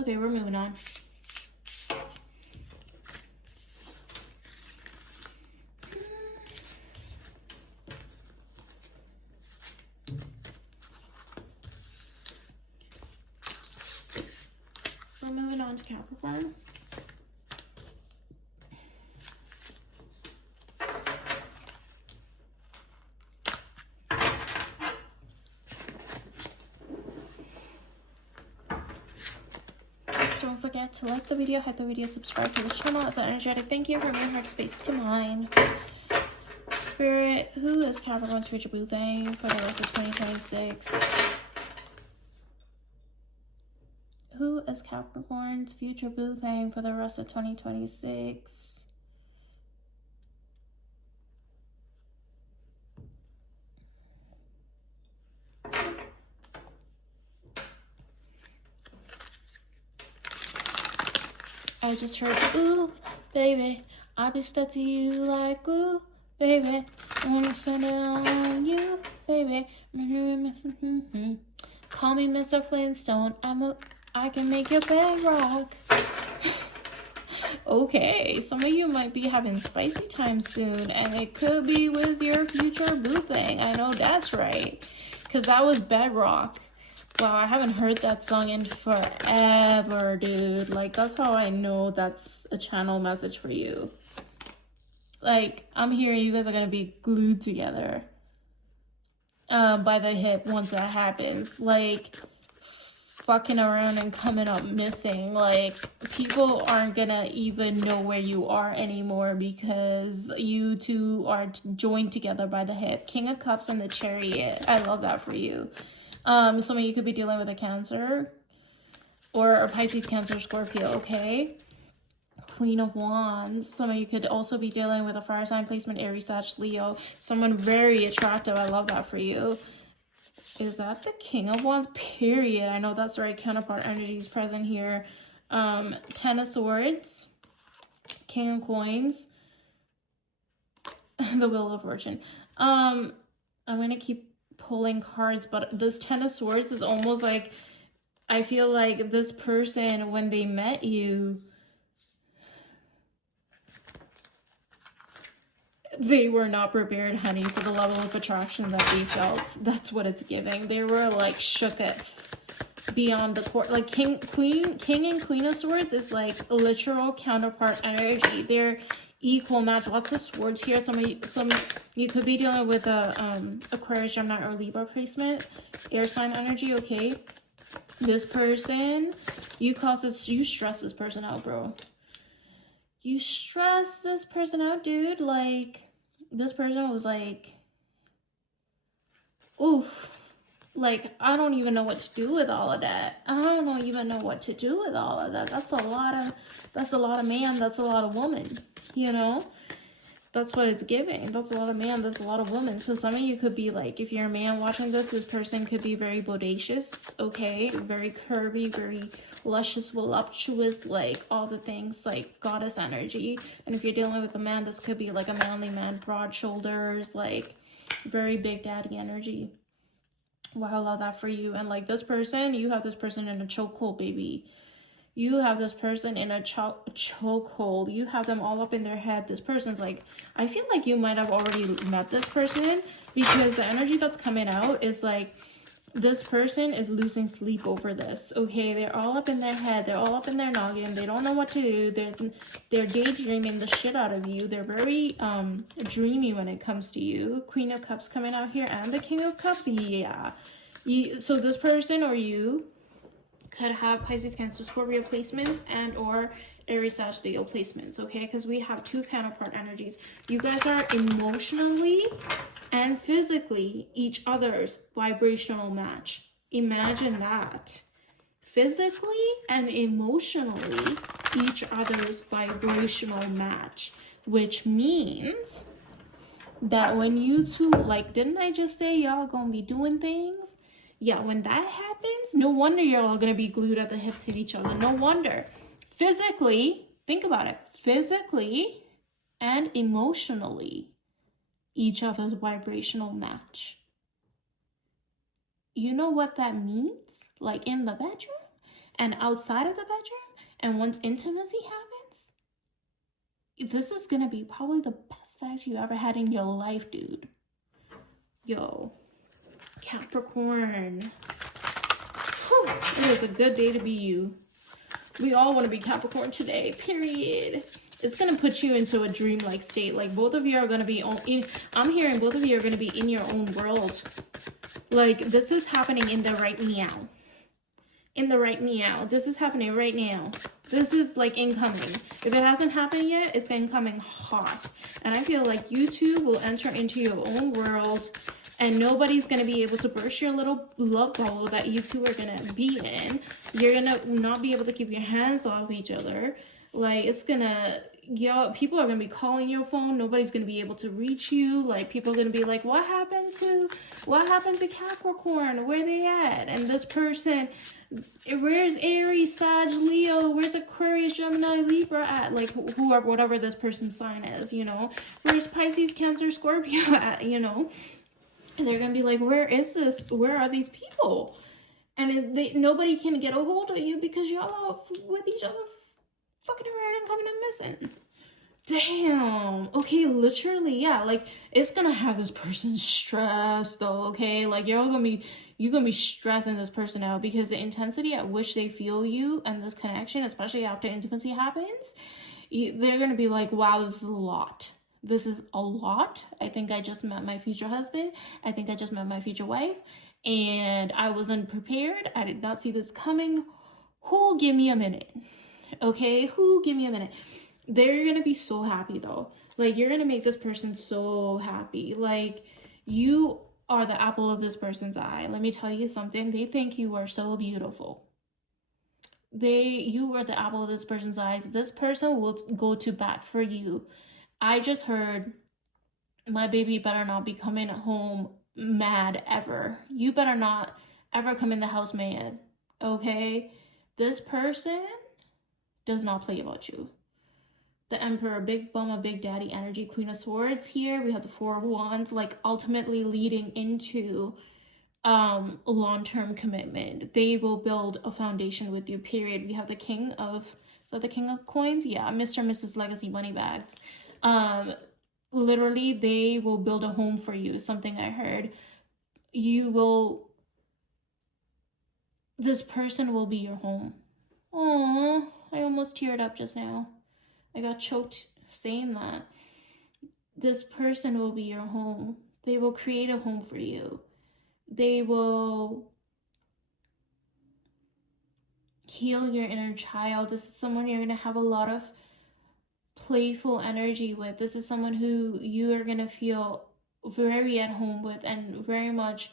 Okay, we're moving on. We're moving on to Capricorn. Don't forget to like the video, hit the video, subscribe to the channel. As an energetic thank you from your heart space to mine. Spirit, who is Capricorn's future boo thing for the rest of 2026? Who is Capricorn's future boo thing for the rest of 2026? I just heard, ooh, baby, I'll be stuck to you like glue, baby. I'm gonna spend it on you, baby. Call me Mr. Flintstone. I can make your bed rock. Okay, some of you might be having spicy time soon, and it could be with your future boo thing. I know that's right, because that was Bedrock. Wow, I haven't heard that song in forever, dude. Like, that's how I know that's a channel message for you. Like, I'm hearing you guys are gonna be glued together by the hip once that happens. Like, fucking around and coming up missing. Like, people aren't gonna even know where you are anymore because you two are joined together by the hip. King of Cups and the Chariot. I love that for you. Some of you could be dealing with a Cancer or a Pisces, Cancer, Scorpio, okay? Queen of Wands. Some of you could also be dealing with a fire sign placement, Aries, Sag, Leo. Someone very attractive. I love that for you. Is that the King of Wands? Period. I know that's the right counterpart energy is present here. Ten of Swords, King of Coins, the Wheel of Fortune. I'm going to keep pulling cards, but this Ten of Swords is almost like, I feel like this person, when they met you, they were not prepared, honey, for the level of attraction that they felt. That's what it's giving. They were like shooketh beyond the court. Like King and Queen of Swords is like literal counterpart energy. They're equal match. Lots of swords here. Some you could be dealing with a Aquarius, Gemini, or Libra placement, air sign energy. Okay, this person, you stress this person out, bro. You stress this person out, dude. Like, this person was like, oof. Like, I don't even know what to do with all of that. I don't even know what to do with all of that. That's a lot of man, that's a lot of woman, you know? That's what it's giving. That's a lot of man, that's a lot of woman. So some of you could be like, if you're a man watching this person could be very bodacious, okay? Very curvy, very luscious, voluptuous, like all the things, like goddess energy. And if you're dealing with a man, this could be like a manly man, broad shoulders, like very big daddy energy. Wow, I love that for you. And like this person, you have this person in a chokehold, baby. You have this person in a chokehold. You have them all up in their head. This person's like, I feel like you might have already met this person, because the energy that's coming out is like, this person is losing sleep over this, okay? They're all up in their head. They're all up in their noggin. They don't know what to do. They're daydreaming the shit out of you. They're very dreamy when it comes to you. Queen of Cups coming out here and the King of Cups. Yeah. So this person or you could have Pisces, Cancer, Scorpio placements and or Aries, Sagittarius placements, okay? Because we have two counterpart energies. You guys are emotionally and physically each other's vibrational match. Imagine that. Physically and emotionally each other's vibrational match, which means that when you two, like, didn't I just say y'all gonna be doing things? Yeah, when that happens, no wonder you're all gonna be glued at the hip to each other. No wonder. Physically, think about it, physically and emotionally each other's vibrational match. You know what that means? Like in the bedroom and outside of the bedroom, and once intimacy happens, this is gonna be probably the best sex you ever had in your life, dude. Yo, Capricorn. Whew, it is a good day to be you. We all want to be Capricorn today, period. It's going to put you into a dreamlike state. Like, both of you are going to be I'm hearing both of you are going to be in your own world. Like, this is happening in the right meow. In the right meow. This is happening right now. This is like incoming. If it hasn't happened yet, it's incoming hot. And I feel like you two will enter into your own world, and nobody's going to be able to burst your little love bubble that you two are going to be in. You're going to not be able to keep your hands off each other. Like, it's going to, people are going to be calling your phone. Nobody's going to be able to reach you. Like, people are going to be like, what happened to Capricorn? Where they at? And this person, where's Aries, Sag, Leo? Where's Aquarius, Gemini, Libra at? Like, whoever, whatever this person's sign is, you know? Where's Pisces, Cancer, Scorpio at, you know? And they're going to be like, where is this? Where are these people? And nobody can get a hold of you because y'all are with each other fucking around and coming and missing. Damn. Okay, literally, yeah. Like, it's going to have this person stressed, though, okay? Like, you're going to be stressing this person out, because the intensity at which they feel you and this connection, especially after intimacy happens, they're going to be like, wow, this is a lot. This is a lot. I think I just met my future husband. I think I just met my future wife. And I wasn't prepared. I did not see this coming. Who give me a minute? Okay? Who give me a minute? They're going to be so happy, though. Like, you're going to make this person so happy. Like, you are the apple of this person's eye. Let me tell you something. They think you are so beautiful. You are the apple of this person's eyes. This person will go to bat for you. I just heard, my baby better not be coming home mad ever. You better not ever come in the house mad, okay? This person does not play about you. The Emperor, big bummer, big daddy energy, Queen of Swords here. We have the Four of Wands, like ultimately leading into long-term commitment. They will build a foundation with you, period. We have the King of, is that the King of Coins? Yeah, Mr. and Mrs. Legacy Money Bags. Literally, they will build a home for you, something I heard. This person will be your home. Aww, I almost teared up just now. I got choked saying that. This person will be your home. They will create a home for you. They will heal your inner child. This is someone you're going to have a lot of playful energy with. This is someone who you are going to feel very at home with, and very much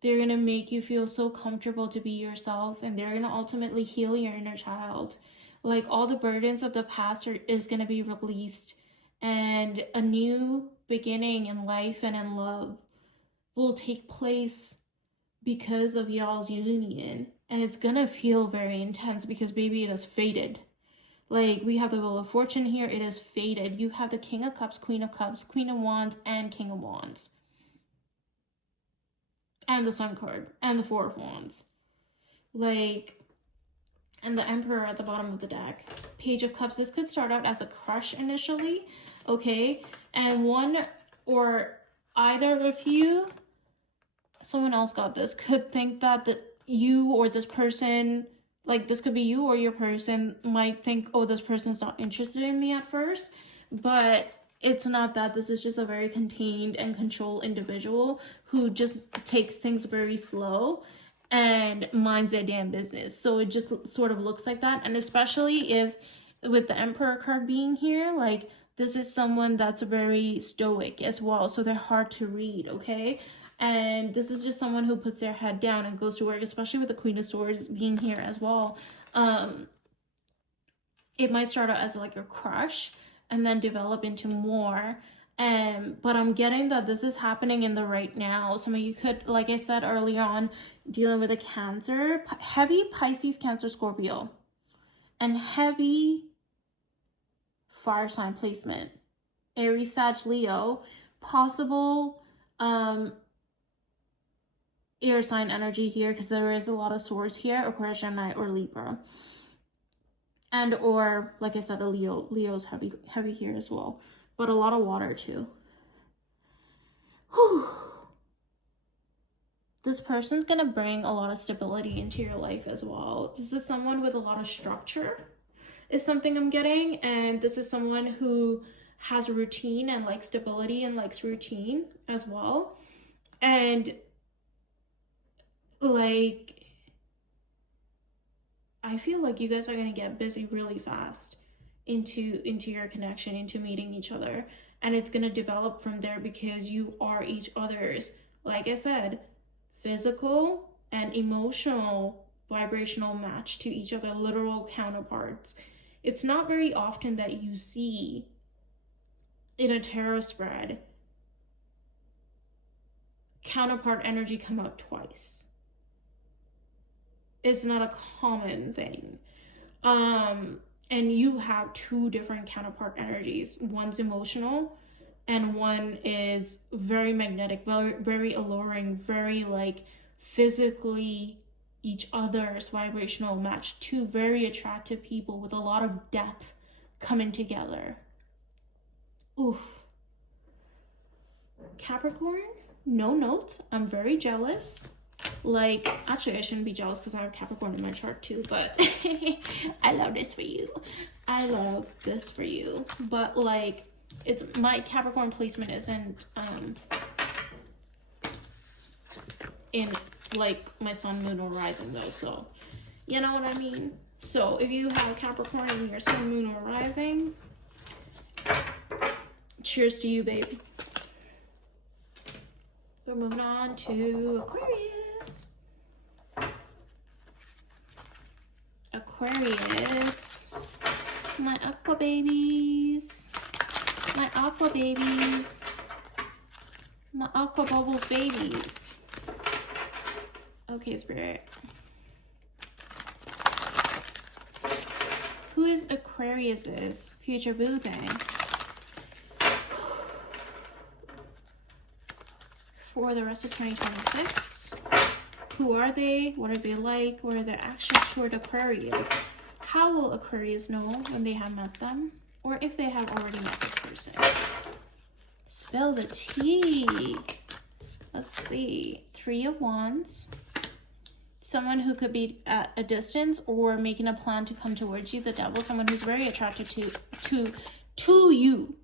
they're going to make you feel so comfortable to be yourself, and they're going to ultimately heal your inner child. Like, all the burdens of the past is going to be released, and a new beginning in life and in love will take place because of y'all's union. And it's going to feel very intense because, baby, it is fated. Like, we have the Wheel of Fortune here. It is fated. You have the King of Cups, Queen of Cups, Queen of Wands, and King of Wands. And the Sun card. And the Four of Wands. Like, and the Emperor at the bottom of the deck. Page of Cups. This could start out as a crush initially. Okay? And one or either of you, someone else got this, could think that you or this person, like, this could be you or your person, might think, oh, this person's not interested in me at first. But it's not that. This is just a very contained and controlled individual who just takes things very slow and minds their damn business. So it just sort of looks like that. And especially if, with the Emperor card being here, like, this is someone that's very stoic as well. So they're hard to read, okay? And this is just someone who puts their head down and goes to work, especially with the Queen of Swords being here as well. It might start out as like a crush and then develop into more. But I'm getting that this is happening in the right now. Some of you could, like I said earlier on, dealing with a Cancer, heavy Pisces, Cancer, Scorpio, and heavy fire sign placement. Aries, Sag, Leo, possible air sign energy here, because there is a lot of swords here, Aquarius, Gemini, or Libra. And or, like I said, a Leo. Leo's heavy here as well. But a lot of water too. Whew. This person's going to bring a lot of stability into your life as well. This is someone with a lot of structure, is something I'm getting. And this is someone who has a routine and likes stability and likes routine as well. And like, I feel like you guys are going to get busy really fast into your connection, into meeting each other. And it's going to develop from there because you are each other's, like I said, physical and emotional vibrational match to each other, literal counterparts. It's not very often that you see in a tarot spread counterpart energy come out twice. It's not a common thing. And you have two different counterpart energies. One's emotional and one is very magnetic, very, very alluring, very like physically each other's vibrational match. Two very attractive people with a lot of depth coming together. Oof. Capricorn, no notes. I'm very jealous. Like, actually I shouldn't be jealous because I have Capricorn in my chart too, but I love this for you. I love this for you. But like, it's my Capricorn placement isn't in like my sun, moon, or rising though, so you know what I mean. So if you have Capricorn in your sun, moon, or rising, cheers to you, babe. We're moving on to Aquarius. Aquarius, my aqua babies, my aqua babies, my aqua bubbles babies. Okay, Spirit. Who is Aquarius's future boo thing? For the rest of 2026. Who are they? What are they like? What are their actions toward Aquarius? How will Aquarius know when they have met them? Or if they have already met this person? Spill the tea. Let's see. 3 of Wands. Someone who could be at a distance or making a plan to come towards you. The Devil. Someone who's very attracted to you.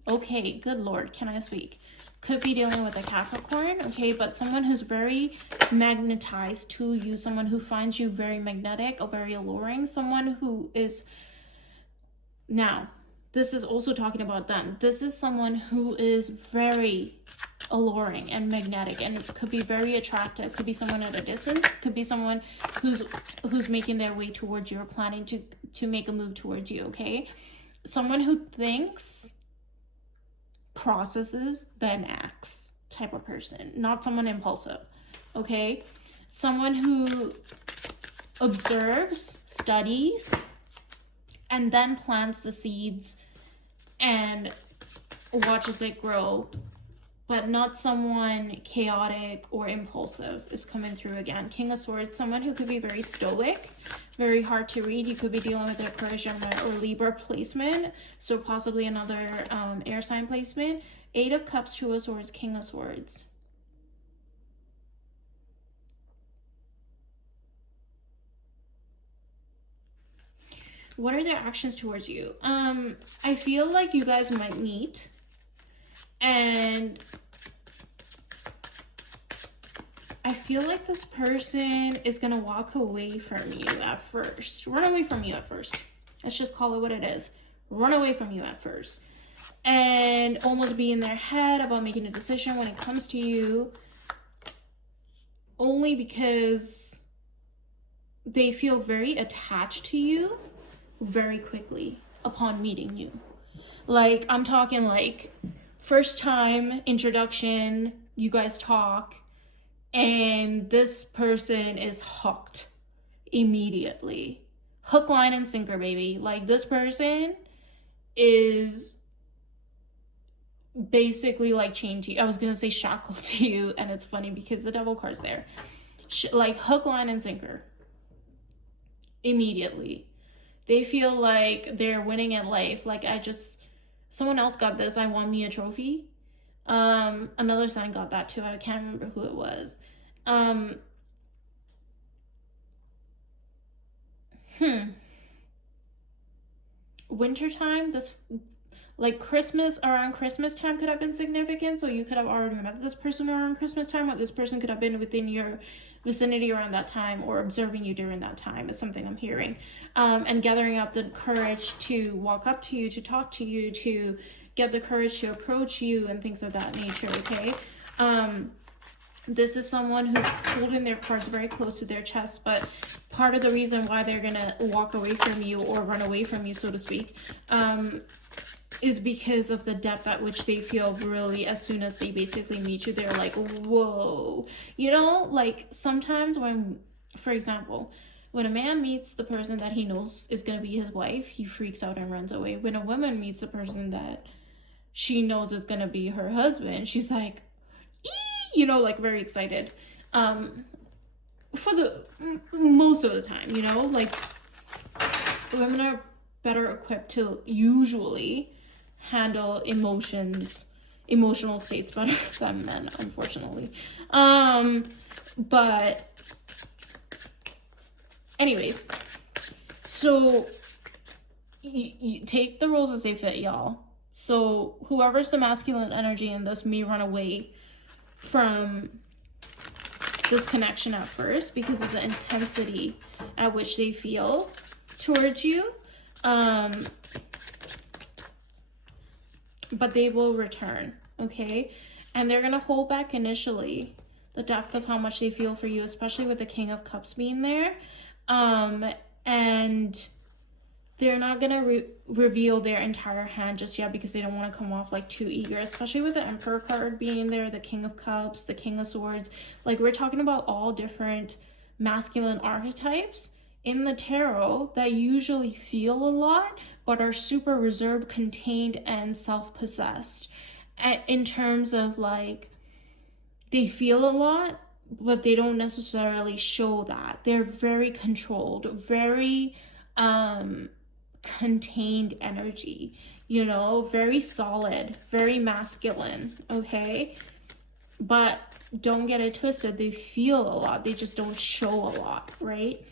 Okay, good Lord. Can I speak? Could be dealing with a Capricorn, okay, but someone who's very magnetized to you, someone who finds you very magnetic or very alluring, someone who is, now, this is also talking about them. This is someone who is very alluring and magnetic, and it could be very attractive. Could be someone at a distance. Could be someone who's making their way towards you or planning to make a move towards you, okay? Someone who thinks, processes, then acts type of person. Not someone impulsive, okay? Someone who observes, studies, and then plants the seeds and watches it grow, but not someone chaotic or impulsive is coming through again. King of Swords, someone who could be very stoic, very hard to read. You could be dealing with Aquarius, Gemini, or Libra placement, so possibly another air sign placement. 8 of Cups, 2 of Swords, King of Swords. What are their actions towards you? I feel like you guys might meet, and I feel like this person is gonna walk away from you at first. Run away from you at first. Let's just call it what it is. Run away from you at first. And almost be in their head about making a decision when it comes to you, only because they feel very attached to you very quickly upon meeting you. Like, I'm talking like first time introduction, you guys talk, and this person is hooked immediately. Hook, line, and sinker, baby. Like, this person is basically like chained to you. I was gonna say shackled to you, and it's funny because the devil card's there. Like, hook, line, and sinker immediately. They feel like they're winning at life. Like, someone else got this, I won me a trophy. Another sign got that too. I can't remember who it was. Wintertime, this, like Christmas, around Christmas time could have been significant. So you could have already met this person around Christmas time, or this person could have been within your vicinity around that time, or observing you during that time is something I'm hearing. And gathering up the courage to walk up to you, to talk to you, to get the courage to approach you, and things of that nature, okay? This is someone who's holding their cards very close to their chest, but part of the reason why they're gonna walk away from you or run away from you, so to speak, is because of the depth at which they feel. Really, as soon as they basically meet you, they're like, whoa. You know, like sometimes when, for example, when a man meets the person that he knows is going to be his wife, he freaks out and runs away. When a woman meets a person that she knows is going to be her husband, she's like, ee! You know, like very excited. For the most of the time, you know, like women are better equipped to usually handle emotional states better than men, unfortunately. But anyways, so you take the roles as they fit, y'all. So whoever's the masculine energy in this may run away from this connection at first because of the intensity at which they feel towards you. But they will return, okay? And they're gonna hold back initially the depth of how much they feel for you, especially with the King of Cups being there. And they're not gonna reveal their entire hand just yet because they don't want to come off like too eager, especially with the Emperor card being there, the King of Cups, the King of Swords. Like, we're talking about all different masculine archetypes in the tarot that usually feel a lot but are super reserved, contained, and self-possessed in terms of like they feel a lot but they don't necessarily show that. They're very controlled, very contained energy, you know, very solid, very masculine, okay? But don't get it twisted, they feel a lot, they just don't show a lot, right?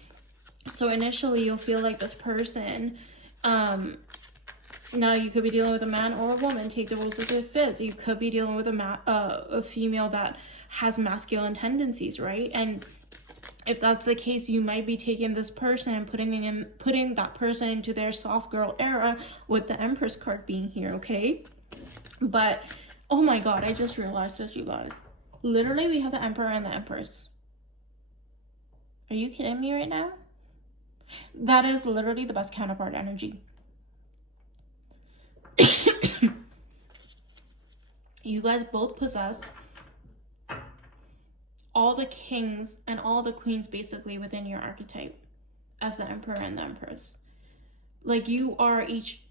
So initially you'll feel like this person, now you could be dealing with a man or a woman, take the roles as it fits. You could be dealing with a female that has masculine tendencies, right? And If that's the case, you might be taking this person and putting that person into their soft girl era with the Empress card being here, okay? But, oh my god, I just realized this, you guys. Literally, we have the Emperor and the Empress. Are you kidding me right now? That is literally the best counterpart energy. You guys both possess all the kings and all the queens basically within your archetype as the Emperor and the Empress. Like, you are each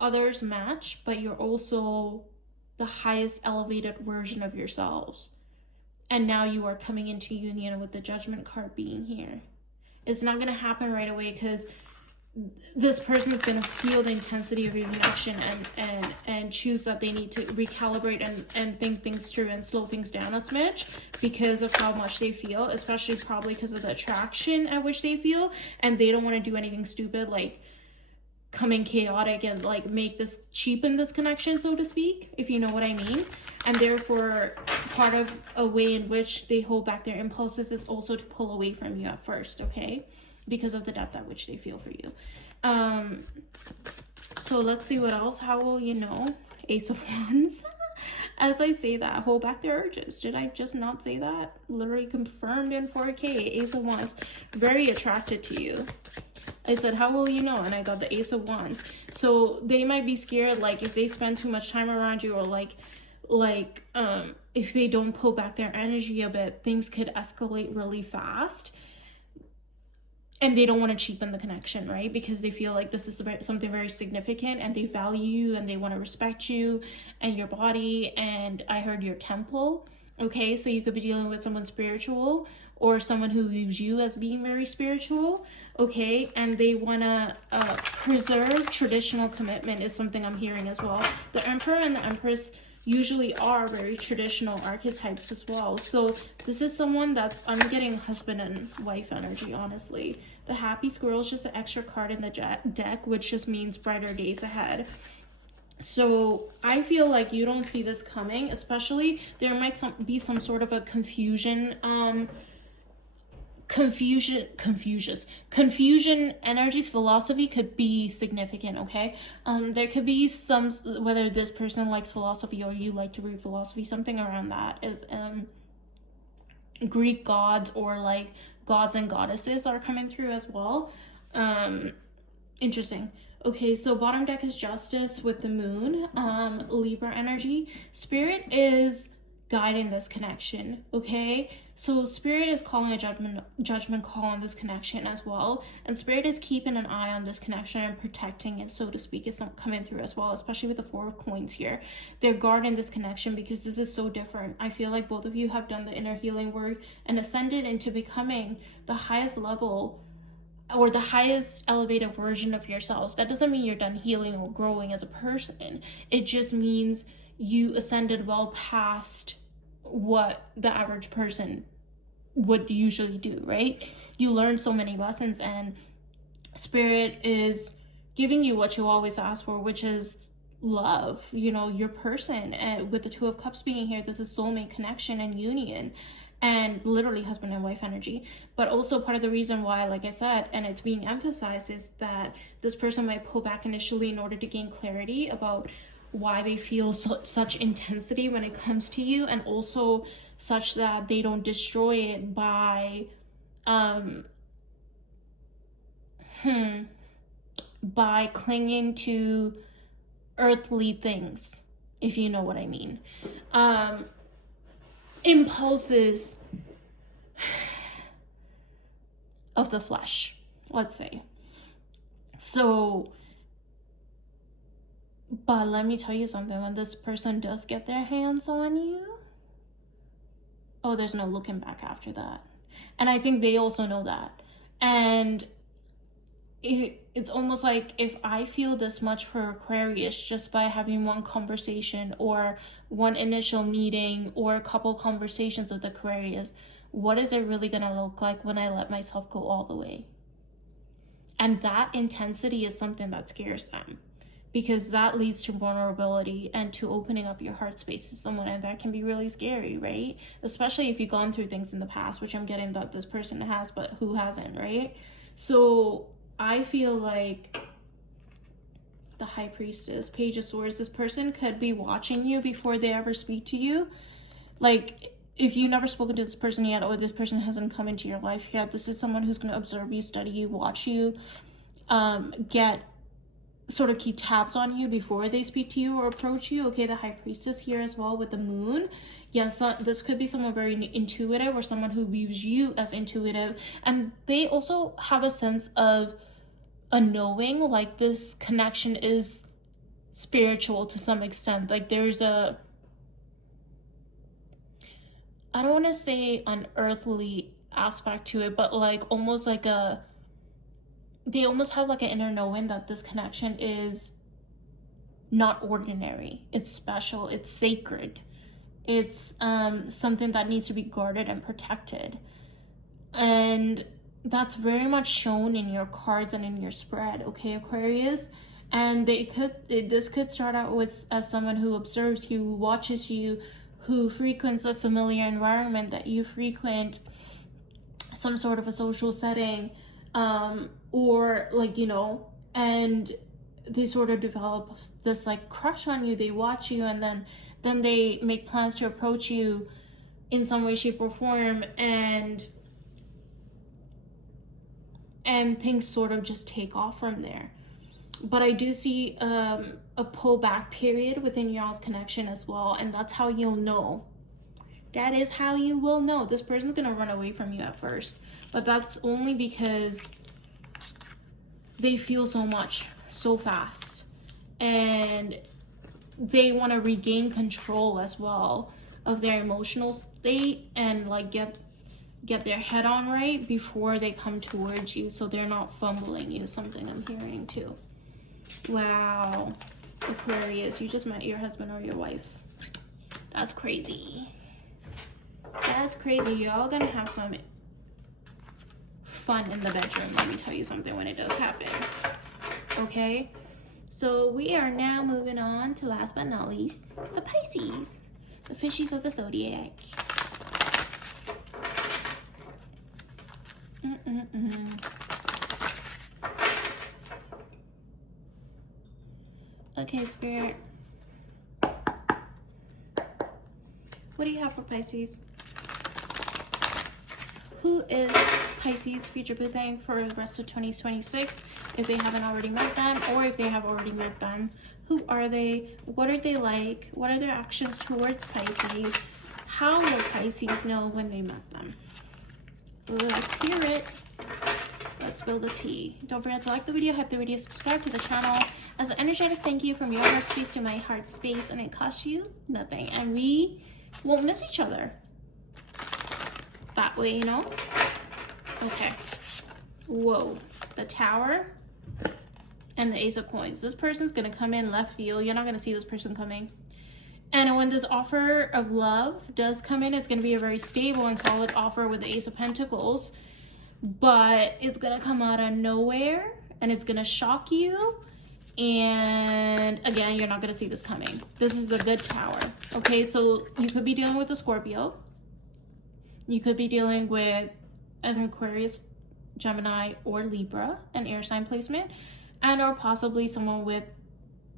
other's match, but you're also the highest elevated version of yourselves. And now you are coming into union with the Judgment card being here. It's not going to happen right away because this person is going to feel the intensity of your connection and choose that they need to recalibrate and think things through and slow things down a smidge because of how much they feel, especially probably because of the attraction at which they feel, and they don't want to do anything stupid like coming chaotic and like cheapen this connection, so to speak, if you know what I mean. And therefore, part of a way in which they hold back their impulses is also to pull away from you at first, okay? Because of the depth at which they feel for you. So let's see what else. How will you know? Ace of Wands. As I say that, hold back their urges. Did I just not say that? Literally confirmed in 4K. Ace of Wands. Very attracted to you. I said, how will you know? And I got the Ace of Wands. So they might be scared, like, if they spend too much time around you, or if they don't pull back their energy a bit, things could escalate really fast. And they don't want to cheapen the connection, right? Because they feel like this is something very significant, and they value you, and they want to respect you and your body, and I heard your temple. Okay, so you could be dealing with someone spiritual or someone who views you as being very spiritual, okay? And they want to preserve traditional commitment is something I'm hearing as well. The Emperor and the Empress usually are very traditional archetypes as well. So this is someone that's, I'm getting husband and wife energy, honestly. The Happy Squirrel is just an extra card in the deck, which just means brighter days ahead. So I feel like you don't see this coming, especially there might be some sort of a confusion energies. Philosophy could be significant, okay? There could be some, whether this person likes philosophy or you like to read philosophy, something around that is Greek gods or like gods and goddesses are coming through as well. Interesting. Okay, so bottom deck is Justice with the Moon, Libra energy. Spirit is guiding this connection, okay? So Spirit is calling a judgment call on this connection as well. And Spirit is keeping an eye on this connection and protecting it, so to speak, is coming through as well, especially with the Four of Coins here. They're guarding this connection because this is so different. I feel like both of you have done the inner healing work and ascended into becoming the highest level or the highest elevated version of yourselves. That doesn't mean you're done healing or growing as a person. It just means you ascended well past what the average person would usually do, right? You learn so many lessons, and Spirit is giving you what you always ask for, which is love, you know, your person. And with the Two of Cups being here, this is soulmate connection and union, and literally husband and wife energy. But also part of the reason why, like I said, and it's being emphasized, is that this person might pull back initially in order to gain clarity about why they feel such intensity when it comes to you, and also such that they don't destroy it by clinging to earthly things, if you know what I mean. Impulses of the flesh, let's say. So, but let me tell you something, when this person does get their hands on you, oh, there's no looking back after that. And I think they also know that. And it's almost like, if I feel this much for Aquarius just by having one conversation or one initial meeting or a couple conversations with Aquarius, what is it really going to look like when I let myself go all the way? And that intensity is something that scares them, because that leads to vulnerability and to opening up your heart space to someone, and that can be really scary, right? Especially if you've gone through things in the past, which I'm getting that this person has, but who hasn't, right? So I feel like the High Priestess, Page of Swords, this person could be watching you before they ever speak to you. Like, if you've never spoken to this person yet, or this person hasn't come into your life yet, this is someone who's going to observe you, study you, watch you, sort of keep tabs on you before they speak to you or approach you. Okay, the High Priestess here as well with the moon. Yes, this could be someone very intuitive, or someone who views you as intuitive. And they also have a sense of a knowing, like this connection is spiritual to some extent. Like there's a, I don't want to say an earthly aspect to it, but like almost like a, they almost have like an inner knowing that this connection is not ordinary. It's special. It's sacred. It's something that needs to be guarded and protected. And that's very much shown in your cards and in your spread, okay, Aquarius? And this could start out with as someone who observes you, who watches you, who frequents a familiar environment that you frequent, some sort of a social setting, or like, you know, and they sort of develop this like crush on you. They watch you, and then they make plans to approach you in some way, shape, or form, and things sort of just take off from there. But I do see a pullback period within y'all's connection as well, and that's how you'll know. That is how you will know. This person's gonna run away from you at first, but that's only because they feel so much so fast, and they want to regain control as well of their emotional state, and like get their head on right before they come towards you, so they're not fumbling you. Something I'm hearing too. Wow, Aquarius, you just met your husband or your wife. That's crazy. That's crazy. Y'all gonna have some fun in the bedroom. Let me tell you something when it does happen. Okay, so we are now moving on to, last but not least, the Pisces, the fishies of the zodiac. Okay, Spirit, what do you have for Pisces? Who is Pisces future boo thing for the rest of 2026? If they haven't already met them, or if they have already met them, who are they? What are they like? What are their actions towards Pisces? How will Pisces know when they met them? Let's hear it. Let's spill the tea. Don't forget to like the video, hype the video, subscribe to the channel. As an energetic thank you from your heart space to my heart space, and it costs you nothing. And we won't miss each other that way, you know? Okay. Whoa. The Tower and the Ace of Coins. This person's going to come in left field. You're not going to see this person coming. And when this offer of love does come in, it's going to be a very stable and solid offer with the Ace of Pentacles. But it's going to come out of nowhere, and it's going to shock you. And again, you're not going to see this coming. This is a good Tower. Okay, so you could be dealing with a Scorpio. You could be dealing with an Aquarius, Gemini, or Libra, an air sign placement, and or possibly someone with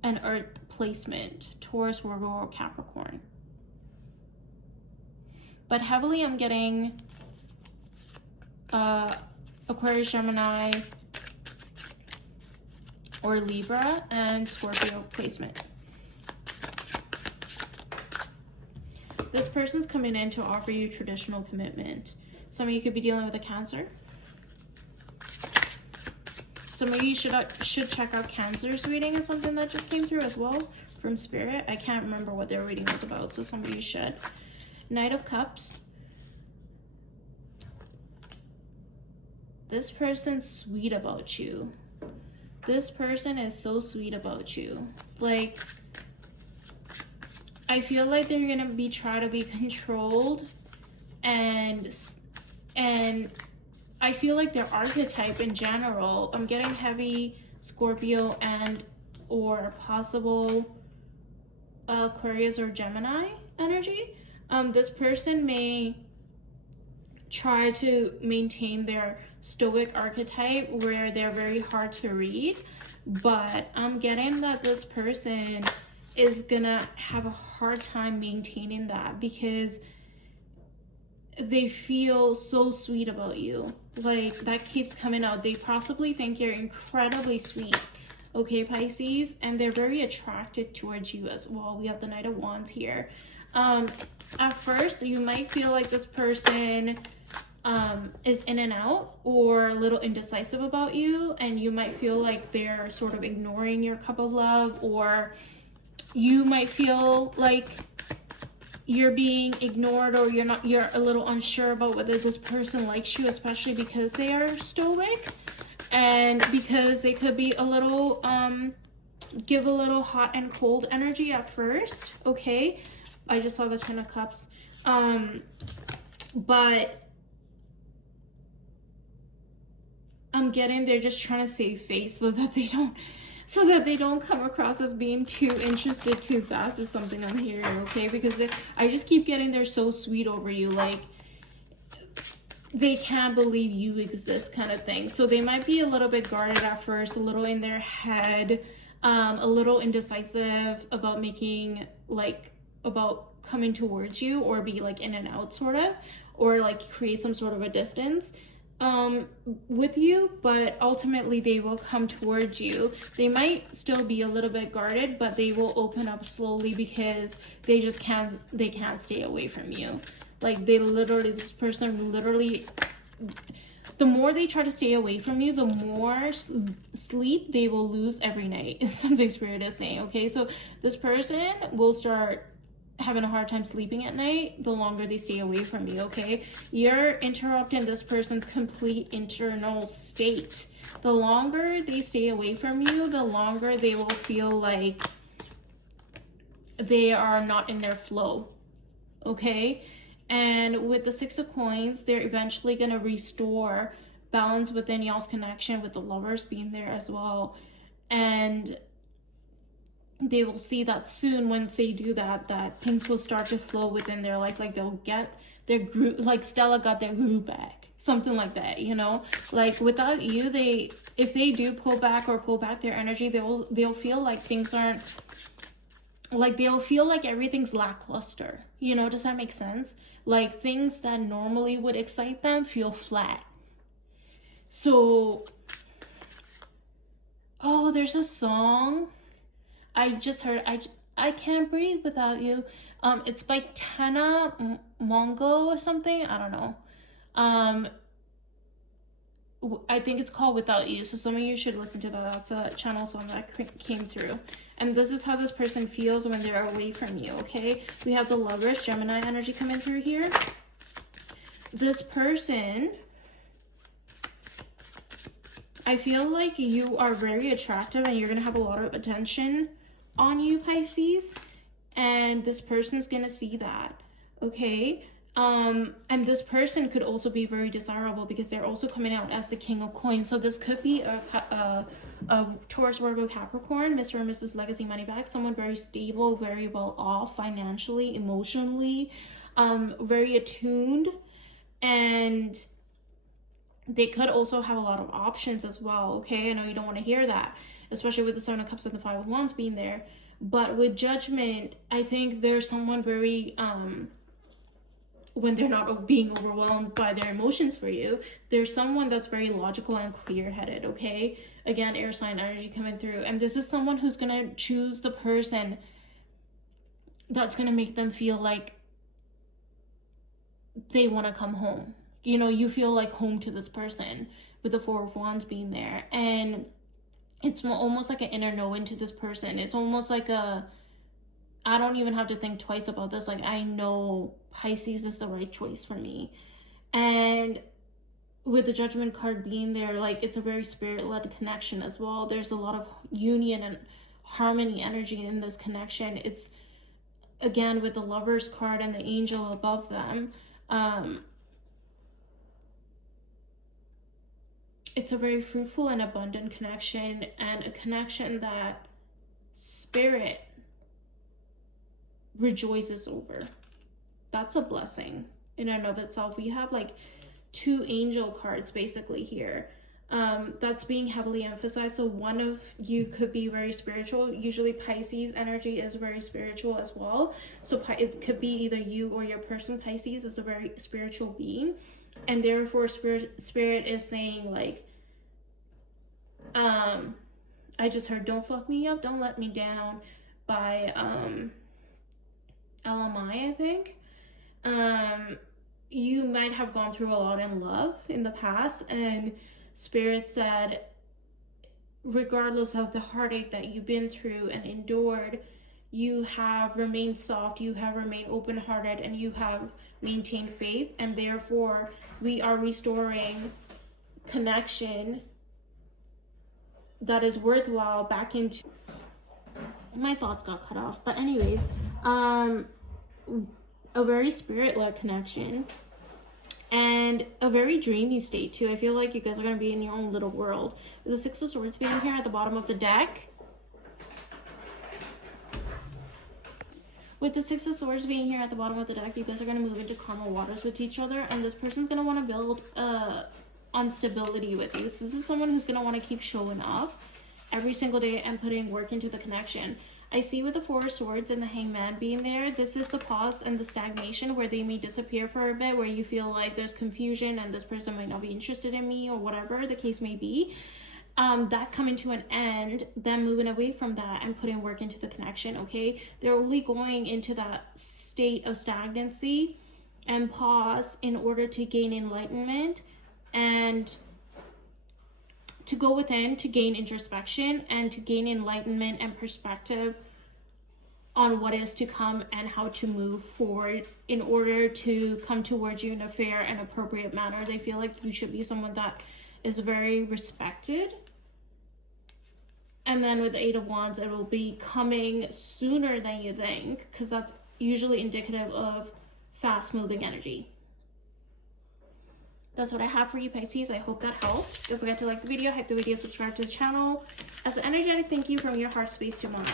an earth placement, Taurus, Virgo, or Capricorn. But heavily I'm getting Aquarius, Gemini, or Libra, and Scorpio placement. This person's coming in to offer you traditional commitment. Some of you could be dealing with a Cancer. Some of you should check out Cancer's reading, is something that just came through as well from Spirit. I can't remember what their reading was about, so some of you should. Knight of Cups. This person's sweet about you. This person is so sweet about you. Like, I feel like they're gonna be trying to be controlled, and I feel like their archetype in general, I'm getting heavy Scorpio and or possible Aquarius or Gemini energy. This person may try to maintain their stoic archetype where they're very hard to read, but I'm getting that this person is gonna have a hard time maintaining that because they feel so sweet about you. Like, that keeps coming out. They possibly think you're incredibly sweet, okay, Pisces, and they're very attracted towards you as well. We have the Knight of Wands here. At first you might feel like this person is in and out or a little indecisive about you, and you might feel like they're sort of ignoring your cup of love, or you might feel like you're being ignored, or you're a little unsure about whether this person likes you, especially because they are stoic and because they could be a little give a little hot and cold energy at first. Okay, I just saw the 10 of Cups, but I'm getting they're just trying to save face so that they don't come across as being too interested too fast is something I'm hearing, okay? Because I just keep getting they're so sweet over you, like they can't believe you exist kind of thing. So they might be a little bit guarded at first, a little in their head, a little indecisive about about coming towards you, or be like in and out sort of, or like create some sort of a distance with you, but ultimately they will come towards you. They might still be a little bit guarded, but they will open up slowly because they can't stay away from you. Like, this person literally, the more they try to stay away from you, the more sleep they will lose every night, is something Spirit is saying, okay? So this person will start having a hard time sleeping at night the longer they stay away from you, okay? You're interrupting this person's complete internal state. The longer they stay away from you, the longer they will feel like they are not in their flow, okay? And with the 6 of Coins, they're eventually going to restore balance within y'all's connection, with the Lovers being there as well. And they will see that soon, once they do that things will start to flow within their life. Like, they'll get their groove, like Stella got their groove back, something like that, you know? Like, without you, if they do pull back their energy, they'll feel like things aren't, like, they'll feel like everything's lackluster, you know? Does that make sense? Like, things that normally would excite them feel flat. So, oh, there's a song I just heard, I Can't Breathe Without You. It's by Tana Mongo or something. I don't know. I think it's called Without You. So some of you should listen to that. That's a channel song that came through. And this is how this person feels when they're away from you, okay? We have the Lovers, Gemini energy coming through here. This person, I feel like you are very attractive and you're going to have a lot of attention on you, Pisces, and this person's gonna see that, okay? And this person could also be very desirable because they're also coming out as the King of Coins. So this could be a Taurus, Virgo, Capricorn, Mr. and Mrs. Legacy Moneybag, someone very stable, very well off financially, emotionally, very attuned, and they could also have a lot of options as well, okay? I know you don't want to hear that, especially with the 7 of Cups and the 5 of Wands being there. But with Judgment, I think there's someone very, when they're not being overwhelmed by their emotions for you, there's someone that's very logical and clear-headed, okay? Again, air sign energy coming through. And this is someone who's going to choose the person that's going to make them feel like they want to come home. You know, you feel like home to this person with the 4 of Wands being there. And it's almost like an inner knowing to this person. It's almost like I don't even have to think twice about this. Like, I know Pisces is the right choice for me. And with the Judgment card being there, like, it's a very spirit-led connection as well. There's a lot of union and harmony energy in this connection. It's, again, with the Lovers card and the angel above them, it's a very fruitful and abundant connection, and a connection that Spirit rejoices over. That's a blessing in and of itself. We have like 2 angel cards basically here. That's being heavily emphasized. So one of you could be very spiritual. Usually Pisces energy is very spiritual as well. So it could be either you or your person. Pisces is a very spiritual being, and therefore spirit is saying like, I just heard "Don't fuck me up, don't let me down" by LMI, I think. You might have gone through a lot in love in the past, and Spirit said, regardless of the heartache that you've been through and endured, you have remained soft, you have remained open-hearted, and you have maintained faith, and therefore we are restoring connection that is worthwhile back into... My thoughts got cut off, but anyways, a very spirit-led connection and a very dreamy state too. I feel like you guys are going to be in your own little world. The 6 of Swords being here at the bottom of the deck, with the 6 of Swords being here at the bottom of the deck, you guys are going to move into karma waters with each other, and this person's going to want to build on stability with you. So this is someone who's going to want to keep showing up every single day and putting work into the connection. I see with the 4 of Swords and the Hangman being there, this is the pause and the stagnation where they may disappear for a bit, where you feel like there's confusion and this person might not be interested in me or whatever the case may be. That coming to an end, then moving away from that and putting work into the connection, okay? They're only going into that state of stagnancy and pause in order to gain enlightenment and to go within, to gain introspection and to gain enlightenment and perspective on what is to come and how to move forward in order to come towards you in a fair and appropriate manner. They feel like you should be someone that is very respected. And then with the 8 of Wands, it will be coming sooner than you think, because that's usually indicative of fast-moving energy. That's what I have for you, Pisces. I hope that helped. Don't forget to like the video, hype the video, subscribe to this channel. As an energetic thank you from your heart space to mine.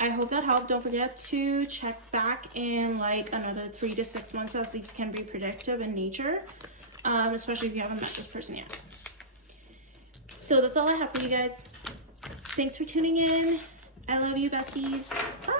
I hope that helped. Don't forget to check back in like another 3 to 6 months, as these can be predictive in nature, especially if you haven't met this person yet. So that's all I have for you guys. Thanks for tuning in. I love you, besties. Bye.